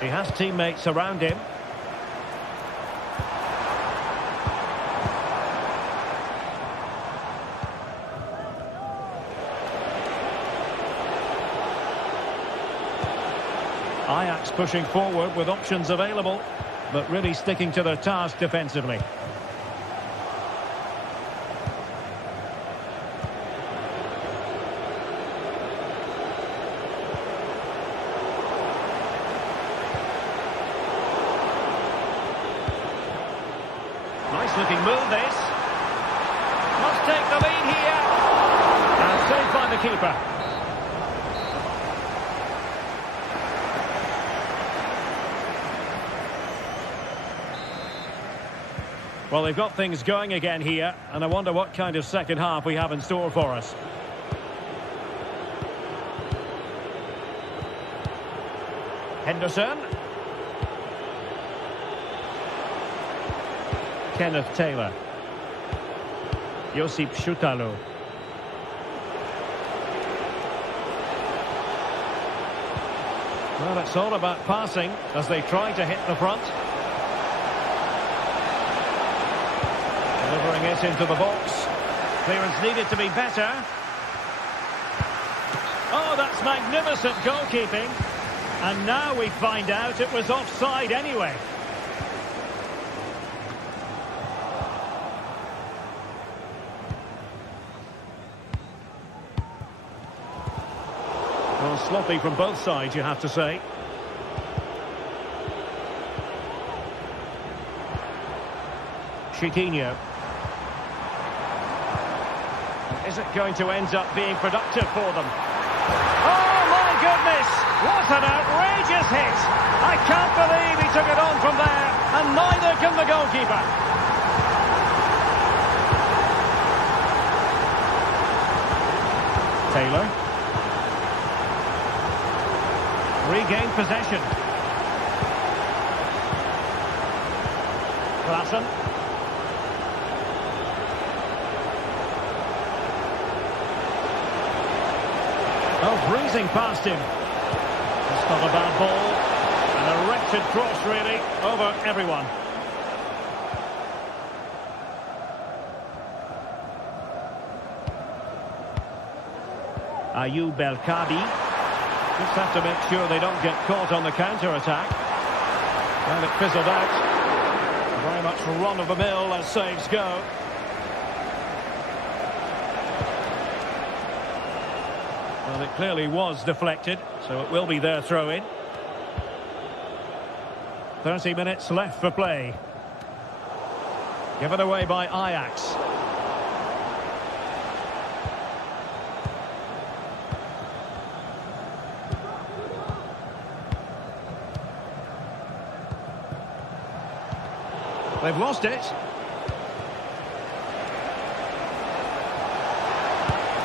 He has teammates around him. Ajax pushing forward with options available, but really sticking to their task defensively. Nice looking move this. Must take the lead here. And saved by the keeper. Well, they've got things going again here, and I wonder what kind of second half we have in store for us. Henderson. Kenneth Taylor. Josip Šutalo. Well, it's all about passing as they try to hit the front. Delivering it into the box. Clearance needed to be better. Oh, that's magnificent goalkeeping. And now we find out it was offside anyway. Well, sloppy from both sides, you have to say. Chiquinho. Is it going to end up being productive for them? Oh, my goodness! What an outrageous hit! I can't believe he took it on from there, and neither can the goalkeeper. Taylor. Regained possession. Klassen. Oh, breezing past him. It's not a bad ball. And a wretched cross, really, over everyone. Ayoub El Kabi. Just have to make sure they don't get caught on the counter-attack. And it fizzled out. Very much run-of-the-mill as saves go. Well, it clearly was deflected, so it will be their throw-in. 30 minutes left for play. Given away by Ajax. They've lost it.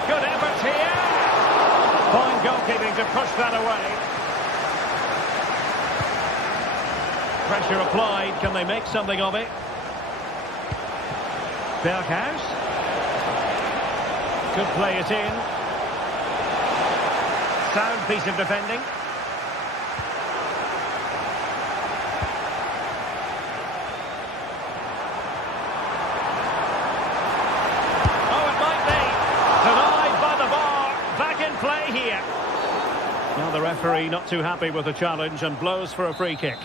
Good effort here. Fine goalkeeping to push that away. Pressure applied. Can they make something of it? Berghuis. Could play it in. Sound piece of defending. Now the referee not too happy with the challenge and blows for a free kick.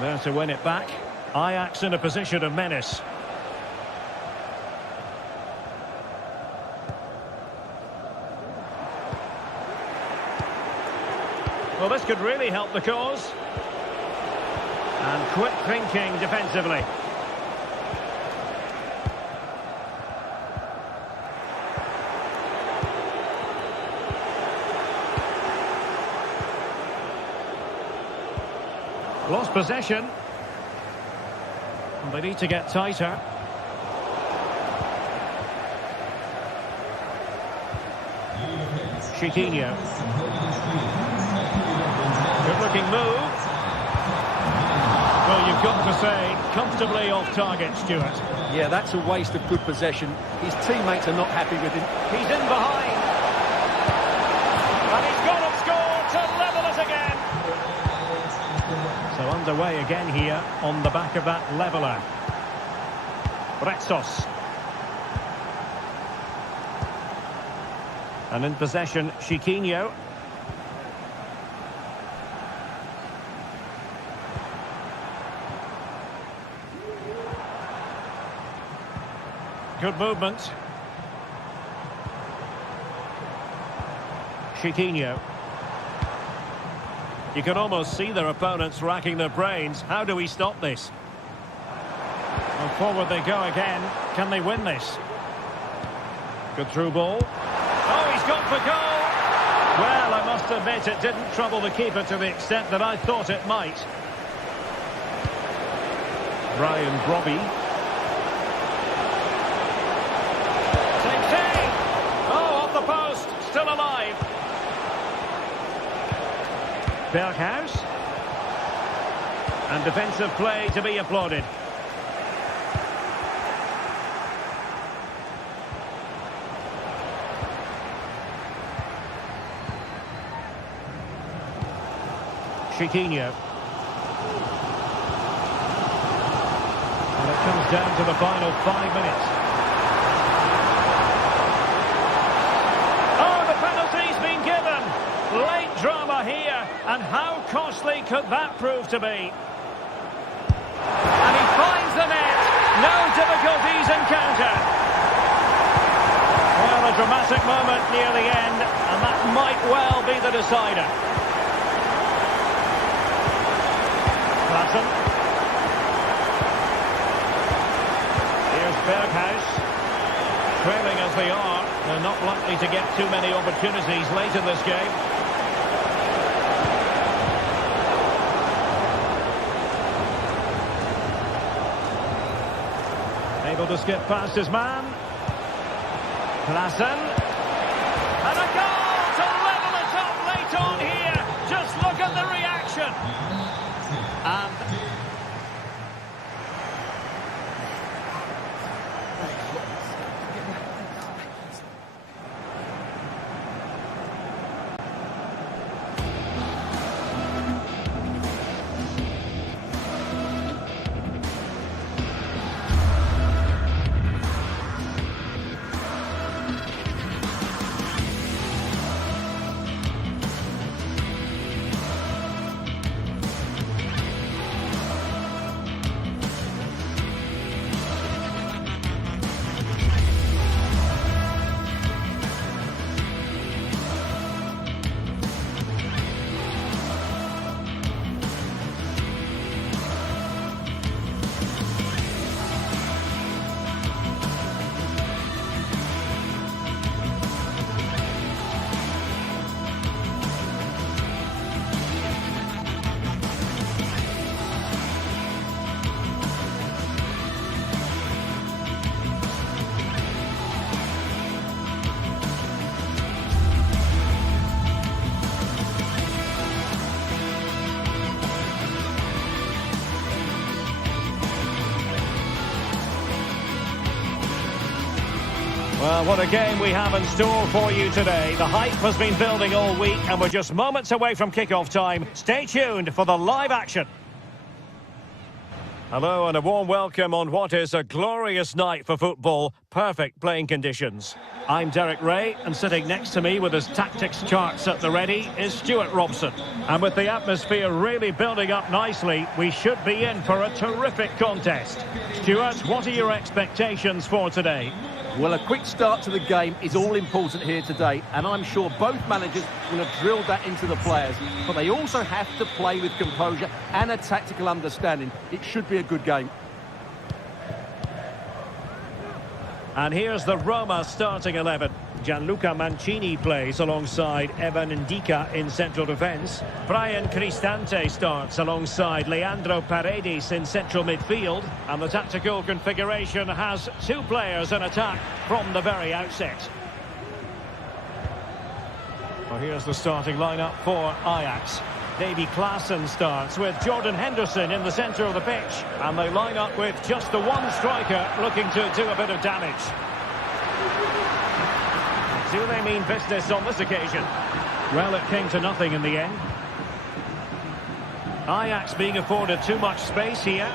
There to win it back. Ajax in a position of menace. Well, this could really help the cause. And quick thinking defensively. Lost possession. And they need to get tighter. Chiquinho. Good looking move. Well, you've got to say, comfortably off target, Stuart. Yeah, that's a waste of good possession. His teammates are not happy with him. He's in behind. And he's got to score to level it again. So underway again here on the back of that leveller. Bretzos. And in possession, Chiquinho. Good movement. Chiquinho. You can almost see their opponents racking their brains. How do we stop this? Well, forward they go again. Can they win this? Good through ball. Oh, he's gone for goal. Well, I must admit it didn't trouble the keeper to the extent that I thought it might. Brian Brobby. Still alive. Berghaus. And defensive play to be applauded. Chiquinho. And it comes down to the final 5 minutes. Late drama here, and how costly could that prove to be? And he finds the net. No difficulties encountered. Well, a dramatic moment near the end, and that might well be the decider. Klassen. Here's Berghaus. Trailing as they are, they're not likely to get too many opportunities late in this game. Able to skip past his man. Klassen. And a goal to level it up late on here. Just look at the reaction. And Well, what a game we have in store for you today. The hype has been building all week and we're just moments away from kick-off time. Stay tuned for the live action. Hello and a warm welcome on what is a glorious night for football. perfect playing conditions. I'm Derek Ray, and sitting next to me with his tactics charts at the ready is Stuart Robson. And with the atmosphere really building up nicely, we should be in for a terrific contest. Stuart, what are your expectations for today? Well, a quick start to the game is all important here today, and I'm sure both managers will have drilled that into the players, but they also have to play with composure and a tactical understanding. It should be a good game. And here's the Roma starting 11. Gianluca Mancini plays alongside Evan Ndika in central defence. Brian Cristante starts alongside Leandro Paredes in central midfield. And the tactical configuration has two players in attack from the very outset. Well, here's the starting lineup for Ajax. Davy Klaassen starts with Jordan Henderson in the centre of the pitch. And they line up with just the one striker looking to do a bit of damage. Do they mean business on this occasion? Well, it came to nothing in the end. Ajax being afforded too much space here.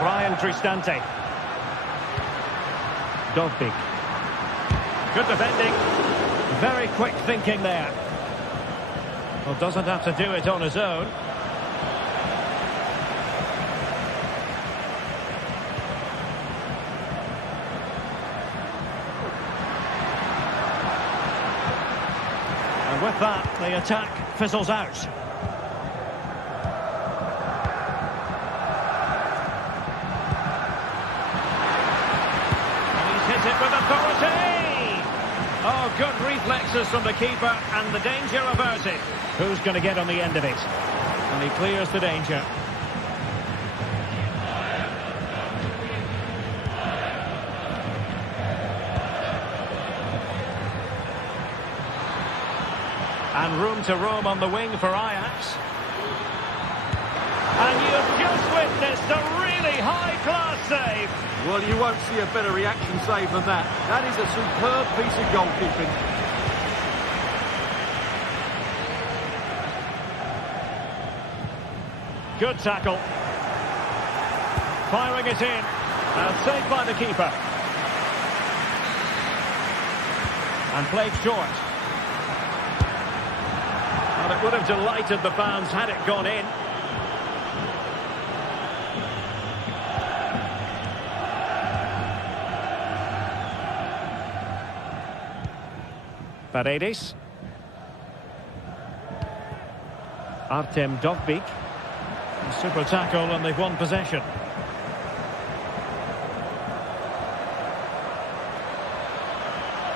Brian Cristante. Dovbyk. Good defending. Very quick thinking there. Well, doesn't have to do it on his own. And with that, the attack fizzles out. It with authority! Oh, good reflexes from the keeper, and the danger averted. Who's going to get on the end of it? And he clears the danger. And room to roam on the wing for Ajax. And you've just witnessed a really high-class save. Well, you won't see a better reaction save than that. That is a superb piece of goalkeeping. Good tackle. Firing it in. And saved by the keeper. And played short. And it would have delighted the fans had it gone in. Paredes. Artem Dovbyk. Super tackle, and they've won possession.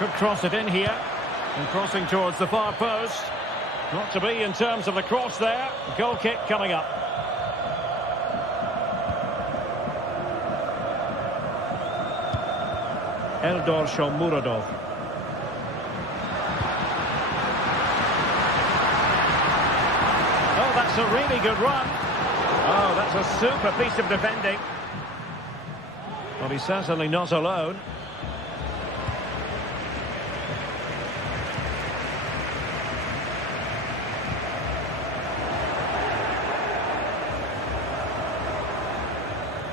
Could cross it in here. And crossing towards the far post. Not to be in terms of the cross there. Goal kick coming up. Eldor Shomurodov. Oh, that's a really good run. Oh, that's a super piece of defending. Well, he's certainly not alone.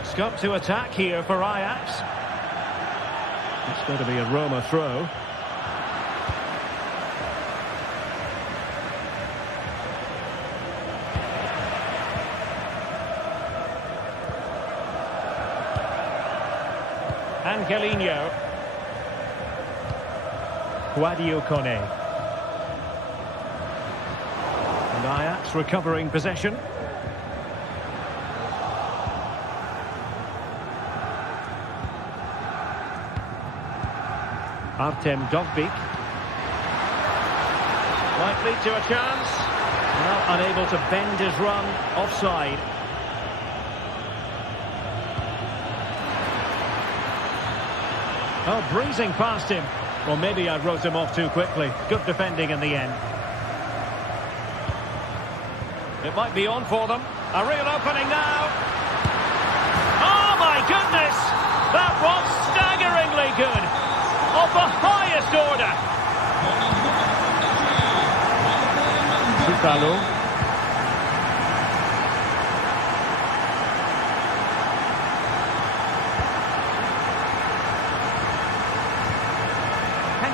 Scope to attack here for Ajax. It's going to be a Roma throw. Angelino. Guadio Kone. And Ajax recovering possession. Artem Dovbyk. Might lead to a chance. Well, unable to bend his run offside. Oh, breezing past him. Well, maybe I wrote him off too quickly. Good defending in the end. It might be on for them. A real opening now. Oh, my goodness! That was staggeringly good. Of the highest order.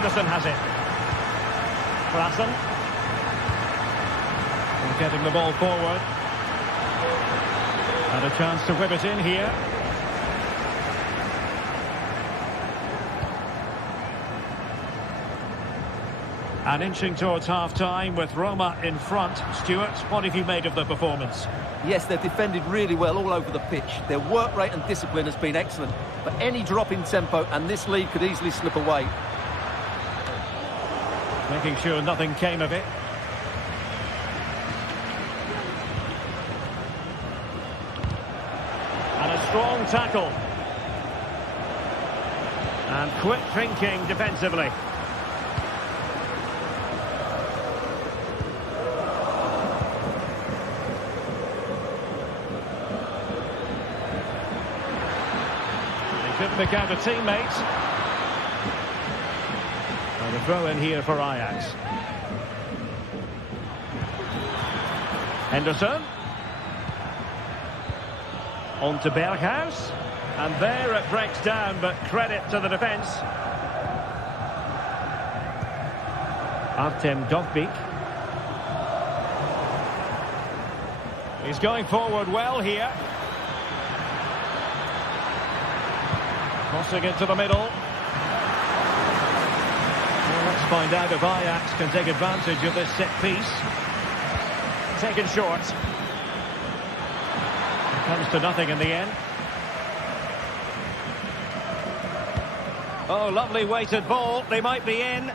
Henderson has it. Klassen. Getting the ball forward. And a chance to whip it in here. And inching towards half-time with Roma in front. Stuart, what have you made of the performance? Yes, they've defended really well all over the pitch. Their work rate and discipline has been excellent. But any drop in tempo and this lead could easily slip away. Making sure nothing came of it. And a strong tackle. And quick thinking defensively. Couldn't pick out a teammate. And a throw in here for Ajax. Henderson. On to Berghuis. And there it breaks down, but credit to the defence. Artem Dovbyk. He's going forward well here. Crossing into the middle. Well, let's find out if Ajax can take advantage of this set piece. Taken short. It comes to nothing in the end. Oh, lovely weighted ball. They might be in.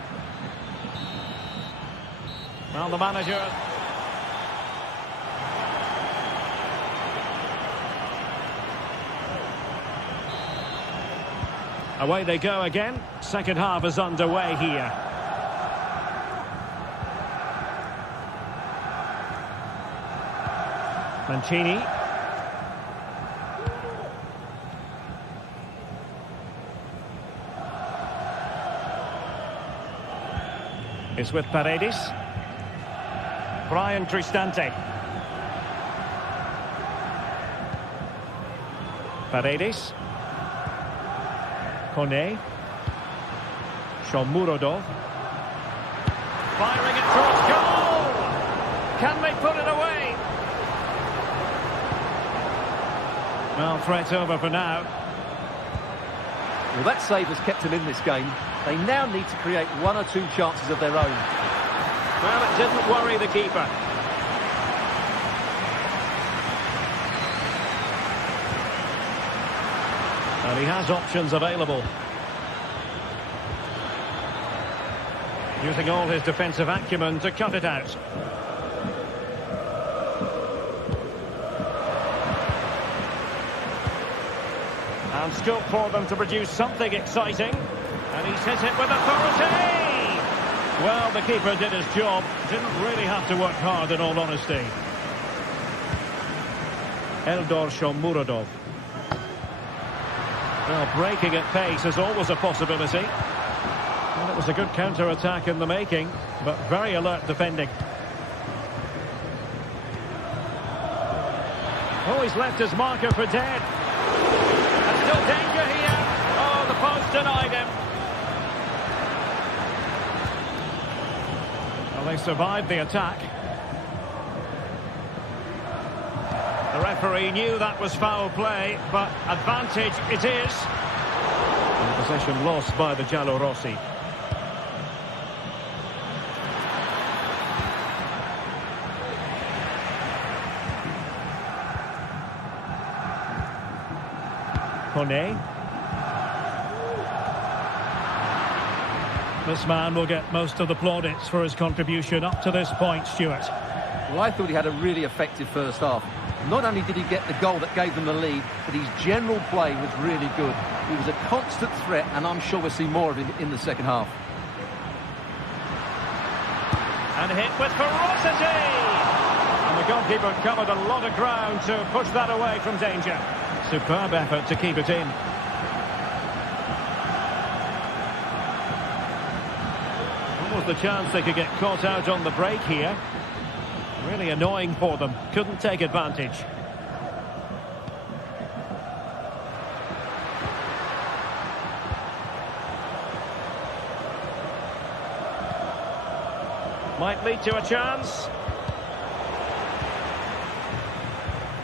Well, the manager... Away they go again. Second half is underway here. Mancini. Is with Paredes. Brian Cristante. Paredes. Kone. Shomurodov. Firing it towards goal! Can they put it away? Well, threat's over for now. Well, that save has kept them in this game. They now need to create one or two chances of their own. Well, it didn't worry the keeper. And he has options available. Using all his defensive acumen to cut it out. And scope for them to produce something exciting. And he's hit it with authority! Well, the keeper did his job. Didn't really have to work hard, in all honesty. Eldor Shomurodov. Well, breaking at pace is always a possibility. Well, it was a good counter-attack in the making, but very alert defending. Oh, he's left his marker for dead. And still danger here. Oh, the post denied him. Well, they survived the attack. The referee knew that was foul play, but advantage it is. And possession lost by the Giallorossi. Kone. This man will get most of the plaudits for his contribution up to this point, Stuart. Well, I thought he had a really effective first half. Not only did he get the goal that gave them the lead, but his general play was really good. He was a constant threat, and I'm sure we'll see more of him in the second half. And hit with ferocity! And the goalkeeper covered a lot of ground to push that away from danger. Superb effort to keep it in. What was the chance they could get caught out on the break here? Really annoying for them. Couldn't take advantage. Might lead to a chance.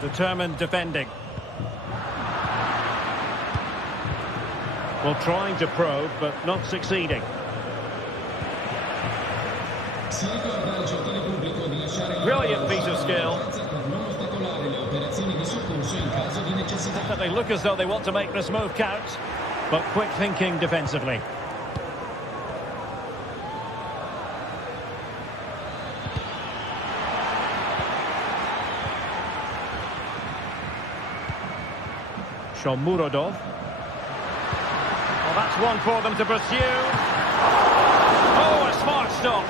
Determined defending. Well, trying to probe, but not succeeding. Brilliant piece of skill. They look as though they want to make this move count, but quick thinking defensively. Shomurodov. Well, that's one for them to pursue. Oh, a smart stop.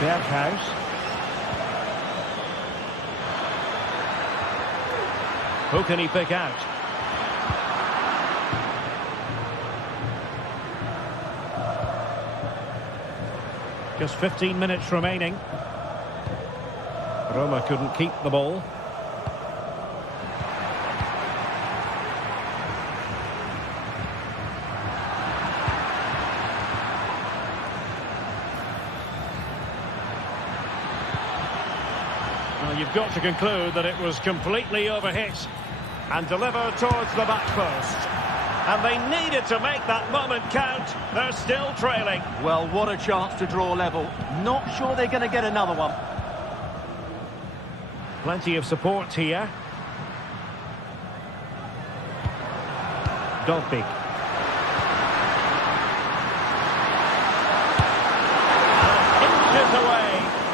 Berghuis. Who can he pick out? Just 15 minutes remaining. Roma couldn't keep the ball. Well, you've got to conclude that it was completely overhit and delivered towards the back post. And they needed to make that moment count. They're still trailing. Well, what a chance to draw level. Not sure they're going to get another one. Plenty of support here. Dolpik. Inches away.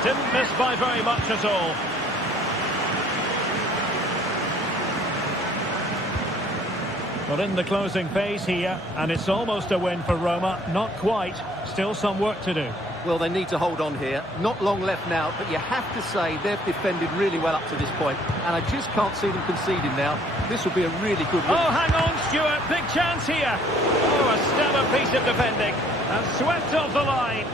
Didn't miss by very much at all. Well, in the closing phase here, and it's almost a win for Roma. Not quite. Still some work to do. Well, they need to hold on here. Not long left now, but you have to say they've defended really well up to this point, and I just can't see them conceding now. This will be a really good win. Oh, hang on, Stuart. Big chance here. Oh, a stellar piece of defending. And swept off the line.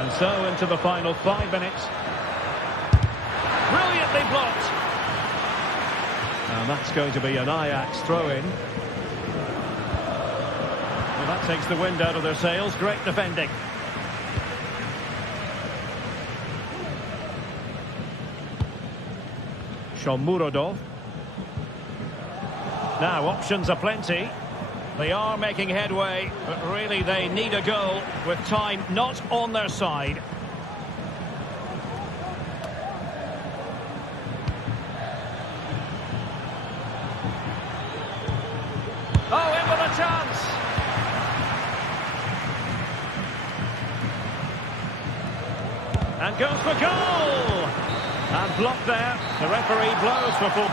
And so into the final 5 minutes. Brilliantly blocked. And that's going to be an Ajax throw-in. Well, that takes the wind out of their sails. Great defending. Shomurodov. Now, options are plenty. They are making headway, but really they need a goal with time not on their side. Oh, in with a chance! And goes for goal! And blocked there. The referee blows for full.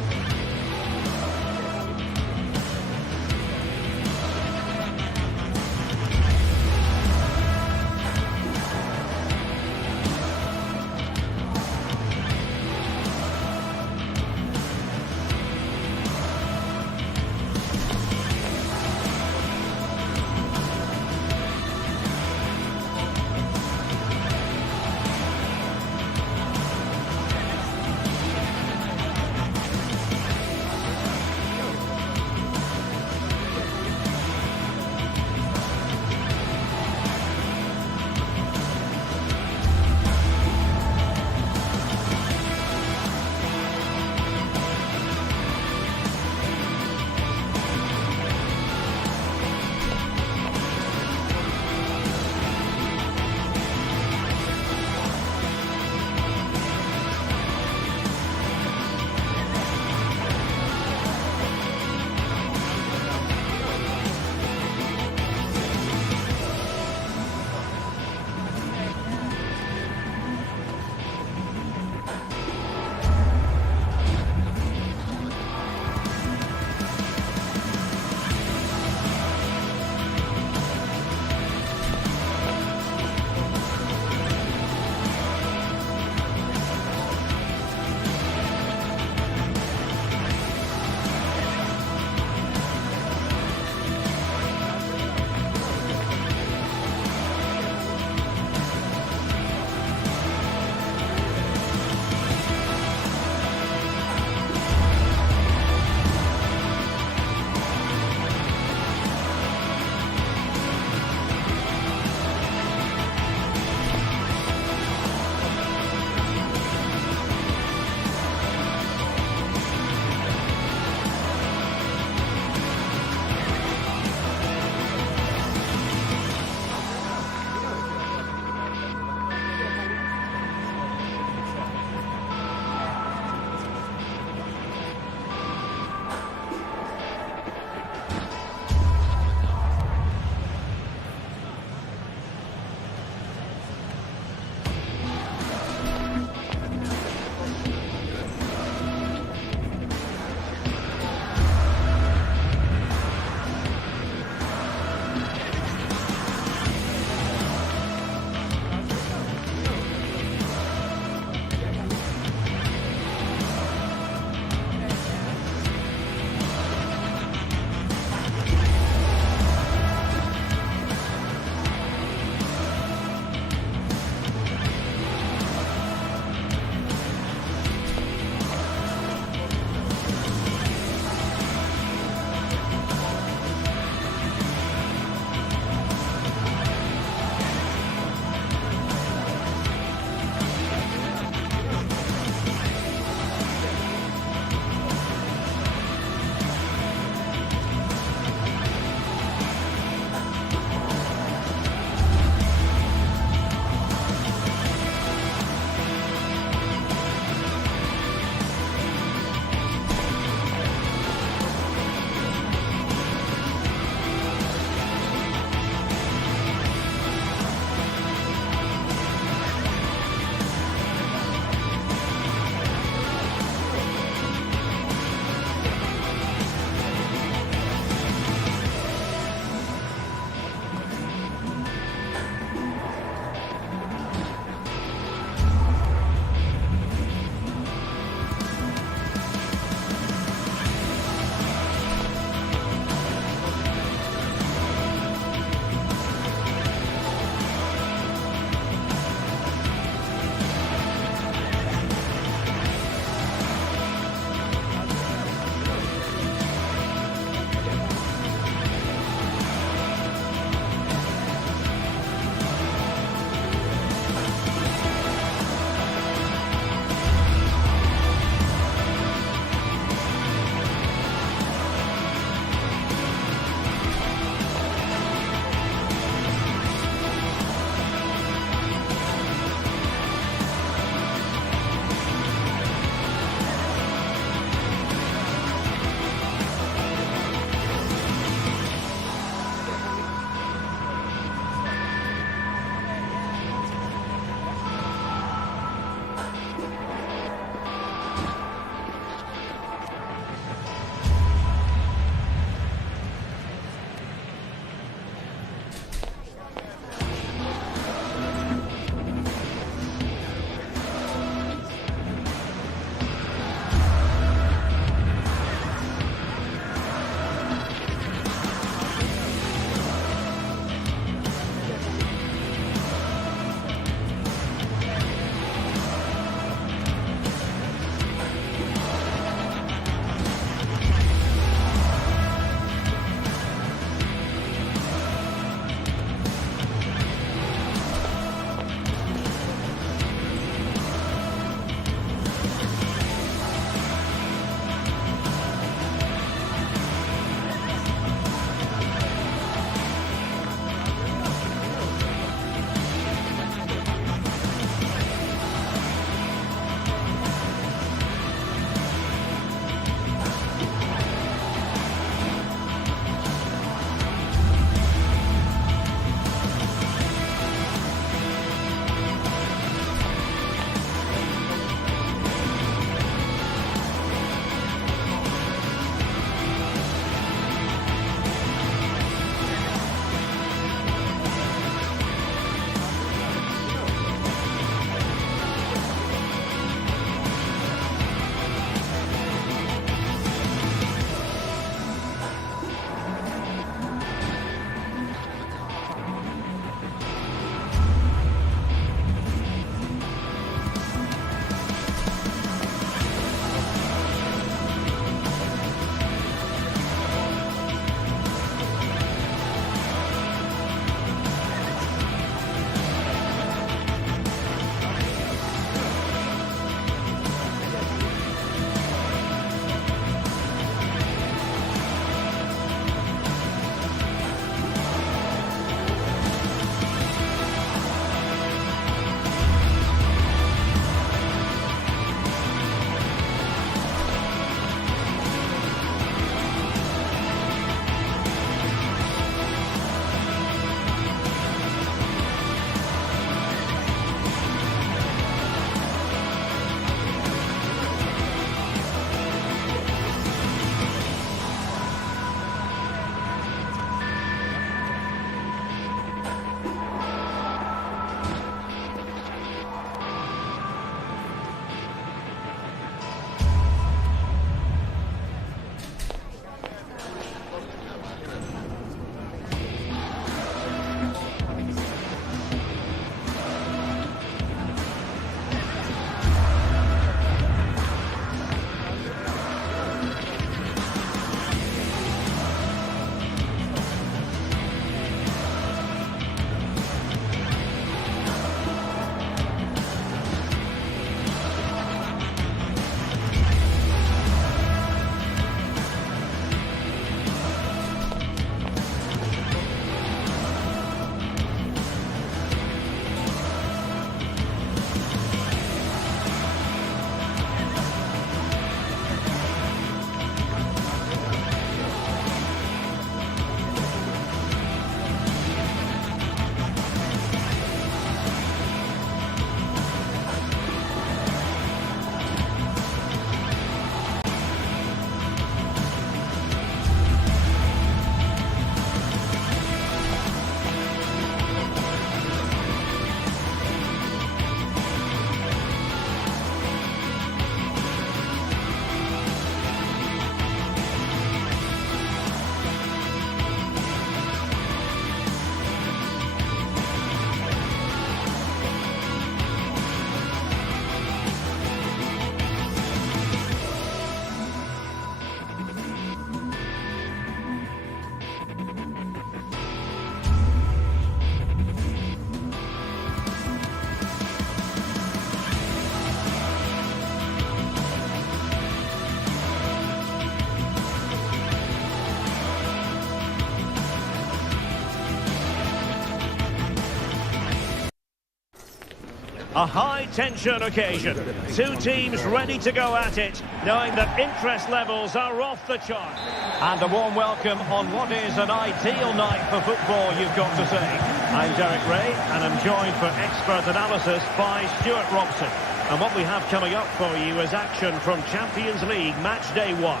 A high-tension occasion. Two teams ready to go at it, knowing that interest levels are off the chart. And a warm welcome on what is an ideal night for football, you've got to say. I'm Derek Ray, and I'm joined for expert analysis by Stuart Robson. And what we have coming up for you is action from Champions League Match Day 1.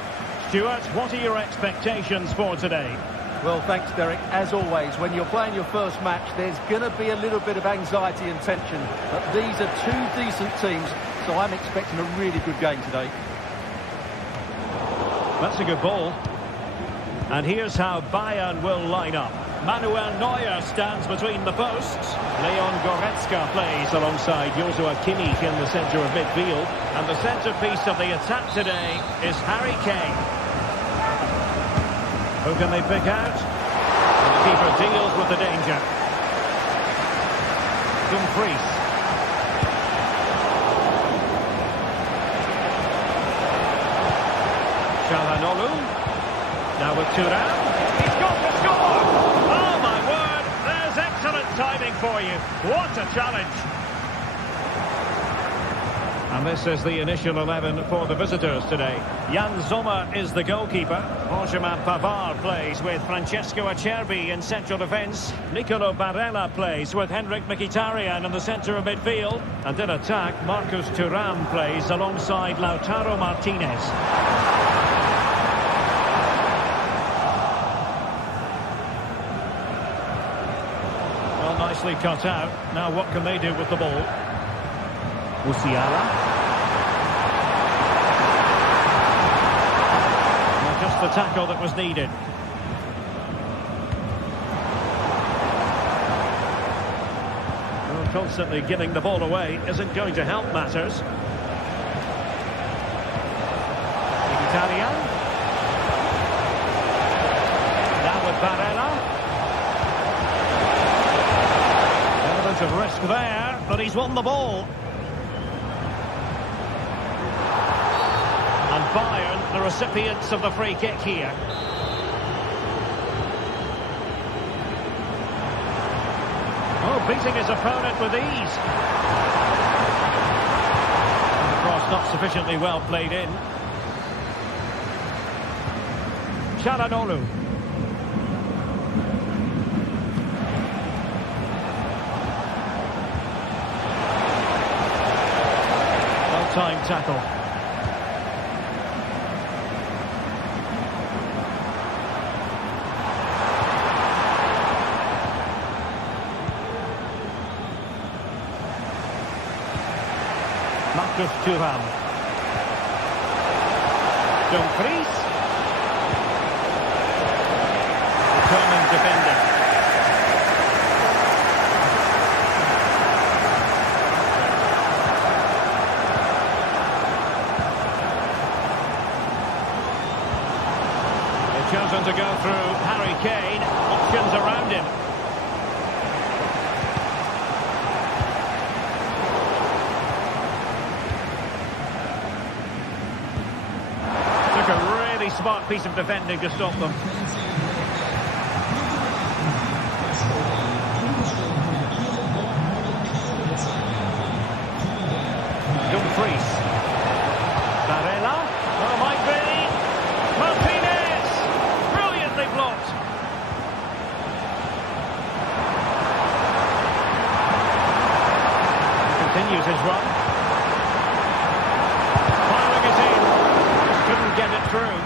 Stuart, what are your expectations for today? Well, thanks, Derek. As always, when you're playing your first match, there's going to be a little bit of anxiety and tension. But these are two decent teams, so I'm expecting a really good game today. That's a good ball. And here's how Bayern will line up. Manuel Neuer stands between the posts. Leon Goretzka plays alongside Joshua Kimmich in the centre of midfield. And the centrepiece of the attack today is Harry Kane. Who can they pick out? And the keeper deals with the danger. Dumfries. Çalhanoğlu. Now with Thuram. He's got to score! Oh my word! There's excellent timing for you. What a challenge! And this is the initial 11 for the visitors today. Jan Sommer is the goalkeeper. Benjamin Pavard plays with Francesco Acerbi in central defence. Nicolo Barella plays with Henrik Mkhitaryan in the centre of midfield. And in attack, Marcus Thuram plays alongside Lautaro Martinez. Well, nicely cut out. Now what can they do with the ball? Musiala. Just the tackle that was needed. Well, constantly giving the ball away isn't going to help matters. Italian. Now with Barella. Element of risk there, but he's won the ball. And Bayern, the recipients of the free kick here. Oh, beating his opponent with ease. And the cross not sufficiently well played in. Çalhanoğlu. Well-timed tackle. Marcus Thuram. Dumfries. Determined defending. They've chosen to go through Harry Kane. Options around him. Smart piece of defending to stop them. Dumfries. Barella. Oh, might be. Martinez. Brilliantly blocked. Continues his run. Firing it in. Just couldn't get it through.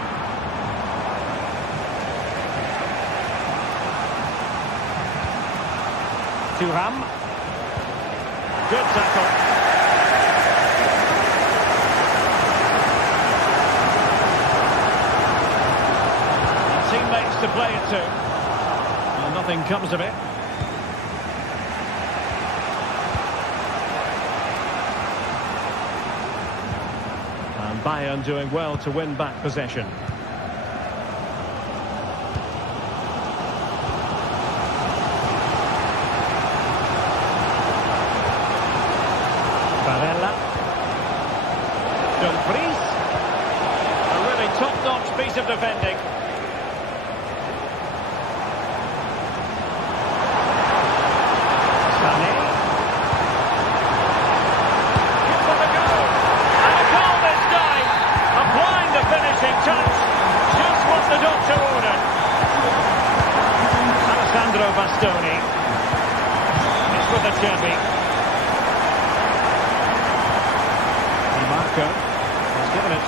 Thuram. Good tackle. And teammates to play it to. Well, nothing comes of it. And Bayern doing well to win back possession. Barella. Dumfries. A really top-notch piece of defending. Sané.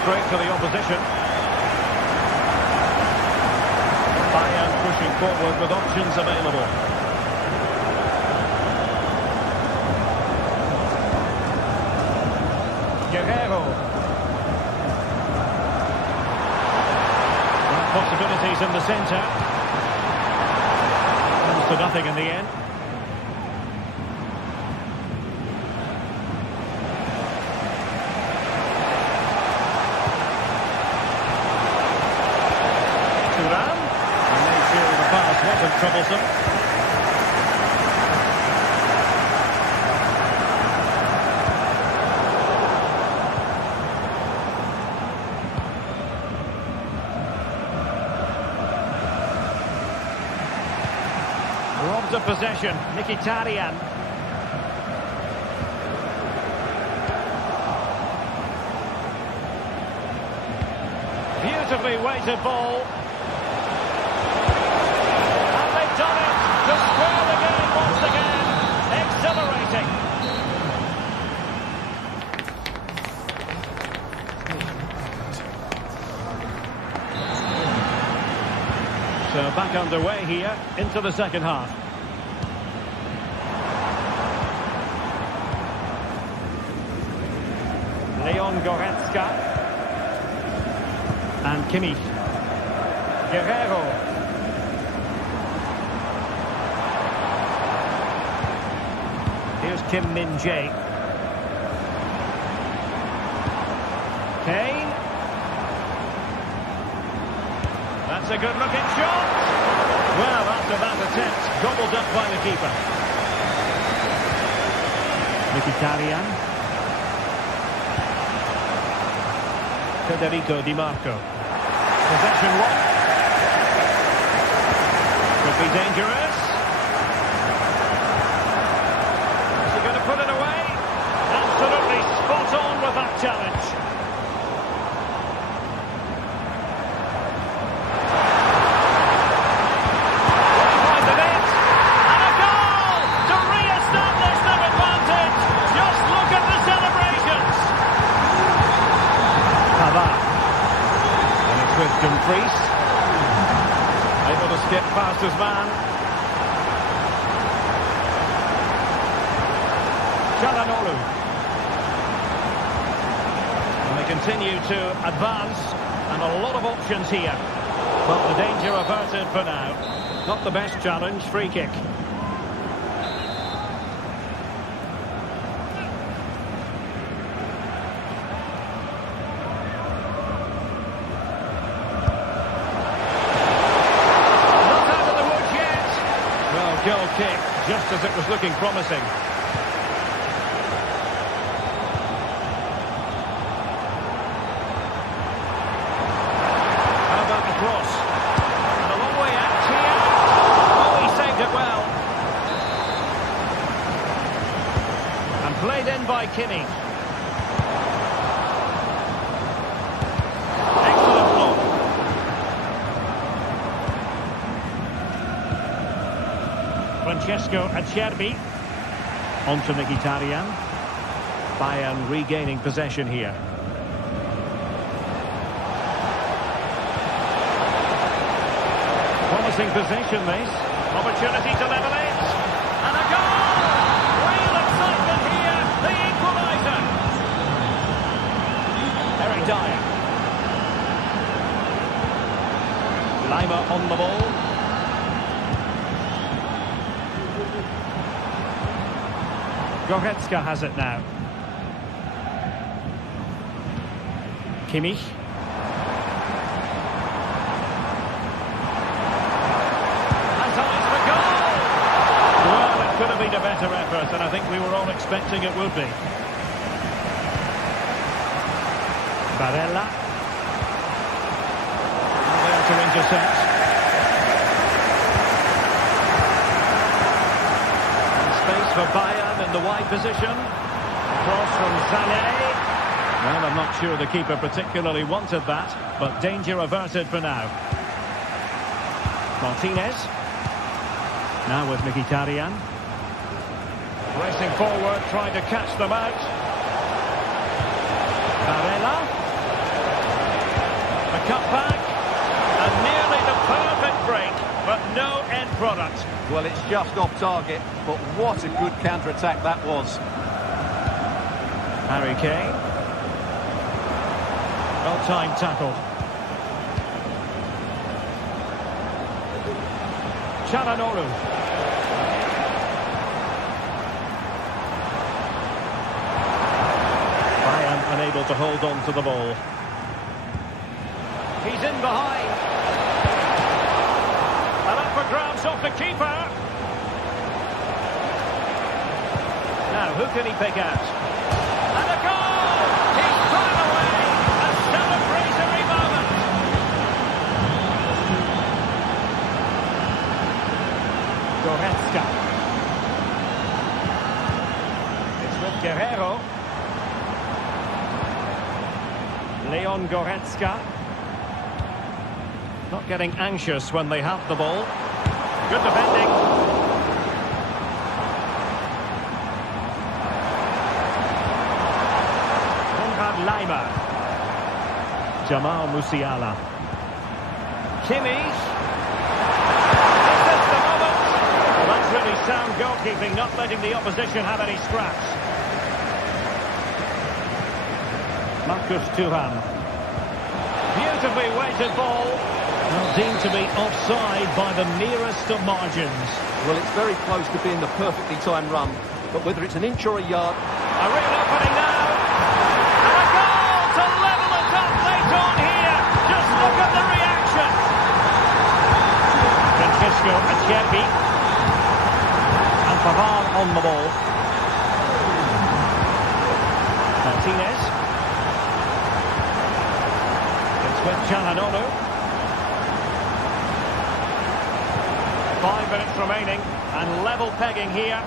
straight to the opposition. Bayern pushing forward with options available. Guerrero. Possibilities in the centre. Comes to nothing in the end. Turan. And made sure the pass wasn't troublesome. Robs of possession, Mkhitaryan. Beautifully weighted ball. And they've done it to square the game once again. Exhilarating. So back underway here into the second half. Leon Goretzka and Kimmich. Guerrero. Here's Kim Min-jae. Kane. That's a good looking shot. Well, after that attempt, gobbled up by the keeper. Mkhitaryan. Federico Di Marco. Possession one. Could be dangerous. Is he going to put it away? Absolutely spot on with that challenge. Behind the net. And a goal to re-establish their advantage. Just look at the celebrations. And it's with Dumfries. Able to skip past his man. Çalhanoğlu. And they continue to advance. And a lot of options here. But the danger averted for now. Not the best challenge. Free kick. Goal kick, just as it was looking promising. How about the cross? And a long way out here. Oh, he saved it well. And played in by Kimmich. Excellent block. Francesco Acerbi. On to Mkhitaryan. Bayern regaining possession here. Promising possession this. Opportunity to level it. And a goal! Real excitement here. The equaliser. Eric Dyer. Lima on the ball. Goretzka has it now. Kimmich. Has eyes for goal! Well, it could have been a better effort, and I think we were all expecting it would be. Barella. And there to intercept. And space for Bayern. In the wide position. Cross from Sané. Well, I'm not sure the keeper particularly wanted that, but danger averted for now. Martinez. Now with Mkhitaryan. Racing forward, trying to catch them out. Barella. Cut back, and nearly the perfect break, but no end product. Well, it's just off target, but what a good counter-attack that was. Harry Kane. Well-timed tackle. Çalhanoğlu. Bayern unable to hold on to the ball. He's in behind. And up for grabs off the keeper. Now, who can he pick out? And a goal! He's thrown away! A celebratory moment! Goretzka. It's with Guerrero. Leon Goretzka. Not getting anxious when they have the ball. Good defending. Lima. Jamal Musiala. Kimmich. Is this the moment? Well, that's really sound goalkeeping, not letting the opposition have any scraps. Marcus Thuram. Beautifully weighted ball. Well, deemed to be offside by the merest of margins. Well, it's very close to being the perfectly timed run, but whether it's an inch or a yard... A real opening now. To level it up late on here. Just look at the reaction. Francisco Acerbi. And Pavard on the ball. Martinez. It's with Çalhanoğlu. 5 minutes remaining. And level pegging here.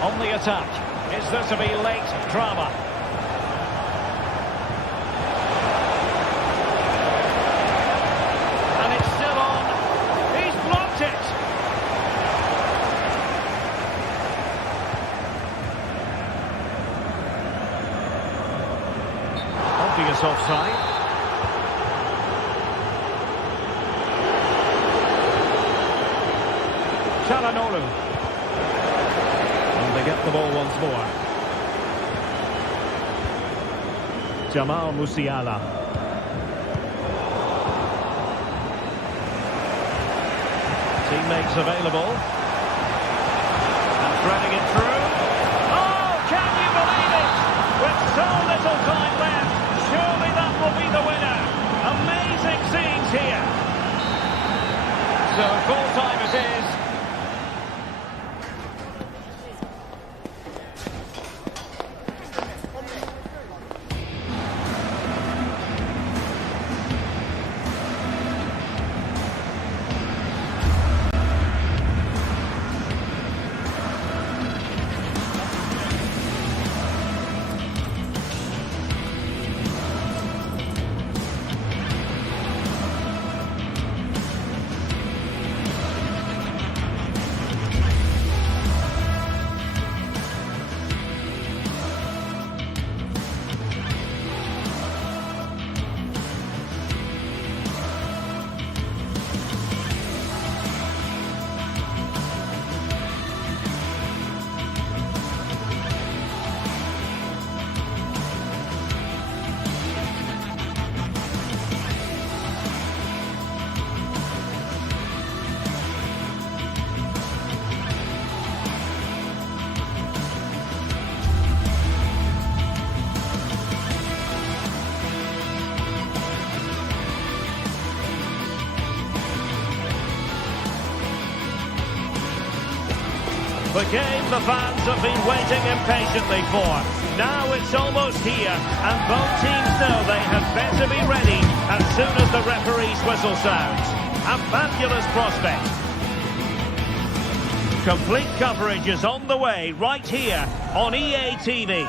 On the attack. Is there to be late drama? Obvious offside. Çalhanoğlu. And they get the ball once more. Jamal Musiala. Teammates available. And threading it through. Oh, can you believe it? With so little time left. Surely that will be the winner. Amazing scenes here. So full time it is. The game the fans have been waiting impatiently for. Now it's almost here, and both teams know they had better be ready as soon as the referee's whistle sounds. A fabulous prospect. Complete coverage is on the way right here on EA TV.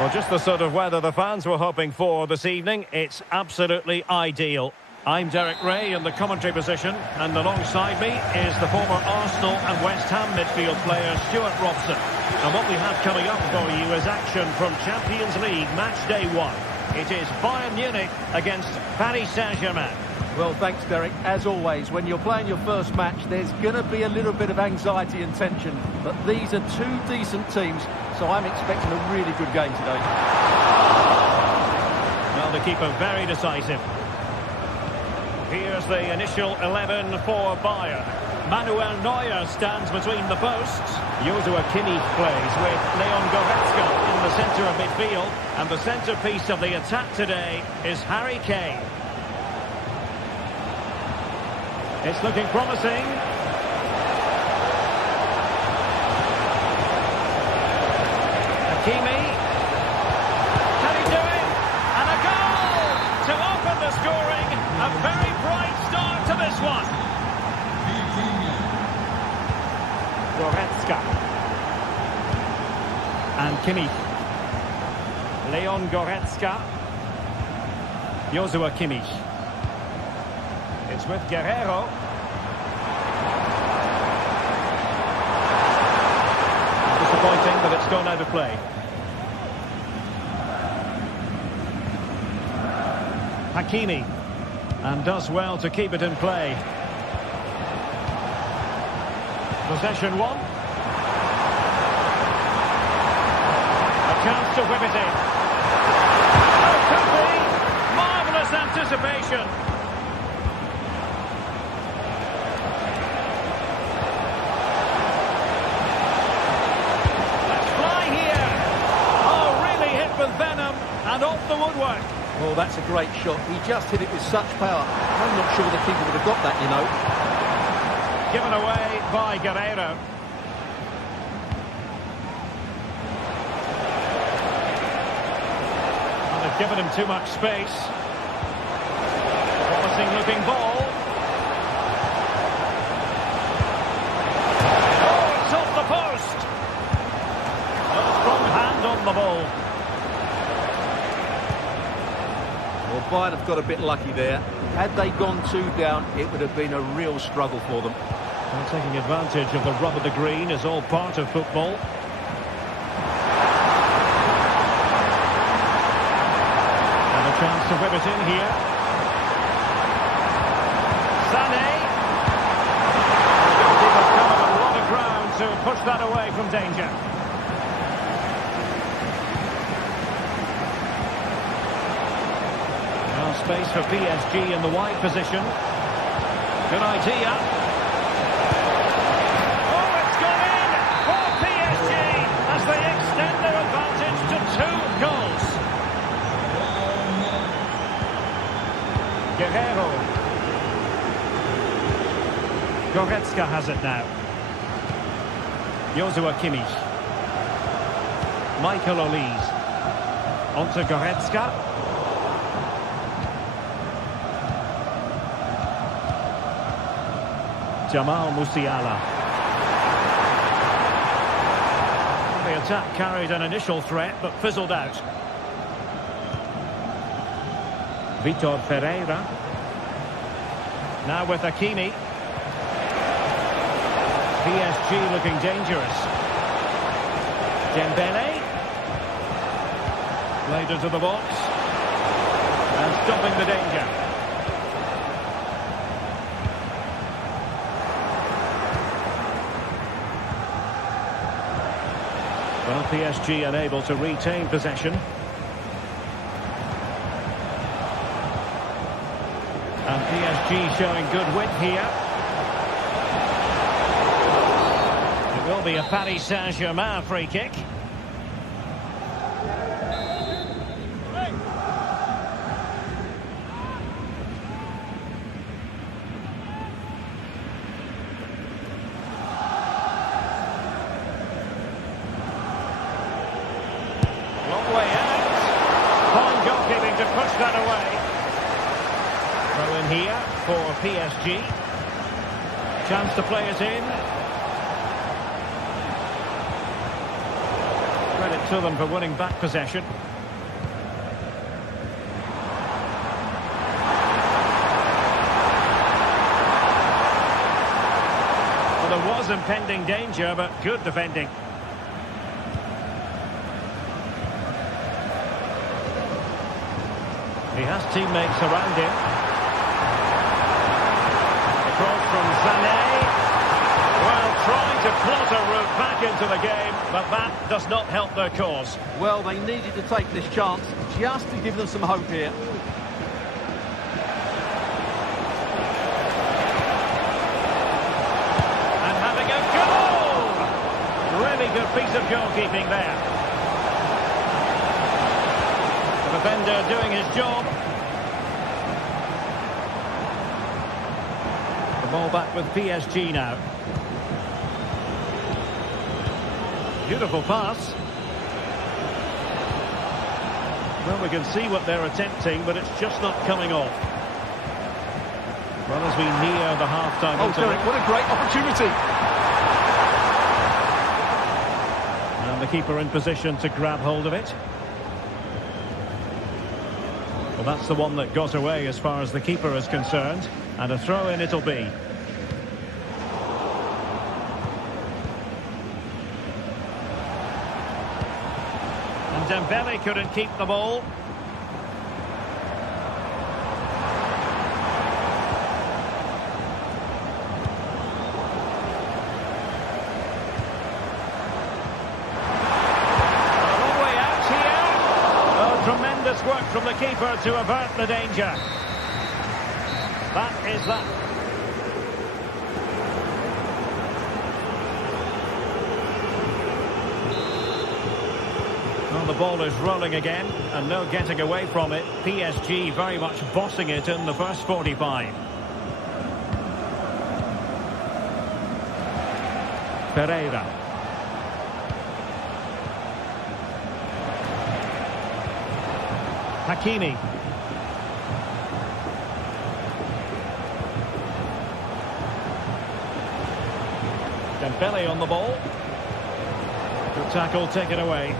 Well, just the sort of weather the fans were hoping for this evening. It's absolutely ideal. I'm Derek Ray in the commentary position, and alongside me is the former Arsenal and West Ham midfield player Stuart Robson. And what we have coming up for you is action from Champions League match day 1. It is Bayern Munich against Paris Saint-Germain. Well, thanks, Derek. As always, when you're playing your first match, there's going to be a little bit of anxiety and tension. But these are two decent teams, so I'm expecting a really good game today. Well, the keeper very decisive. Here's the initial 11 for Bayern. Manuel Neuer stands between the posts. Joshua Kimmich plays with Leon Goretzka in the centre of midfield. And the centrepiece of the attack today is Harry Kane. It's looking promising. Hakimi. Can he do it? And a goal to open the scoring. A very bright start to this one. Goretzka. And Kimmich. Leon Goretzka. Joshua Kimmich. It's with Guerrero. Disappointing, but it's gone out of play. Hakimi. And does well to keep it in play. Possession one. A chance to whip it in. Oh, could be. Marvellous anticipation. Let's fly here. Oh, really hit with venom and off the woodwork. Oh, that's a great shot. He just hit it with such power. I'm not sure the keeper would have got that, you know. Given away by Guerrero. Well, they've given him too much space. Promising looking ball. Oh, it's off the post. A strong hand on the ball. Well, Bayern have got a bit lucky there. Had they gone 2 down, it would have been a real struggle for them. Well, taking advantage of the rub of the green is all part of football. And a chance to whip it in here. Sané. The goalkeeper's covered a lot of ground to push that away from danger. Well, space for PSG in the wide position. Good idea. They extend their advantage to 2 goals. Guerrero. Goretzka has it now. Joshua Kimmich. Michael Olise. On to Goretzka. Jamal Musiala. The attack carried an initial threat, but fizzled out. Vitor Ferreira. Now with Hakimi. PSG looking dangerous. Dembele. Played into the box. And stopping the danger. Well, PSG unable to retain possession. And PSG showing good width here. It will be a Paris Saint-Germain free kick. To push that away. Throw in here for PSG. Chance to play it in. Credit to them for winning back possession. Well, there was impending danger, but good defending. He has teammates around him. Across from Sané. Well, trying to plot a route back into the game, but that does not help their cause. Well, they needed to take this chance just to give them some hope here. And having a goal! Really good piece of goalkeeping there. The defender doing his job. The ball back with PSG now. Beautiful pass. Well, we can see what they're attempting, but it's just not coming off. Well, as we near the half-time interval. What a great opportunity. And the keeper in position to grab hold of it. Well, that's the one that got away as far as the keeper is concerned. And a throw-in it'll be. Dembele couldn't keep the ball. A long way out here. Oh, tremendous work from the keeper to avert the danger. That is that. Well, the ball is rolling again, and no getting away from it. PSG very much bossing it in the first 45. Pereira. Hakimi. Dembele on the ball. Good tackle, taken away.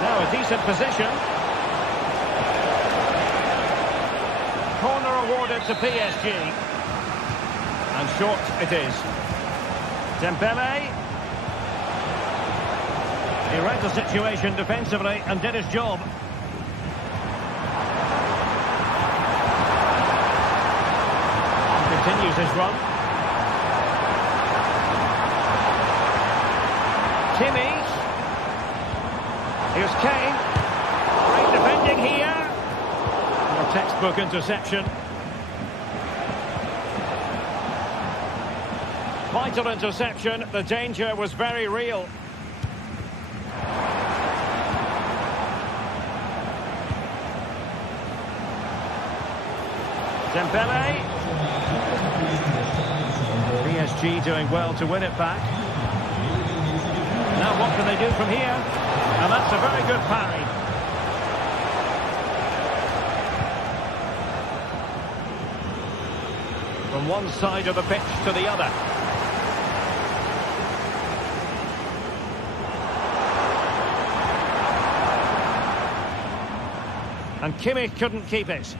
Now a decent position. Corner awarded to PSG. And short it is. Dembele. He read the situation defensively and did his job. He continues his run. Kimmich. Here's Kane. Great defending here. A textbook interception. Vital interception. The danger was very real. Dembele. PSG doing well to win it back. Now what can they do from here? And that's a very good parry. From one side of the pitch to the other. And Kimmich couldn't keep it.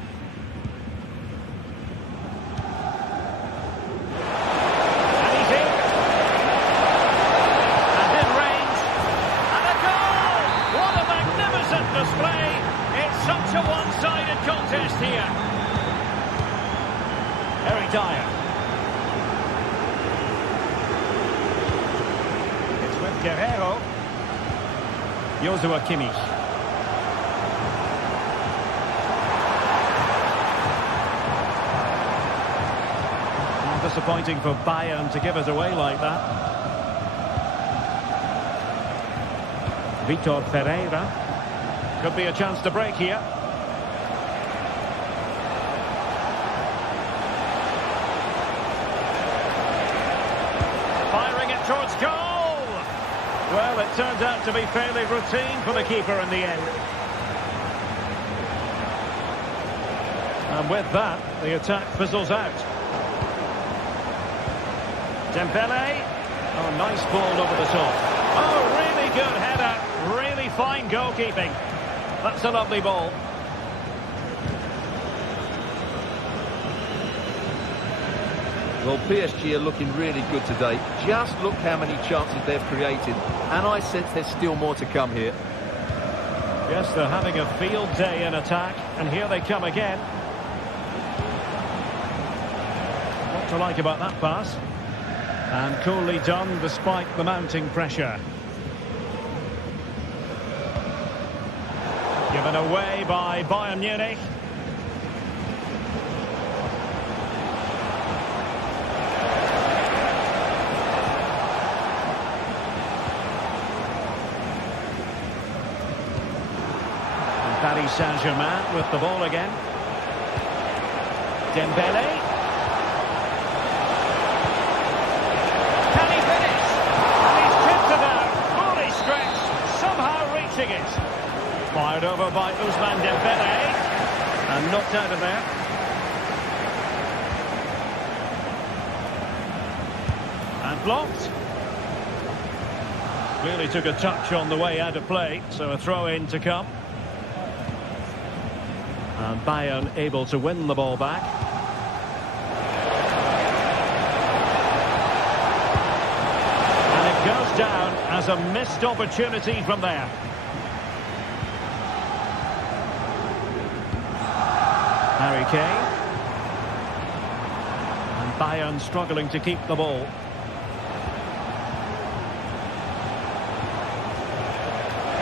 Contest here. Very dire. It's with Guerrero. Joshua Kimmich. Disappointing for Bayern to give it away like that. Vitor Pereira. Could be a chance to break here. Towards goal! Well, it turned out to be fairly routine for the keeper in the end. And with that, the attack fizzles out. Dembele. Oh, nice ball over the top. Oh, really good header. Really fine goalkeeping. That's a lovely ball. Well, PSG are looking really good today. Just look how many chances they've created. And I sense there's still more to come here. Yes, they're having a field day in attack, and here they come again. What to like about that pass? And coolly done despite the mounting pressure. Given away by Bayern Munich. Paris Saint-Germain with the ball again. Dembele. Can he finish? And he's tipped it out. Fully stretched. Somehow reaching it. Fired over by Ousmane Dembele. And knocked out of there. And blocked. Clearly took a touch on the way out of play. So a throw-in to come. And Bayern able to win the ball back. And it goes down as a missed opportunity from there. Harry Kane. And Bayern struggling to keep the ball.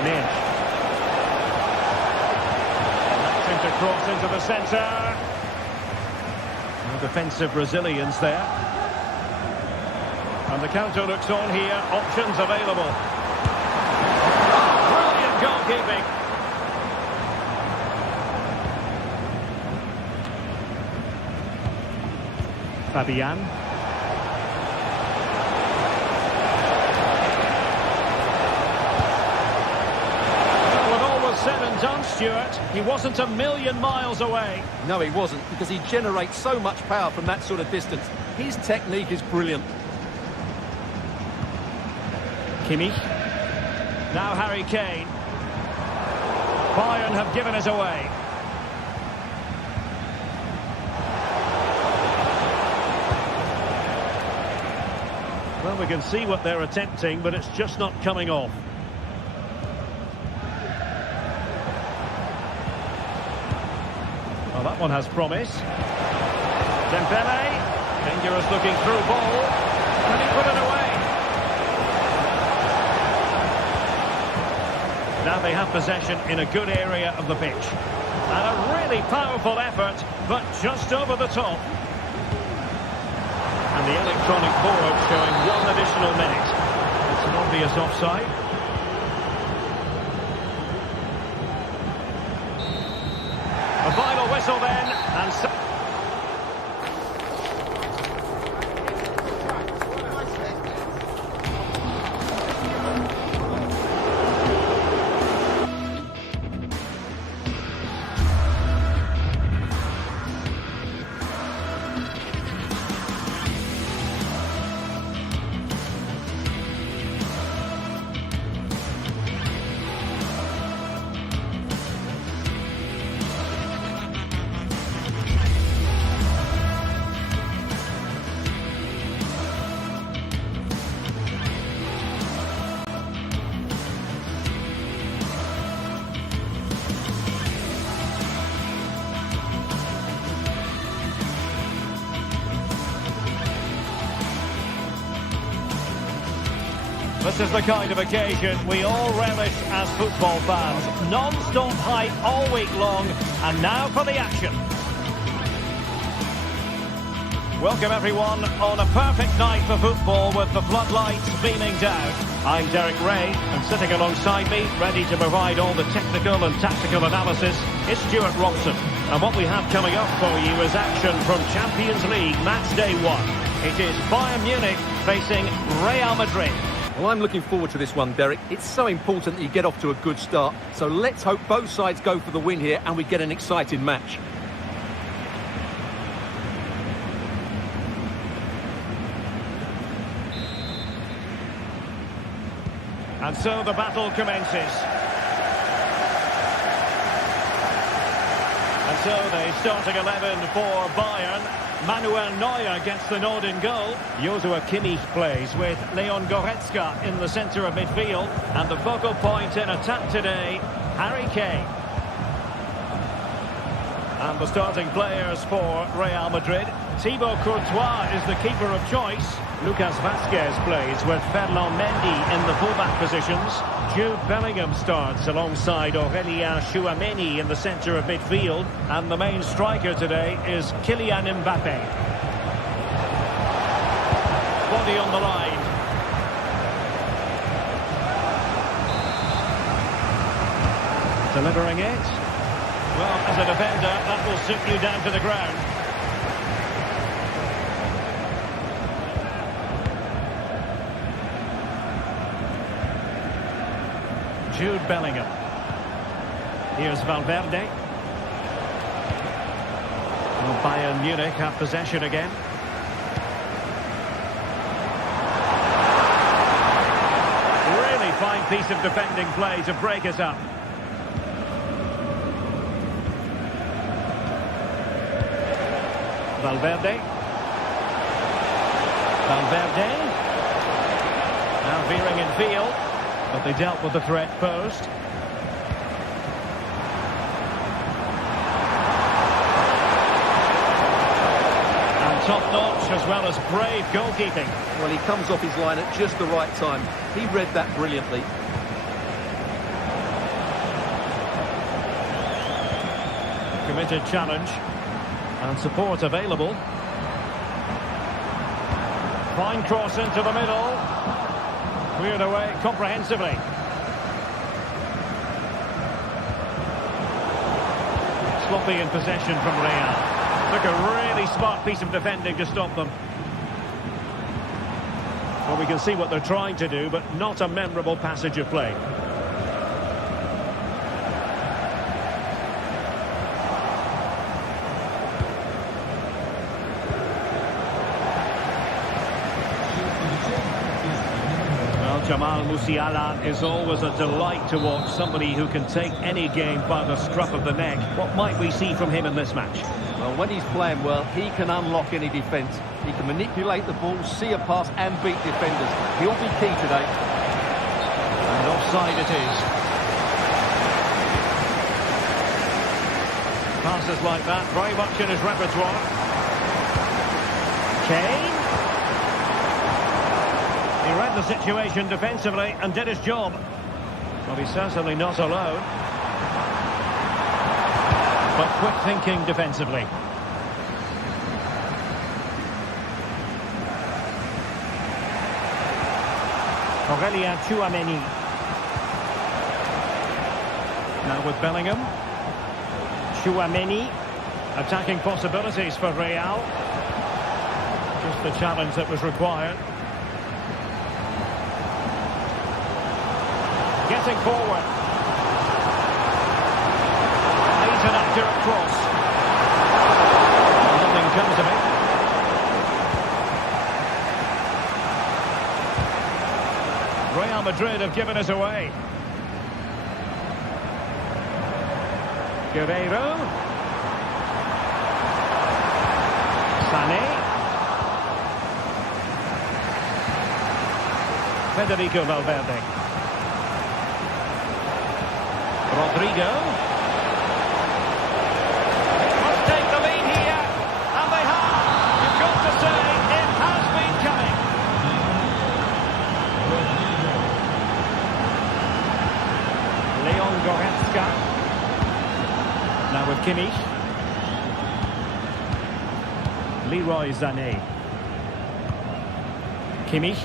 Minch. Cross into the centre. No defensive resilience there. And the counter looks on here. Options available. Brilliant goalkeeping. Fabian. Said and done, Stuart. He wasn't a million miles away. No, he wasn't, because he generates so much power from that sort of distance. His technique is brilliant. Kimmich. Now Harry Kane. Bayern have given it away. Well, we can see what they're attempting, but it's just not coming off. Well, that one has promise. Dembele, dangerous looking through ball. Can he put it away? Now they have possession in a good area of the pitch. And a really powerful effort, but just over the top. And the electronic board showing one additional minute. It's an obvious offside. A final whistle then, and so this is the kind of occasion we all relish as football fans. Non-stop hype all week long, and now for the action. Welcome everyone on a perfect night for football with the floodlights beaming down. I'm Derek Ray, and sitting alongside me, ready to provide all the technical and tactical analysis, is Stuart Robson. And what we have coming up for you is action from Champions League match day 1. It is Bayern Munich facing Real Madrid. Well, I'm looking forward to this one, Derek. It's so important that you get off to a good start. So let's hope both sides go for the win here and we get an exciting match. And so the battle commences. And so the starting 11 for Bayern. Manuel Neuer gets the nod in goal. Joshua Kimmich plays with Leon Goretzka in the centre of midfield. And the focal point in attack today, Harry Kane. And the starting players for Real Madrid. Thibaut Courtois is the keeper of choice. Lucas Vazquez plays with Ferland Mendy in the fullback positions. Jude Bellingham starts alongside Aurélien Tchouameni in the centre of midfield. And the main striker today is Kylian Mbappé. Body on the line. Delivering it. Well, as a defender, that will suit you down to the ground. Jude Bellingham. Here's Valverde. Well, Bayern Munich have possession again. Really fine piece of defending play to break us up. Valverde. Now veering in field, but they dealt with the threat posed. And top-notch as well as brave goalkeeping. Well, he comes off his line at just the right time. He read that brilliantly. Committed challenge. And support available. Fine cross into the middle. Cleared away comprehensively. Sloppy in possession from Real. Took a really smart piece of defending to stop them. Well, we can see what they're trying to do, but not a memorable passage of play. Jamal Musiala is always a delight to watch, somebody who can take any game by the scruff of the neck. What might we see from him in this match? Well, when he's playing well, he can unlock any defence. He can manipulate the ball, see a pass and beat defenders. He'll be key today. And offside it is. Passes like that, very much in his repertoire. Kane. He read the situation defensively and did his job. Well, he's certainly not alone. But quick thinking defensively. Aurélien Tchouameni. Now with Bellingham. Tchouameni. Attacking possibilities for Real. Just the challenge that was required. Getting forward. Eaten after a cross. Nothing comes of it. Real Madrid have given us away. Guerreiro. Sané. Federico Valverde. Rodrigo. Must take the lead here. And they have. You've got to say, it has been coming. Leon Goretzka. Now with Kimmich. Leroy Sané. Kimmich.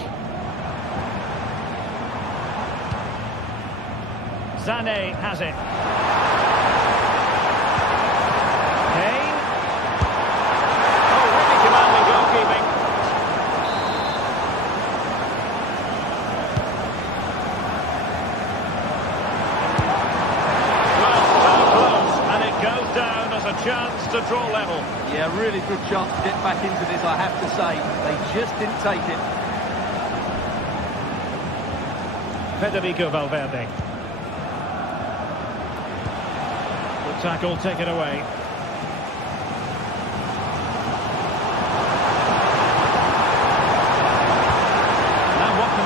Sané has it. Kane. Oh, really commanding goalkeeping. Well, so close, and it goes down as a chance to draw level. Yeah, really good chance to get back into this, I have to say. They just didn't take it. Federico Valverde. Tackle taken away.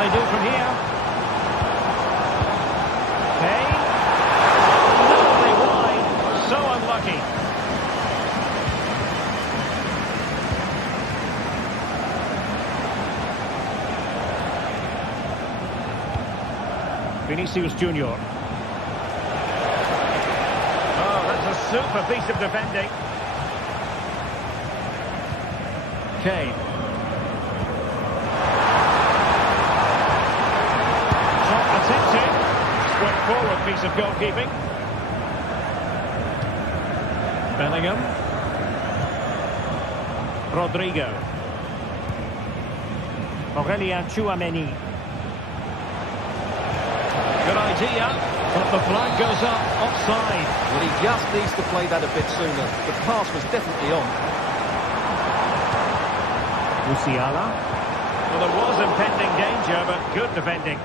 they do from here? Kane. Narrowly wide. So unlucky. Vinicius Junior. Oh, that's a super piece of defending. Kane. Shot attempted. Straightforward piece of goalkeeping. Bellingham. Rodrigo. Aurelien Tchouameni. Good idea, but the flag goes up offside. Well, he just needs to play that a bit sooner. The pass was definitely on. Musiala. Well, there was impending danger, but good defending.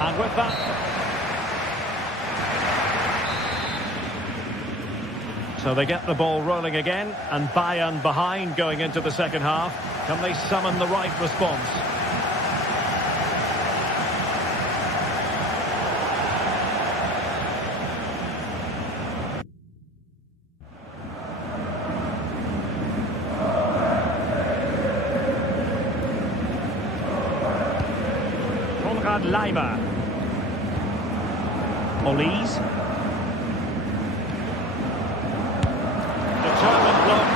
And with that, so they get the ball rolling again, and Bayern behind going into the second half. Can they summon the right response? Leimer. Olise. Determined block.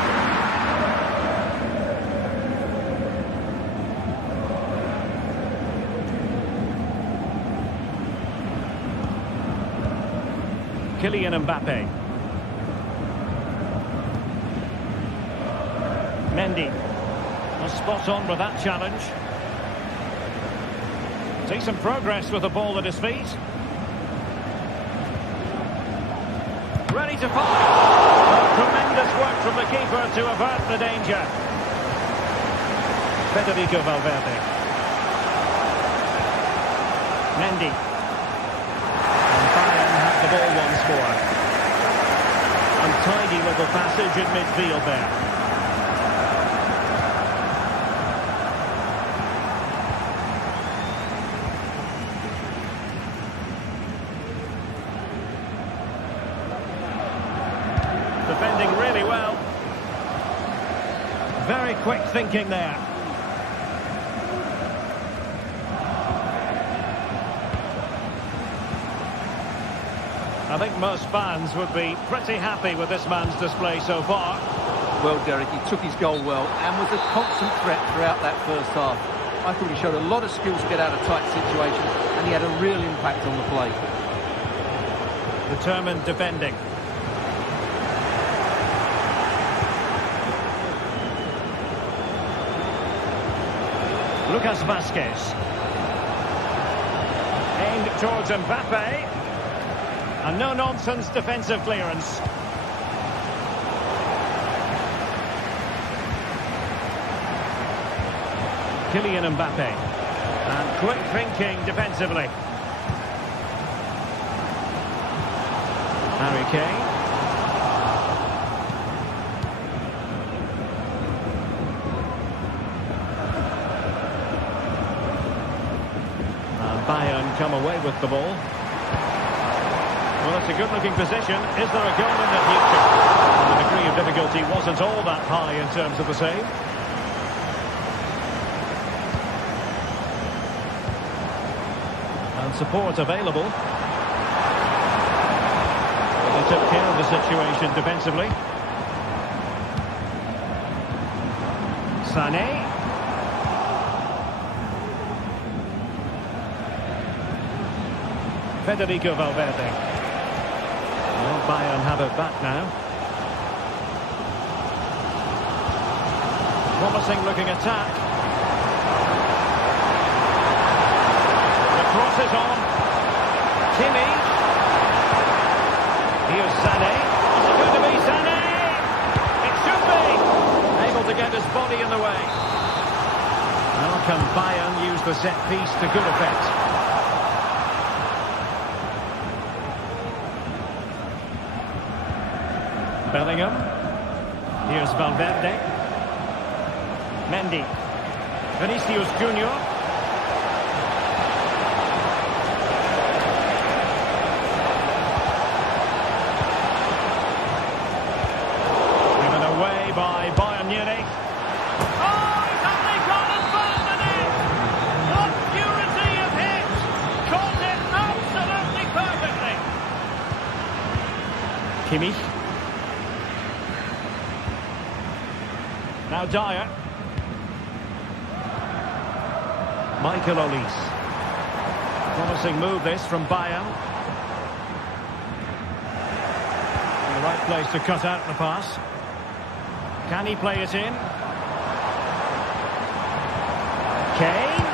Kylian Mbappe. Mendy. Well, spot on with that challenge. Decent progress with the ball at his feet. Ready to fire. Oh, tremendous work from the keeper to avert the danger. Federico Valverde. Mendy. And Bayern have the ball once more. Untidy little passage in midfield there. Defending really well. Very quick thinking there. I think most fans would be pretty happy with this man's display so far. Well, Derek, he took his goal well and was a constant threat throughout that first half. I thought he showed a lot of skills to get out of tight situations, and he had a real impact on the play. Determined defending. Lucas Vázquez. Aimed towards Mbappe. And no-nonsense defensive clearance. Kylian Mbappe. And quick thinking defensively. Harry Kane. Bayern come away with the ball. Well, it's a good-looking position. Is there a goal in the future? The degree of difficulty wasn't all that high in terms of the save. And support available. Well, they took care of the situation defensively. Sané. Federico Valverde. Well, Bayern have it back now. Promising looking attack. The cross is on. Kimmich. Here's Sané. Is it going to be Sané? It should be. Able to get his body in the way. Now can Bayern use the set piece to good effect? Bellingham. Here's Valverde. Mendy. Vinicius Junior. Given away by Bayern Munich. Oh, he's only gone and found the net! What purity of hit! Caught it absolutely perfectly! Kimmich. Now Dyer. Michael Olise. Promising move this from Bayern. In the right place to cut out the pass. Can he play it in? Kane.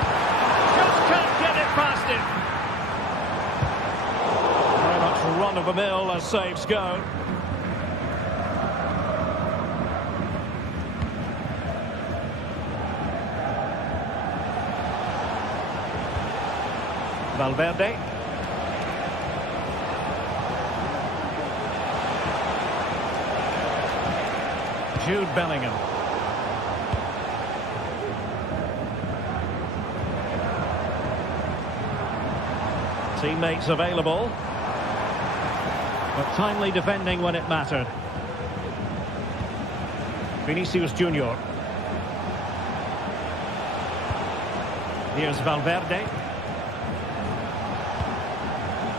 Just can't get it past him. Very much run of the mill as saves go. Valverde. Jude Bellingham. Teammates available. But timely defending when it mattered. Vinicius Junior. Here's Valverde.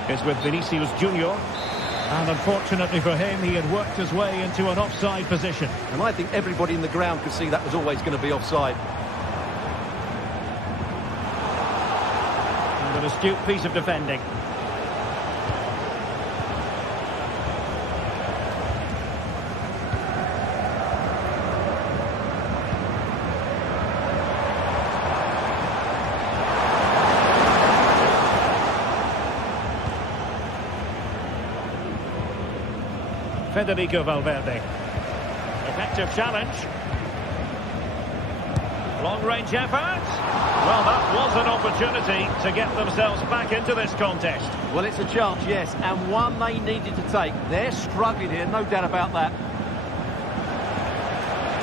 Is with Vinicius Junior. And unfortunately for him, he had worked his way into an offside position. And I think everybody in the ground could see that was always going to be offside. And an astute piece of defending. Federico Valverde. Effective challenge. Long-range effort. Well, that was an opportunity to get themselves back into this contest. Well, it's a chance, yes, and one they needed to take. They're struggling here, no doubt about that.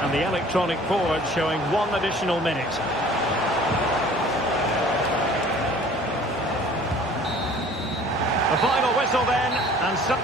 And the electronic board showing 1 additional minute. The final whistle then, and some...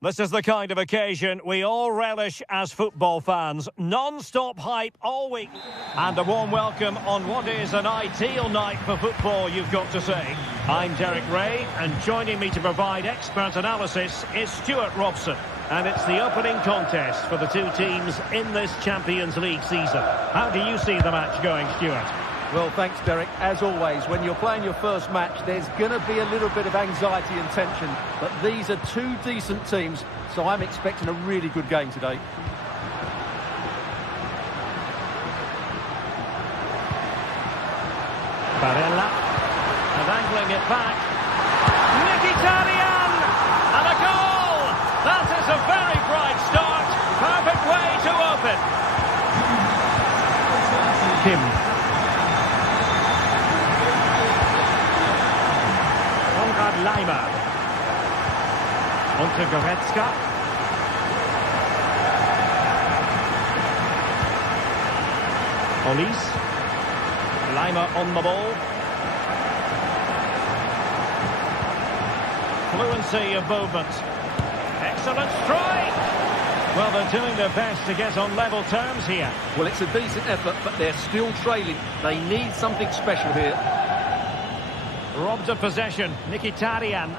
This is the kind of occasion we all relish as football fans. Non-stop hype all week. And a warm welcome on what is an ideal night for football, you've got to say. I'm Derek Ray, and joining me to provide expert analysis is Stuart Robson. And it's the opening contest for the two teams in this Champions League season. How do you see the match going, Stuart? Well, thanks, Derek. As always, when you're playing your first match, there's going to be a little bit of anxiety and tension. But these are two decent teams, so I'm expecting a really good game today. Barella, and angling it back. Mkhitaryan! And a goal! That is a very bright start. Perfect way to open. Kim. Lima. On to Goretzka. Olise. Lima on the ball. Fluency of movement. Excellent strike. Well, they're doing their best to get on level terms here. Well, it's a decent effort, but they're still trailing. They need something special here. Robbed of possession, Mkhitaryan.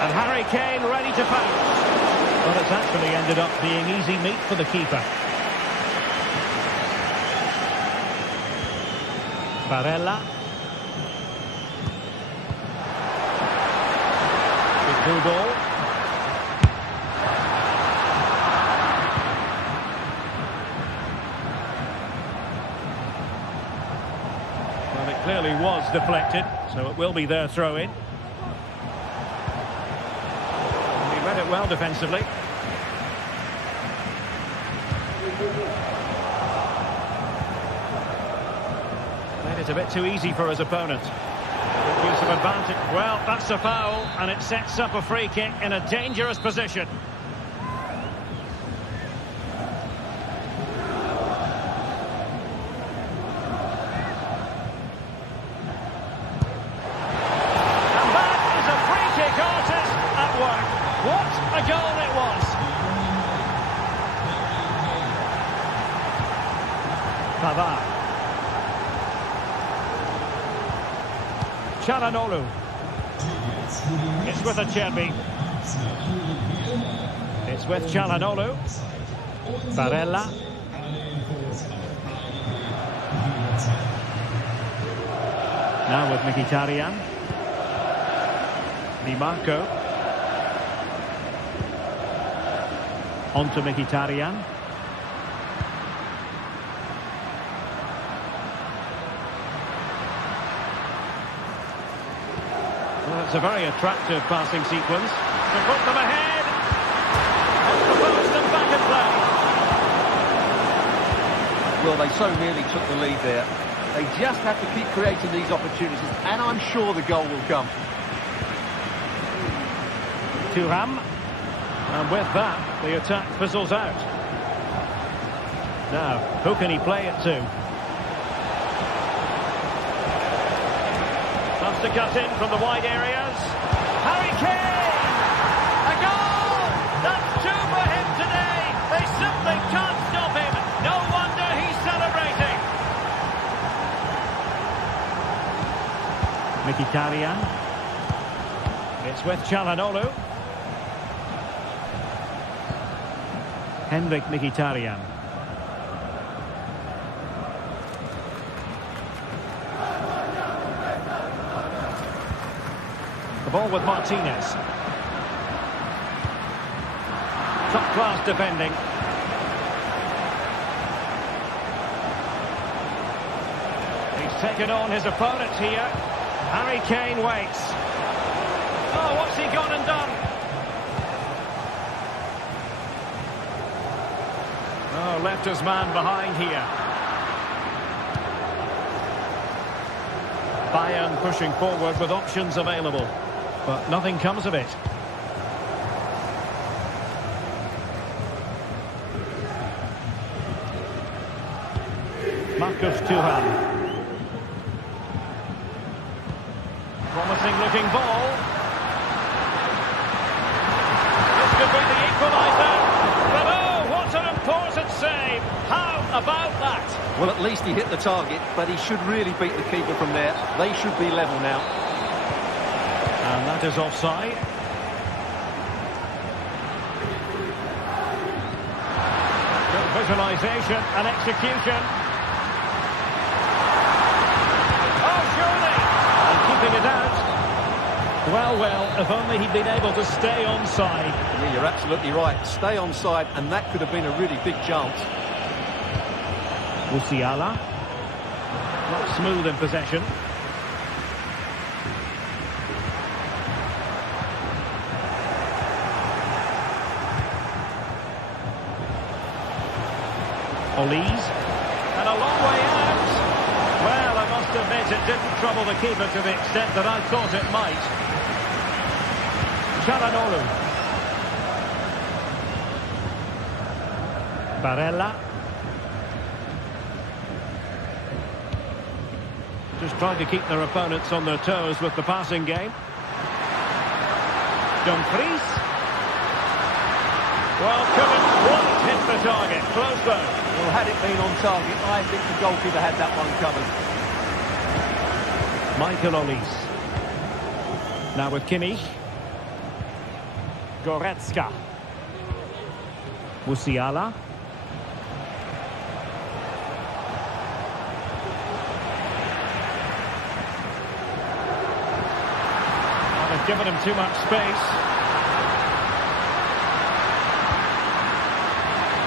And Harry Kane ready to pounce. Well, it's actually ended up being easy meat for the keeper. Barella. Good goal. Clearly was deflected, so it will be their throw-in. He read it well defensively. Made it a bit too easy for his opponent. Good use of advantage. Well, that's a foul, and it sets up a free kick in a dangerous position. Çalhanoğlu. It's with Acerbi. It's with Çalhanoğlu. Barella. Now with Mkhitaryan. Di Marco. On to Mkhitaryan. It's a very attractive passing sequence to put them ahead. Off the post and back in play. Well, they so nearly took the lead there. They just have to keep creating these opportunities, and I'm sure the goal will come. Thuram. And with that, the attack fizzles out. Now, who can he play it to? To cut in from the wide areas. Harry Kane! A goal! That's two for him today. They simply can't stop him. No wonder he's celebrating. Mkhitaryan. It's with Çalhanoğlu. Henrik Mkhitaryan. Ball with Martinez. Top-class defending. He's taken on his opponent here. Harry Kane waits. Oh, what's he gone and done? Oh, left his man behind here. Bayern pushing forward with options available. But nothing comes of it. Marcus Thuram. Promising looking ball. save. How about that? Well, at least he hit the target, but he should really beat the keeper from there. They should be level now. And that is offside. Good visualisation and execution. Oh, surely! And keeping it out. Well, if only he'd been able to stay onside. Yeah, you're absolutely right. Stay onside, and that could have been a really big chance. Musiala. Not smooth in possession. Olise. And a long way out. Well, I must admit it didn't trouble the keeper to the extent that I thought it might. Çalhanoğlu. Barella. Just trying to keep their opponents on their toes with the passing game. Dumfries. Well, couldn't quite hit the target. Close though. Well, had it been on target, I think the goalkeeper had that one covered. Michael Olise. Now with Kimmich. Goretzka. Musiala. Well, they've given him too much space.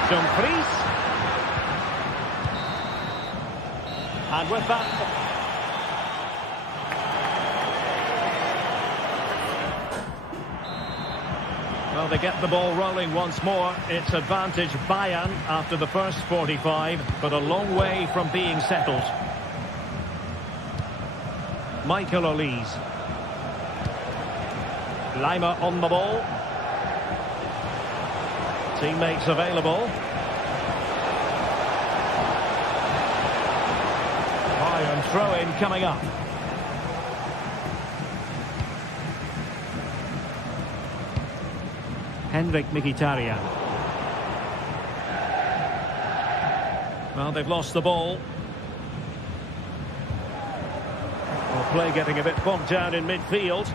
Dumfries. And with that... Well, they get the ball rolling once more. It's advantage Bayern after the first 45, but a long way from being settled. Michael Olise. Lima on the ball. Teammates available. Bayern throw-in coming up. Henrik Mkhitaryan. Well, they've lost the ball. Well, play getting a bit bogged down in midfield.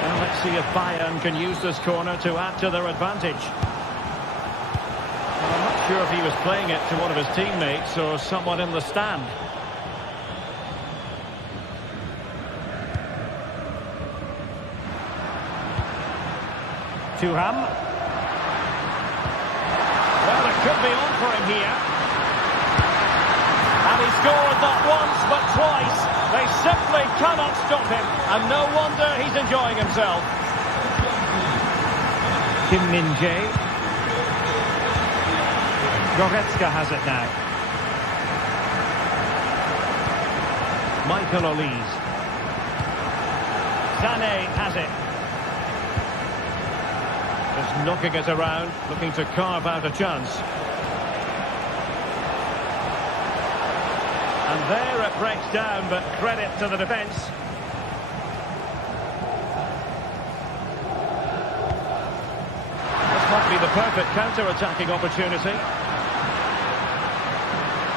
Now let's see if Bayern can use this corner to add to their advantage. Well, I'm not sure if he was playing it to one of his teammates or someone in the stand. Thuram. Well, it could be on for him here. And he scored not once but twice. They simply cannot stop him. And no wonder he's enjoying himself. Kim Min-jae. Goretzka has it now. Michael Olise. Sané has it. Just knocking it around, looking to carve out a chance. And there it breaks down, but credit to the defence. This might be the perfect counter-attacking opportunity.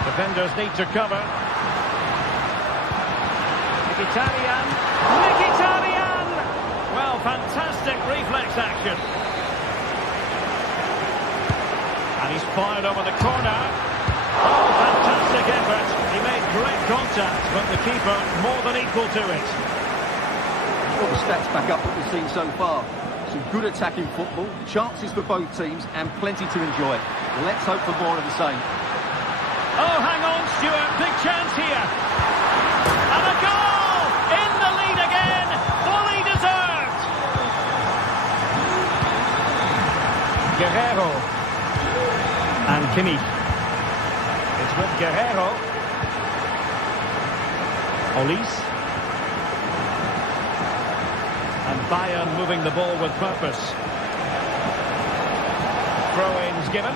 Defenders need to cover. Mkhitaryan. Mkhitaryan! Well, fantastic reflex action. And he's fired over the corner. Oh, fantastic effort. He made great contact, but the keeper more than equal to it. All the stats back up what we've seen so far. Some good attacking football, chances for both teams, and plenty to enjoy. Let's hope for more of the same. Oh, hang on, Stuart. Big chance here. And a goal! In the lead again. Fully deserved. Guerrero. And Kimmich. It's with Guerrero. Olise. And Bayern moving the ball with purpose. Throw-ins given.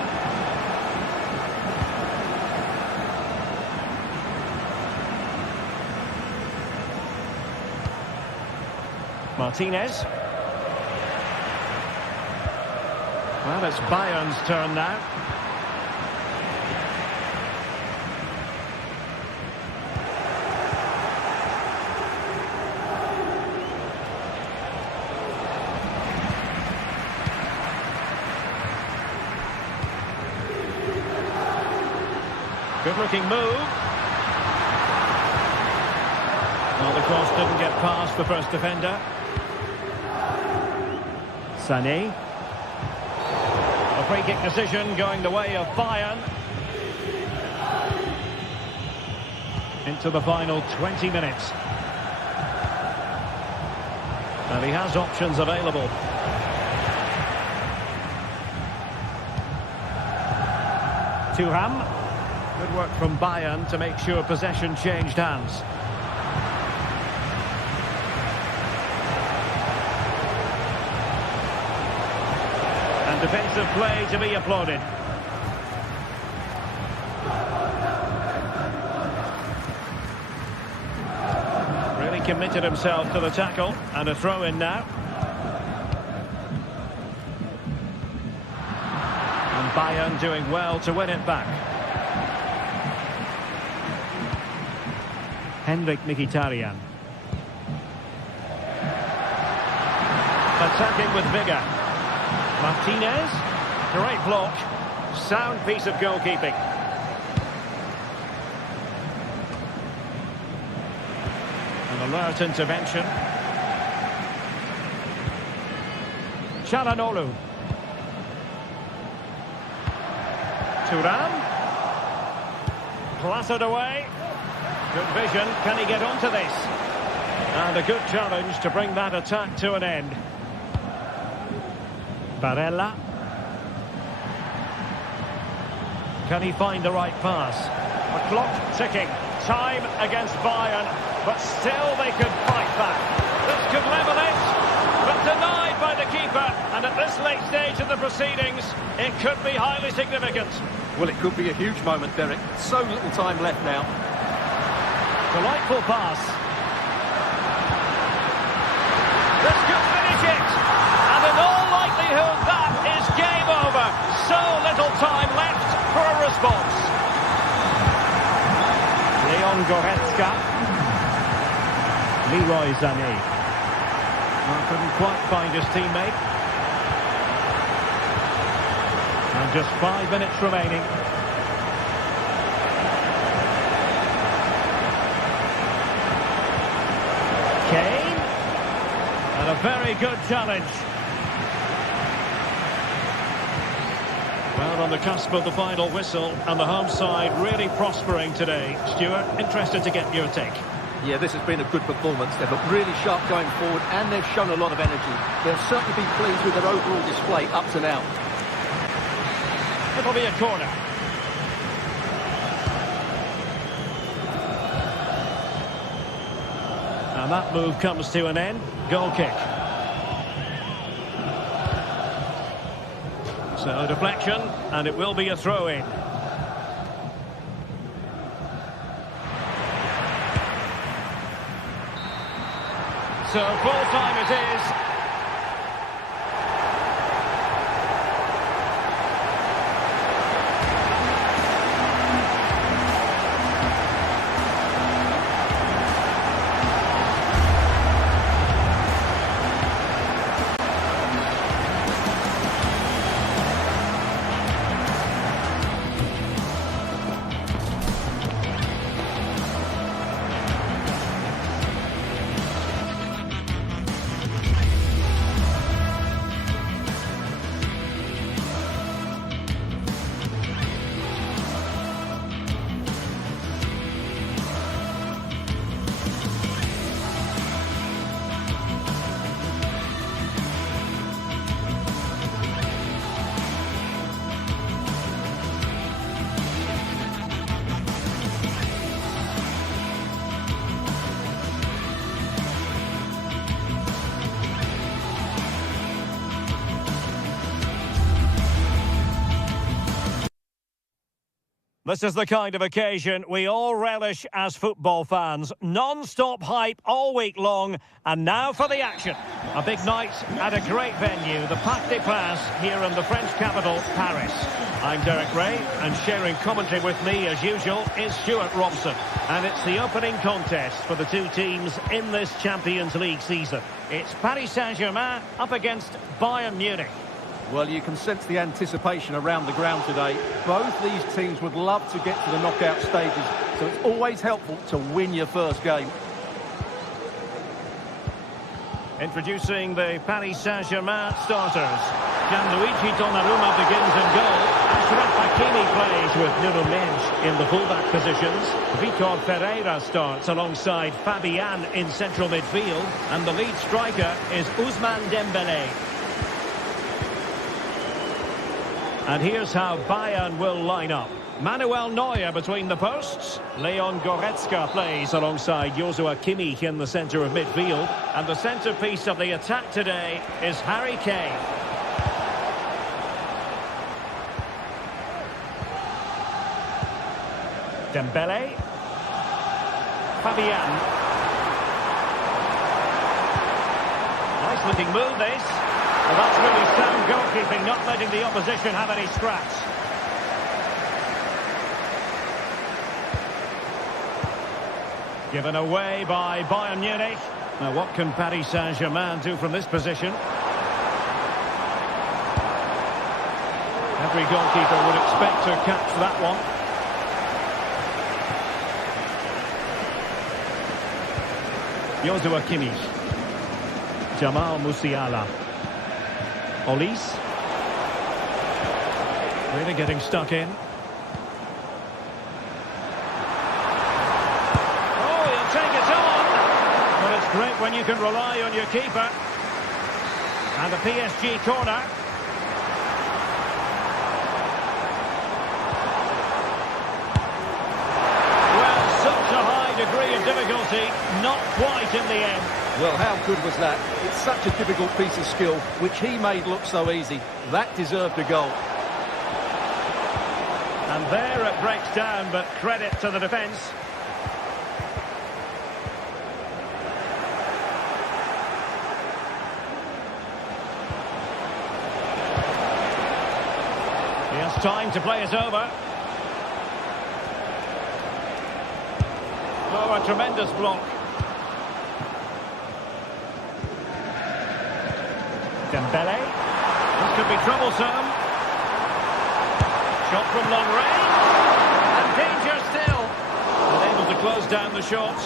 Martinez. Well, it's Bayern's turn now. Good-looking move. Well, the cross didn't get past the first defender. Sané. A free-kick decision going the way of Bayern. Into the final 20 minutes. And he has options available. Thuram. Good work from Bayern to make sure possession changed hands. And defensive play to be applauded. Really committed himself to the tackle, and a throw in now. And Bayern doing well to win it back. Henrik Mkhitaryan. Attacking with vigour. Martinez. Great block. Sound piece of goalkeeping. An alert intervention. Çalhanoğlu. Thuram. Clattered away. Good vision. Can he get onto this? And a good challenge to bring that attack to an end. Barella. Can he find the right pass? The clock ticking. Time against Bayern, but still they could fight back. This could level it, but denied by the keeper. And at this late stage of the proceedings, it could be highly significant. Well, it could be a huge moment, Derek. So little time left now. Delightful pass. This could finish it. And in all likelihood, that is game over. So little time left for a response. Leon Goretzka. Leroy Sané. Couldn't quite find his teammate. And just 5 minutes remaining. Kane. And a very good challenge. Well, on the cusp of the final whistle, and the home side really prospering today. Stuart, interested to get your take. Yeah, this has been a good performance. They've looked really sharp going forward, and they've shown a lot of energy. They'll certainly be pleased with their overall display up to now. It'll be a corner. And that move comes to an end. Goal kick. So deflection, and it will be a throw-in. So full time it is. This is the kind of occasion we all relish as football fans. Non-stop hype all week long, and now for the action. A big night at a great venue, the Parc des Princes, here in the French capital, Paris. I'm Derek Ray, and sharing commentary with me, as usual, is Stuart Robson. And it's the opening contest for the two teams in this Champions League season. It's Paris Saint-Germain up against Bayern Munich. Well, you can sense the anticipation around the ground today. Both these teams would love to get to the knockout stages, so it's always helpful to win your first game. Introducing the Paris Saint-Germain starters. Gianluigi Donnarumma begins in goal. Achraf Hakimi plays with Nuno Mendes in the fullback positions. Vitor Ferreira starts alongside Fabian in central midfield. And the lead striker is Ousmane Dembélé. And here's how Bayern will line up. Manuel Neuer between the posts. Leon Goretzka plays alongside Joshua Kimmich in the centre of midfield. And the centrepiece of the attack today is Harry Kane. Dembélé. Fabian. Nice looking move this. Well, that's really sound goalkeeping, not letting the opposition have any scraps. Given away by Bayern Munich. Now what can Paris Saint-Germain do from this position? Every goalkeeper would expect to catch that one. Joshua Kimmich. Jamal Musiala. Olise. Really getting stuck in. Great when you can rely on your keeper. And a PSG corner. Well, such a high degree of difficulty, not quite in the end. Well, how good was that? It's such a difficult piece of skill, which he made look so easy. That deserved a goal. And there it breaks down, but credit to the defence. He has time to play it over. Oh, a tremendous block. Dembélé. This could be troublesome. Shot from long range. And danger still. Unable to close down the shot.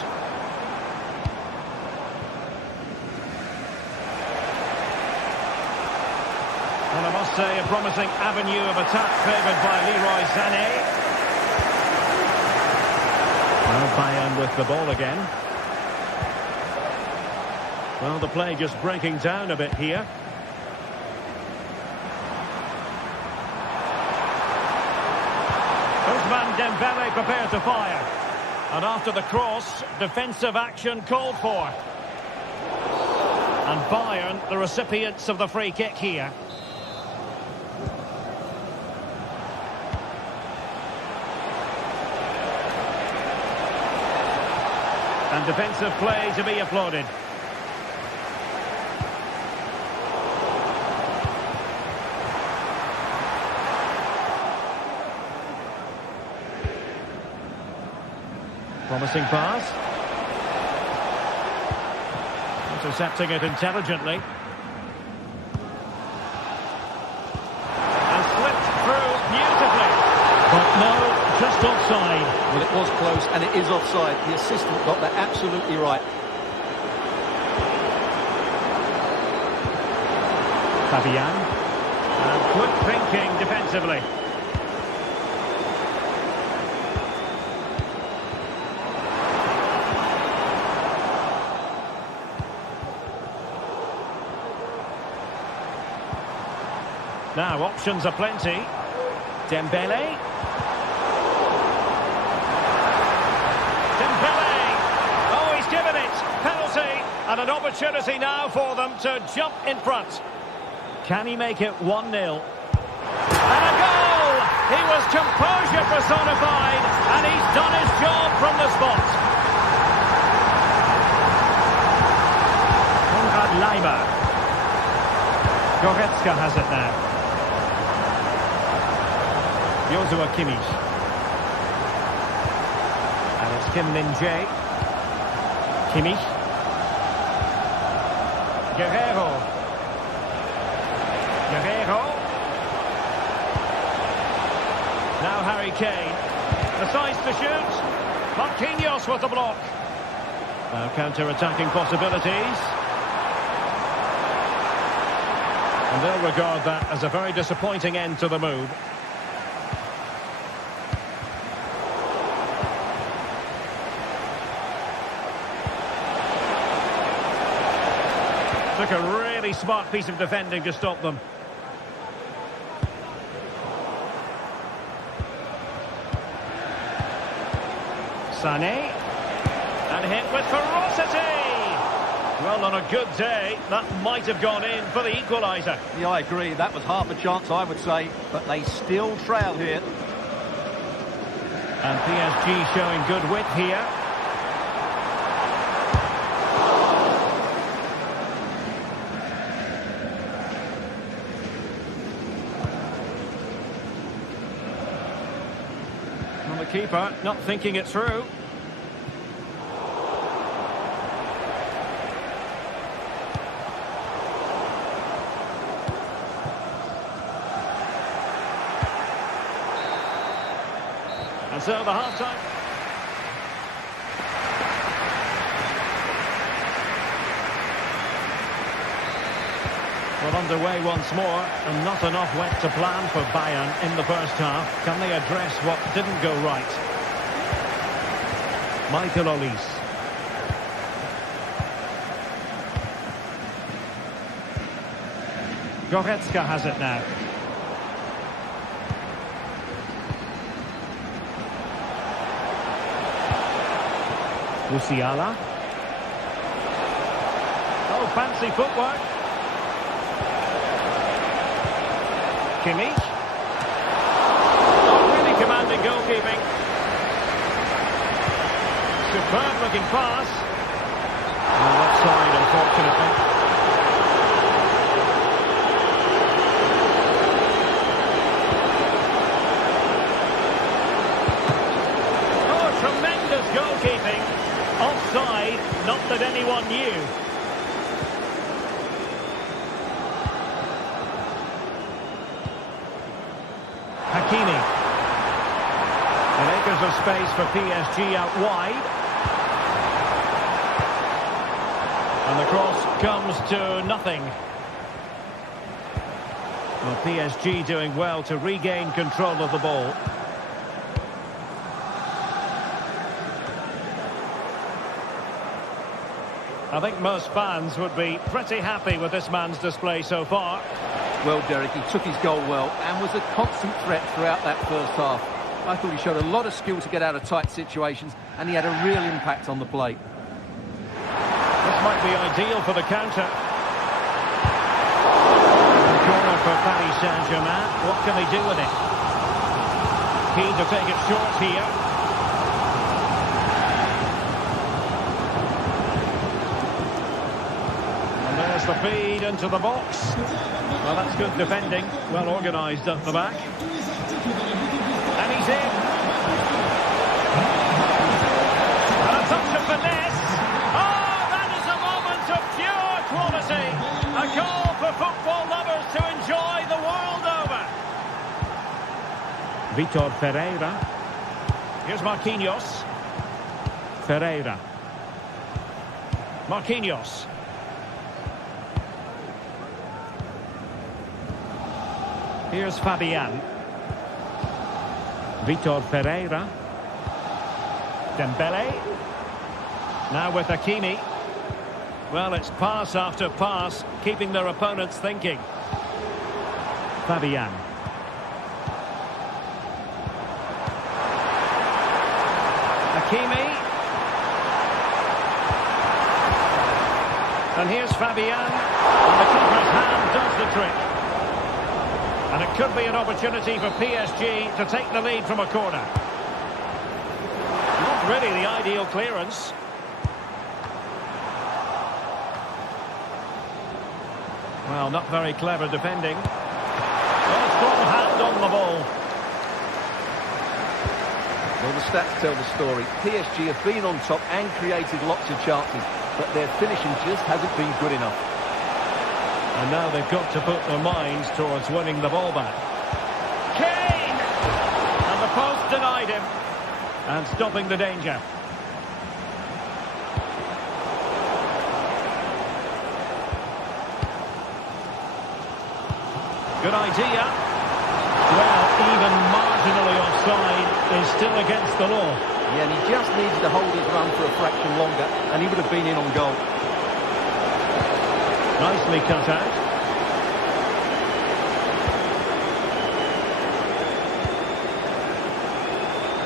And I must say, a promising avenue of attack favoured by Leroy Sané. Now Bayern with the ball again. Well, the play just breaking down a bit here. Ousmane Dembélé prepared to fire. And after the cross, defensive action called for. And Bayern, the recipients of the free kick here. And defensive play to be applauded. Promising pass. Intercepting it intelligently. And slipped through beautifully. But no, just offside. Well, it was close, and it is offside. The assistant got that absolutely right. Fabian. And quick thinking defensively. Now, options are plenty. Dembélé. Oh, he's given it. Penalty. And an opportunity now for them to jump in front. Can he make it 1-0? And a goal! He was composure personified, and he's done his job from the spot. Konrad Leimer. Goretzka has it now. Joshua Kimmich. And it's Kim Min-jae. Kimmich. Guerrero. Now Harry Kane. Decides to shoot. Marquinhos with the block. Now counter-attacking possibilities. And they'll regard that as a very disappointing end to the move. Took a really smart piece of defending to stop them. Sané. And hit with ferocity. Well, on a good day, that might have gone in for the equaliser. Yeah, I agree. That was half a chance, I would say. But they still trail here. And PSG showing good width here. And the keeper not thinking it through. And so the half-time. Well, underway once more, and not enough went to plan for Bayern in the first half. Can they address what didn't go right? Michael Olise. Goretzka has it now. Musiala. Oh, fancy footwork. Kimmich. Oh, really commanding goalkeeping. Superb looking pass. And left side, unfortunately. Oh, tremendous goalkeeping. Offside, not that anyone knew. Hakimi. And acres of space for PSG out wide. And the cross comes to nothing. Well, PSG doing well to regain control of the ball. I think most fans would be pretty happy with this man's display so far. Well, Derek, he took his goal well and was a constant threat throughout that first half. I thought he showed a lot of skill to get out of tight situations, and he had a real impact on the plate. This might be ideal for the counter. Corner for Paris Saint-Germain. What can they do with it? Keen to take it short here. The feed into the box. Well, that's good defending. Well organised up the back. And he's in. And a touch of finesse. Oh, that is a moment of pure quality. A goal for football lovers to enjoy the world over. Vitor Ferreira. Here's Marquinhos. Ferreira. Marquinhos. Here's Fabian. Vitor Ferreira. Dembele. Now with Hakimi. Well, it's pass after pass, keeping their opponents thinking. Fabian. Hakimi. And here's Fabian. And the keeper's hand does the trick. And it could be an opportunity for PSG to take the lead from a corner. Not really the ideal clearance. Well, not very clever defending. Oh, strong hand on the ball. Well, the stats tell the story. PSG have been on top and created lots of chances, but their finishing just hasn't been good enough. And now they've got to put their minds towards winning the ball back. Kane! And the post denied him. And stopping the danger. Good idea. Well, even marginally offside is still against the law. Yeah, and he just needed to hold his run for a fraction longer, and he would have been in on goal. Nicely cut out.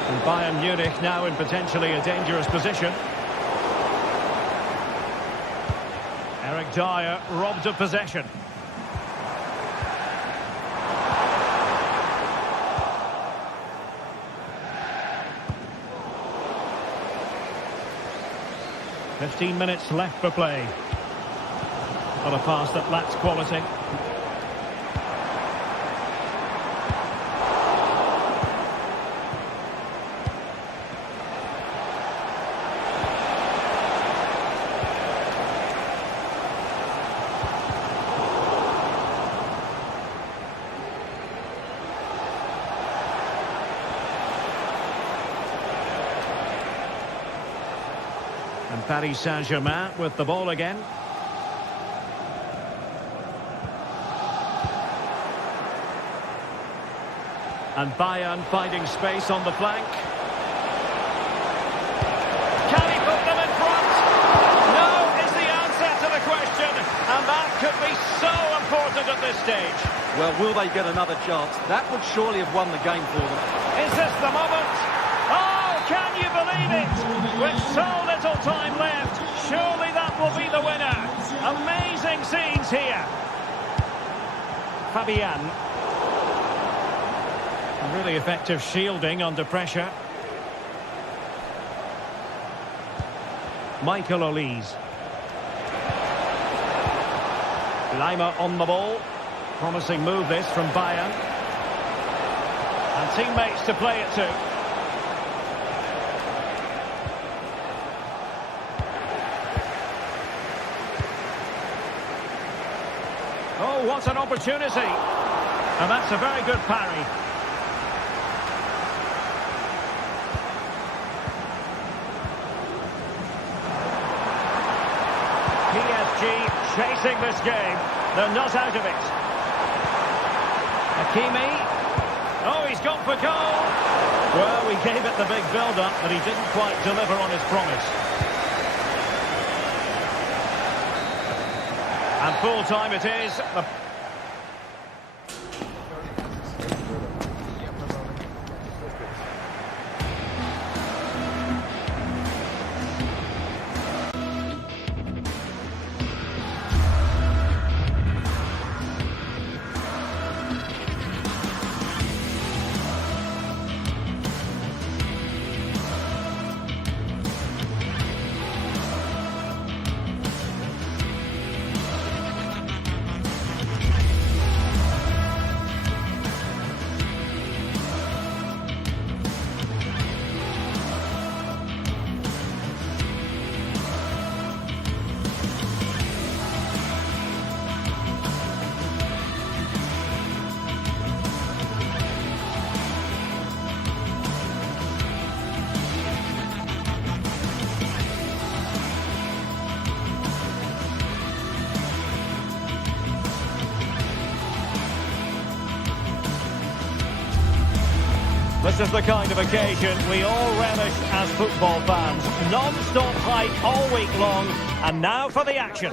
And Bayern Munich now in potentially a dangerous position. Eric Dyer robbed of possession. "15 minutes left for play. On a pass that lacks quality. And Paris Saint-Germain with the ball again. And Bayern finding space on the flank. Can he put them in front? No is the answer to the question. And that could be so important at this stage. Well, will they get another chance? That would surely have won the game for them. Is this the moment? Oh, can you believe it? With so little time left, surely that will be the winner. Amazing scenes here. Fabian. Really effective shielding under pressure. Michael Olise. Lima on the ball. Promising move this from Bayern. And teammates to play it to. Oh, what an opportunity. And that's a very good parry. Chasing this game. They're not out of it. Hakimi. Oh, he's gone for goal. Well, we gave it the big build-up, but he didn't quite deliver on his promise. And full time it is. This is the kind of occasion we all relish as football fans. Non-stop hype all week long, and now for the action.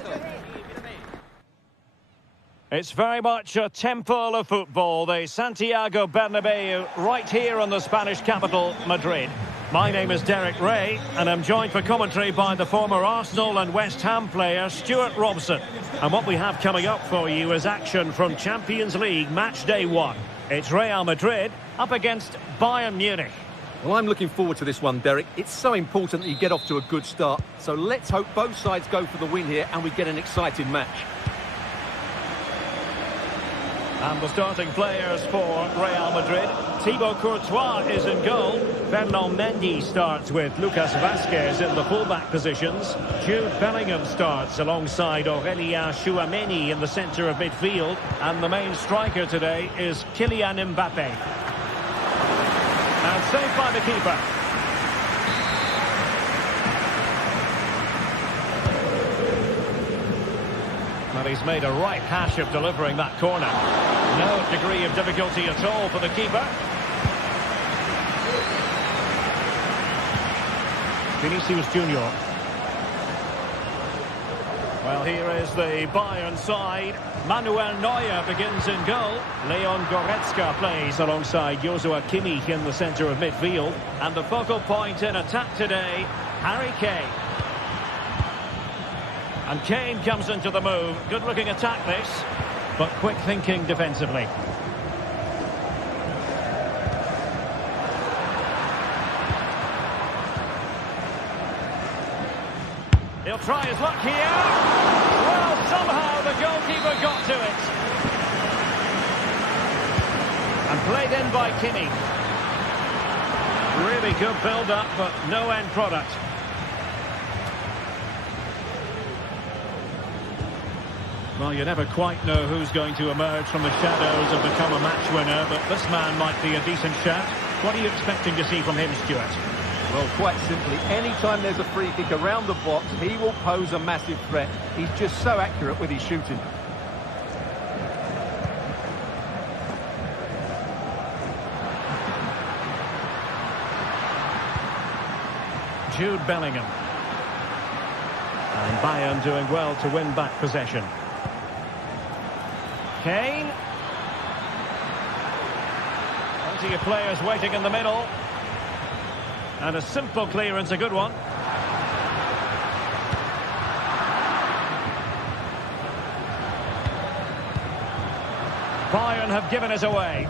It's very much a temple of football, the Santiago Bernabeu, right here in the Spanish capital, Madrid. My name is Derek Ray, and I'm joined for commentary by the former Arsenal and West Ham player, Stuart Robson. And what we have coming up for you is action from Champions League Match Day 1. It's Real Madrid up against Bayern Munich. Well, I'm looking forward to this one, Derek. It's so important that you get off to a good start. So let's hope both sides go for the win here and we get an exciting match. And the starting players for Real Madrid. Thibaut Courtois is in goal. Fernand Mendy starts with Lucas Vazquez in the fullback positions. Jude Bellingham starts alongside Aurélien Tchouaméni in the centre of midfield. And the main striker today is Kylian Mbappé. And saved by the keeper. Well, he's made a right hash of delivering that corner. No degree of difficulty at all for the keeper. Vinicius Junior. Well, here is the Bayern side. Manuel Neuer begins in goal. Leon Goretzka plays alongside Joshua Kimmich in the centre of midfield. And the focal point in attack today, Harry Kane. And Kane comes into the move. Good-looking attack, this. But quick thinking defensively. He'll try his luck here. Well, somehow the goalkeeper got to it. And played in by Kimmich. Really good build-up, but no end product. Well, you never quite know who's going to emerge from the shadows and become a match winner, but this man might be a decent shout. What are you expecting to see from him, Stuart? Well, quite simply, anytime there's a free kick around the box, he will pose a massive threat. He's just so accurate with his shooting. Jude Bellingham. And Bayern doing well to win back possession. Kane. Plenty of players waiting in the middle. And a simple clearance, a good one. Bayern have given us away.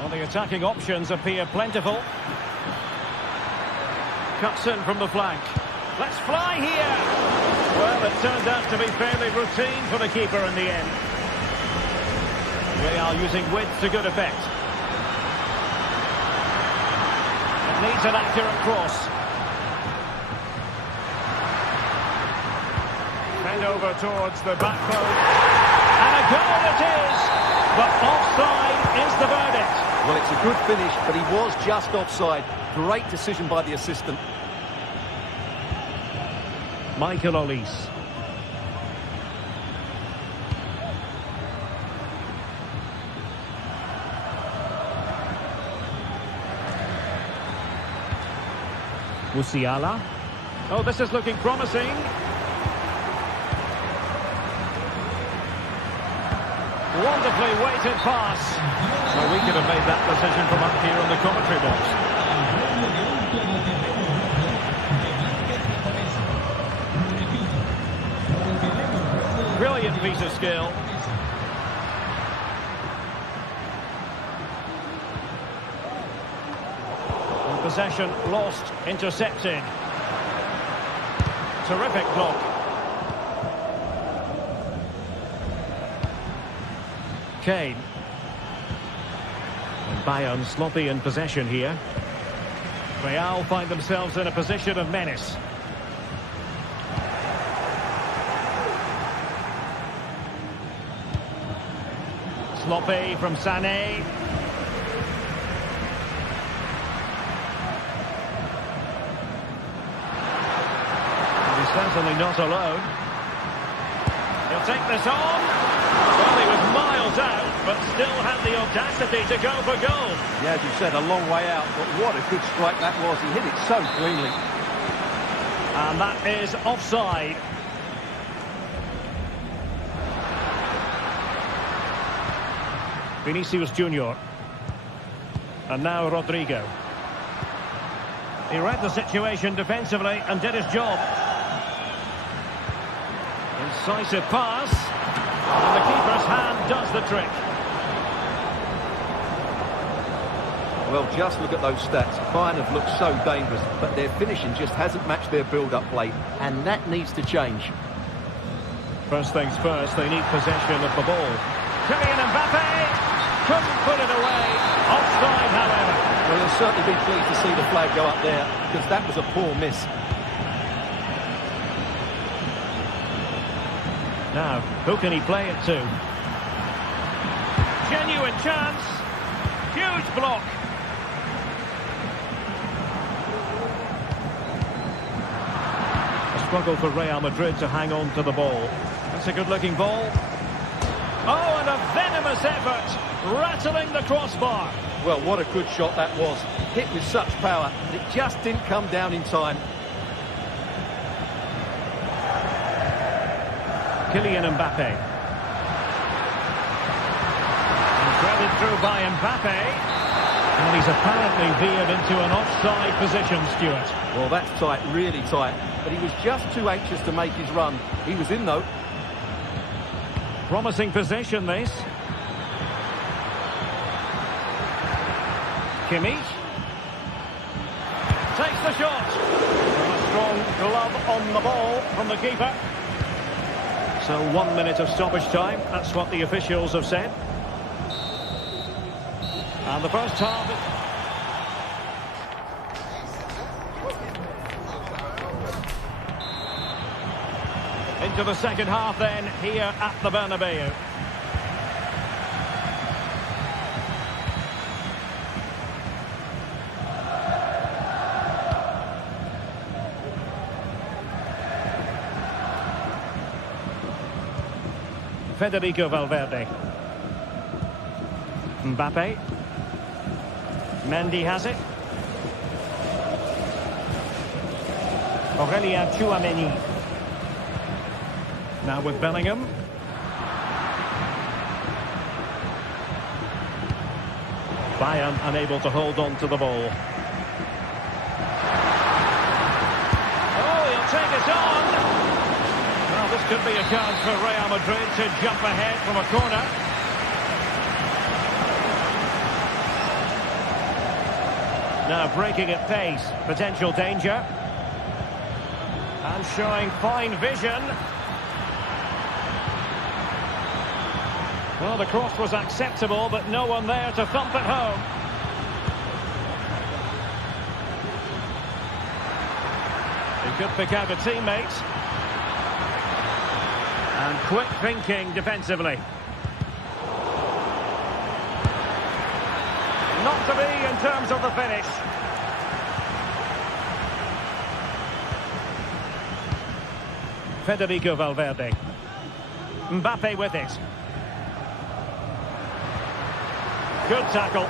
Well, the attacking options appear plentiful. Cuts in from the flank. Let's fly here. Well, it turned out to be fairly routine for the keeper in the end. They are using width to good effect. It needs an accurate cross. Send over towards the back post. And a goal it is. But offside is the verdict. Well, it's a good finish, but he was just offside. Great decision by the assistant. Michael Olise. Musiala. Oh, this is looking promising. Wonderfully weighted pass. Well, we could have made that decision from up here in the commentary box. Brilliant piece of skill. And possession lost, intercepted. Terrific block. Kane. And Bayern sloppy in possession here. Real find themselves in a position of menace. Sloppy from Sané. He's certainly not alone. He'll take this on. Well, he was miles out, but still had the audacity to go for goal. Yeah, as you said, a long way out, but what a good strike that was. He hit it so cleanly. And that is offside. Vinicius Junior. And now Rodrigo. He read the situation defensively and did his job. Incisive pass. And the keeper's hand does the trick. Well, just look at those stats. Bayern have looked so dangerous, but their finishing just hasn't matched their build-up play, and that needs to change. First things first, they need possession of the ball. Kylian Mbappe couldn't put it away. Offside, however. Well, he'll certainly be pleased to see the flag go up there, because that was a poor miss. Now, who can he play it to? Genuine chance. Huge block. A struggle for Real Madrid to hang on to the ball. That's a good-looking ball. Oh, and a venomous effort, rattling the crossbar. Well, what a good shot that was. Hit with such power, it just didn't come down in time. Kylian Mbappe. And threaded through by Mbappe. And he's apparently veered into an offside position, Stuart. Well, that's tight, really tight. But he was just too anxious to make his run. He was in, though. Promising position, this. Kimmich. Takes the shot. A strong glove on the ball from the keeper. So 1 minute of stoppage time. That's what the officials have said. And the first half... Into the second half then, here at the Bernabeu. Federico Valverde. Mbappe. Mendy has it. Aurélien Tchouameni. Now with Bellingham. Bayern unable to hold on to the ball. Oh, he'll take it on. Well, this could be a chance for Real Madrid to jump ahead from a corner. Now breaking at pace, potential danger. And showing fine vision. Well, the cross was acceptable, but no one there to thump it home. He could pick out a teammate. And quick thinking defensively. Not to be in terms of the finish. Federico Valverde. Mbappe with it. Good tackle.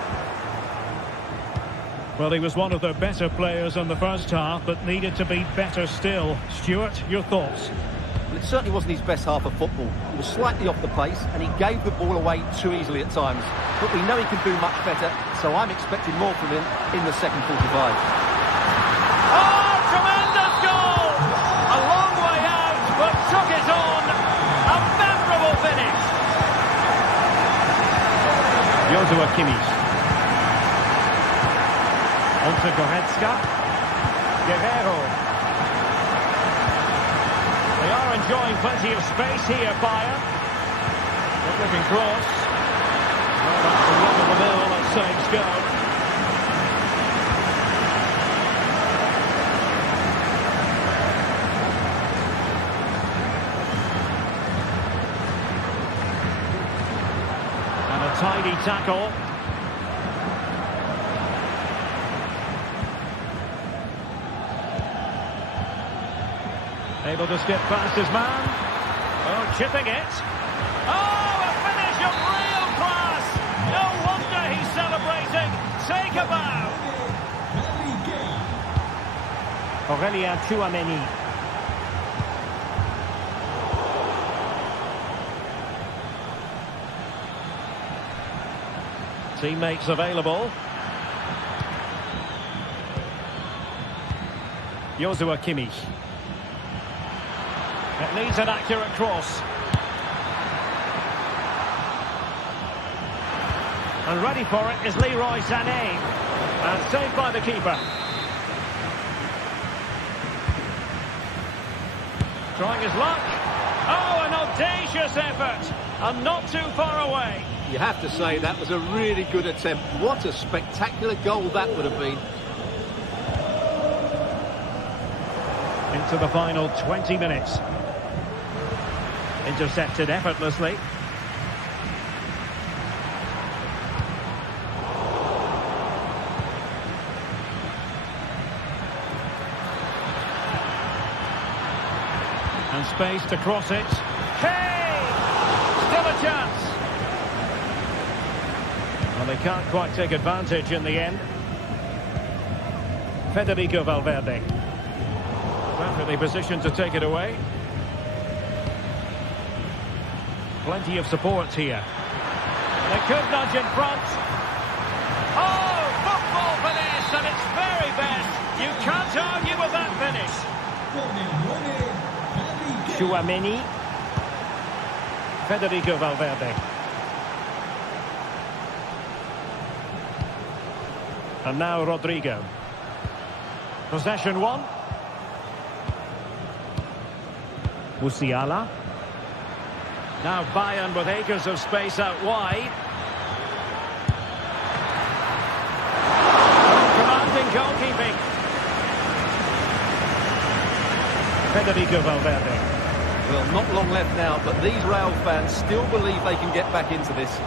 Well, he was one of their better players in the first half, but needed to be better still. Stuart, your thoughts? Well, it certainly wasn't his best half of football. He was slightly off the pace, and he gave the ball away too easily at times. But we know he can do much better, so I'm expecting more from him in the second 45. Oh, tremendous goal! A long way out, but took it on. A memorable finish. Joshua Kimmich. Onto Goretzka. Guerrero. They are enjoying plenty of space here, Bayern. Good-looking cross. Well, that's the run of the mill as saves go. And a tidy tackle. Able to skip past his man. Oh, chipping it. Oh, a finish of real class. No wonder he's celebrating. Take a bow. Aurélien Tchouameni. Teammates available. Joshua Kimmich. It needs an accurate cross. And ready for it is Leroy Sané. And saved by the keeper. Trying his luck. Oh, an audacious effort. And not too far away. You have to say that was a really good attempt. What a spectacular goal that would have been. Into the final 20 minutes. Intercepted effortlessly. And space to cross it. Hey! Still a chance. Well, they can't quite take advantage in the end. Federico Valverde. Perfectly positioned to take it away. Plenty of support here. They could nudge in front. Oh, football finish at its very best. You can't argue with that finish. Tchouaméni. Federico Valverde. And now Rodrigo. Possession one. Musiala. Now Bayern with acres of space out wide. Commanding goalkeeping. Federico Valverde. Well, not long left now, but these Real fans still believe they can get back into this.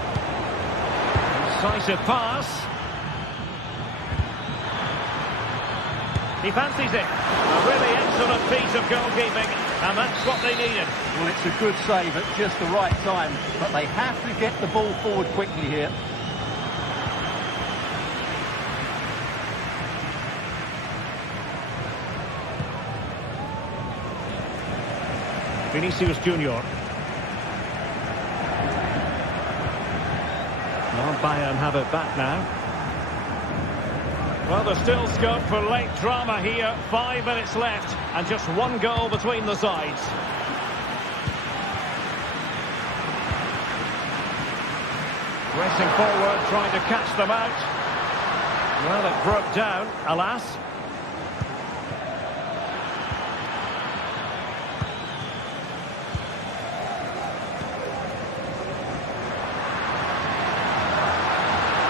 Decisive pass. He fancies it. A really excellent piece of goalkeeping, and that's what they needed. Well, it's a good save at just the right time, but they have to get the ball forward quickly here. Vinicius Junior. Well, Bayern have it back now. Well, there's still scope for late drama here. 5 minutes left, and just one goal between the sides. Pressing forward, trying to catch them out. Well, it broke down, alas.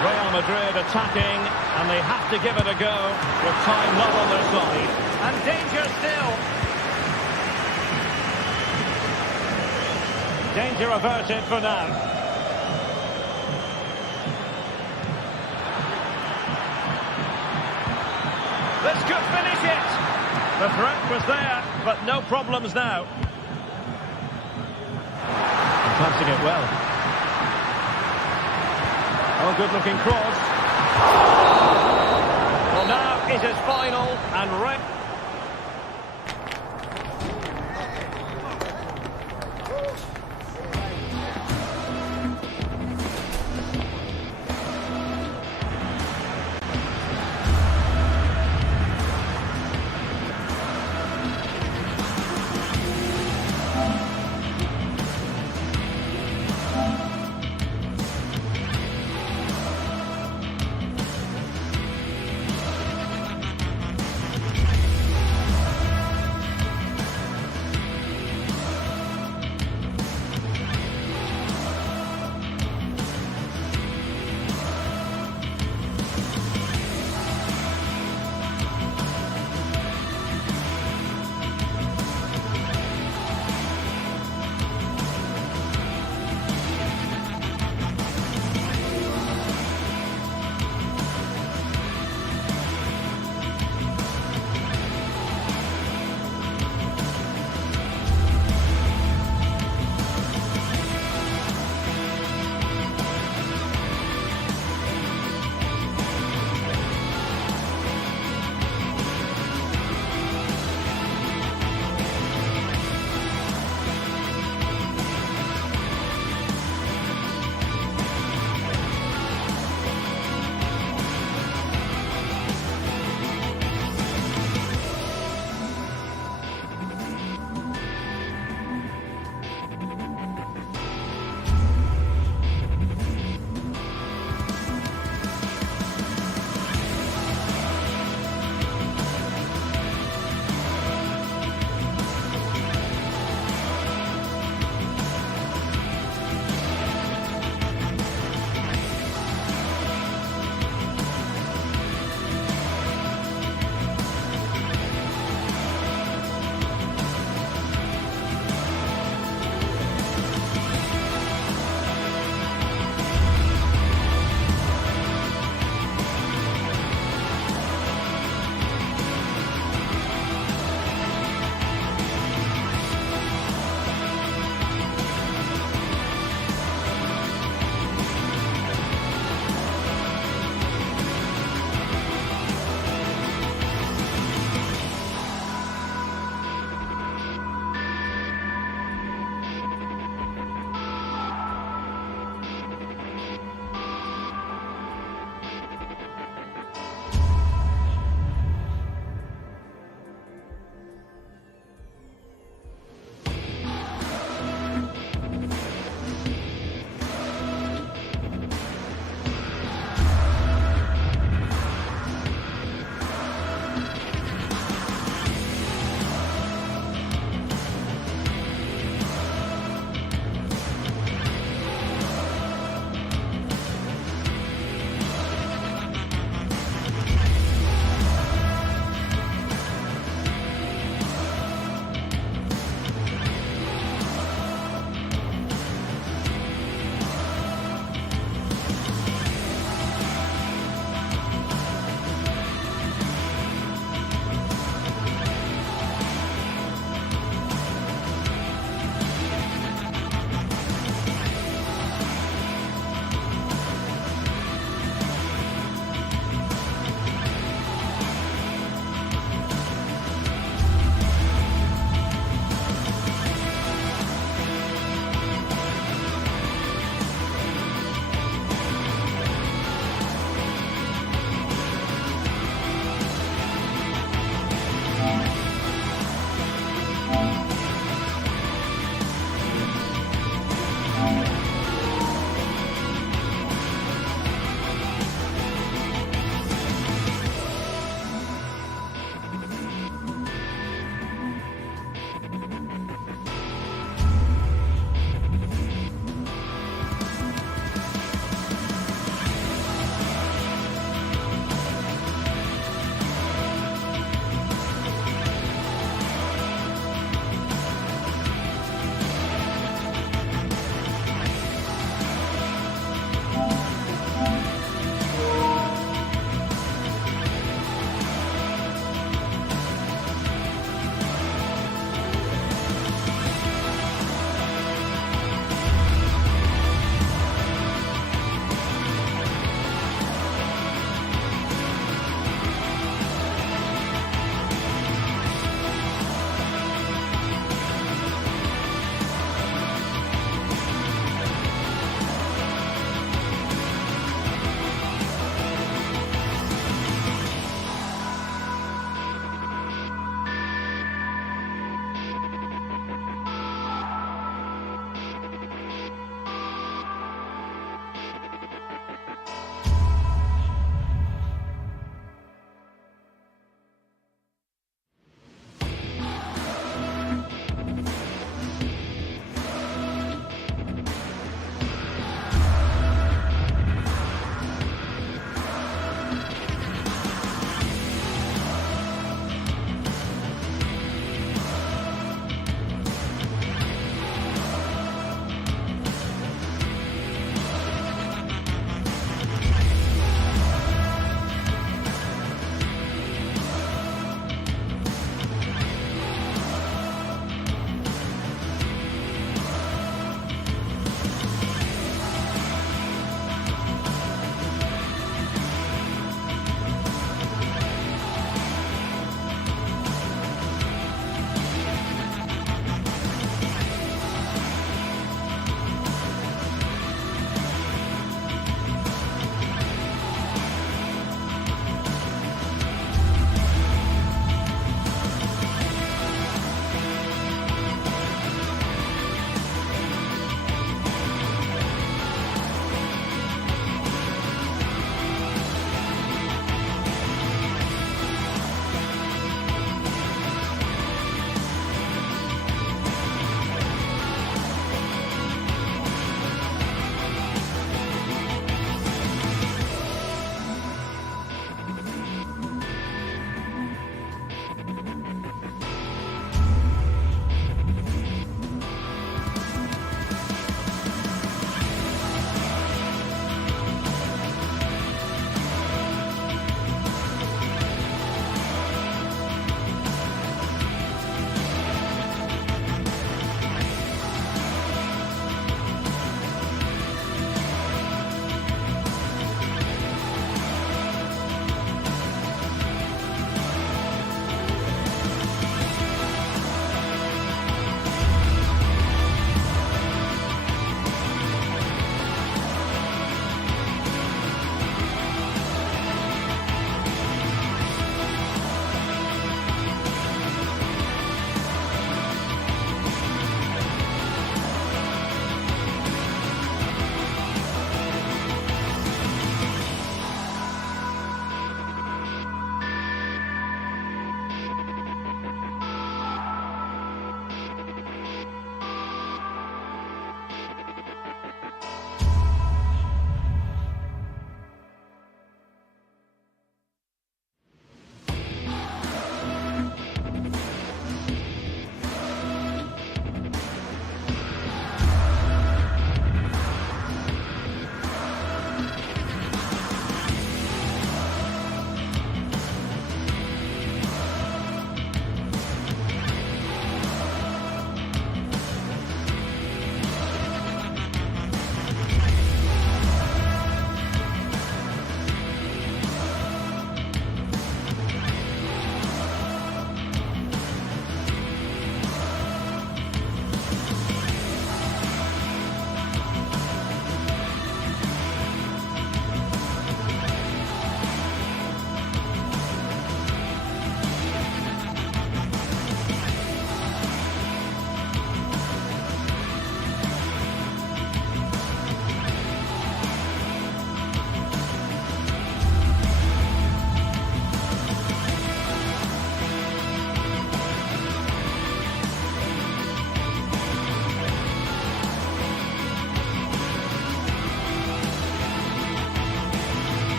Real Madrid attacking, and they have to give it a go with time not on their side. And danger still. Danger averted for now. This could finish it. The threat was there, but no problems now. Passing it well. Oh, good-looking cross. Well, now it is final, and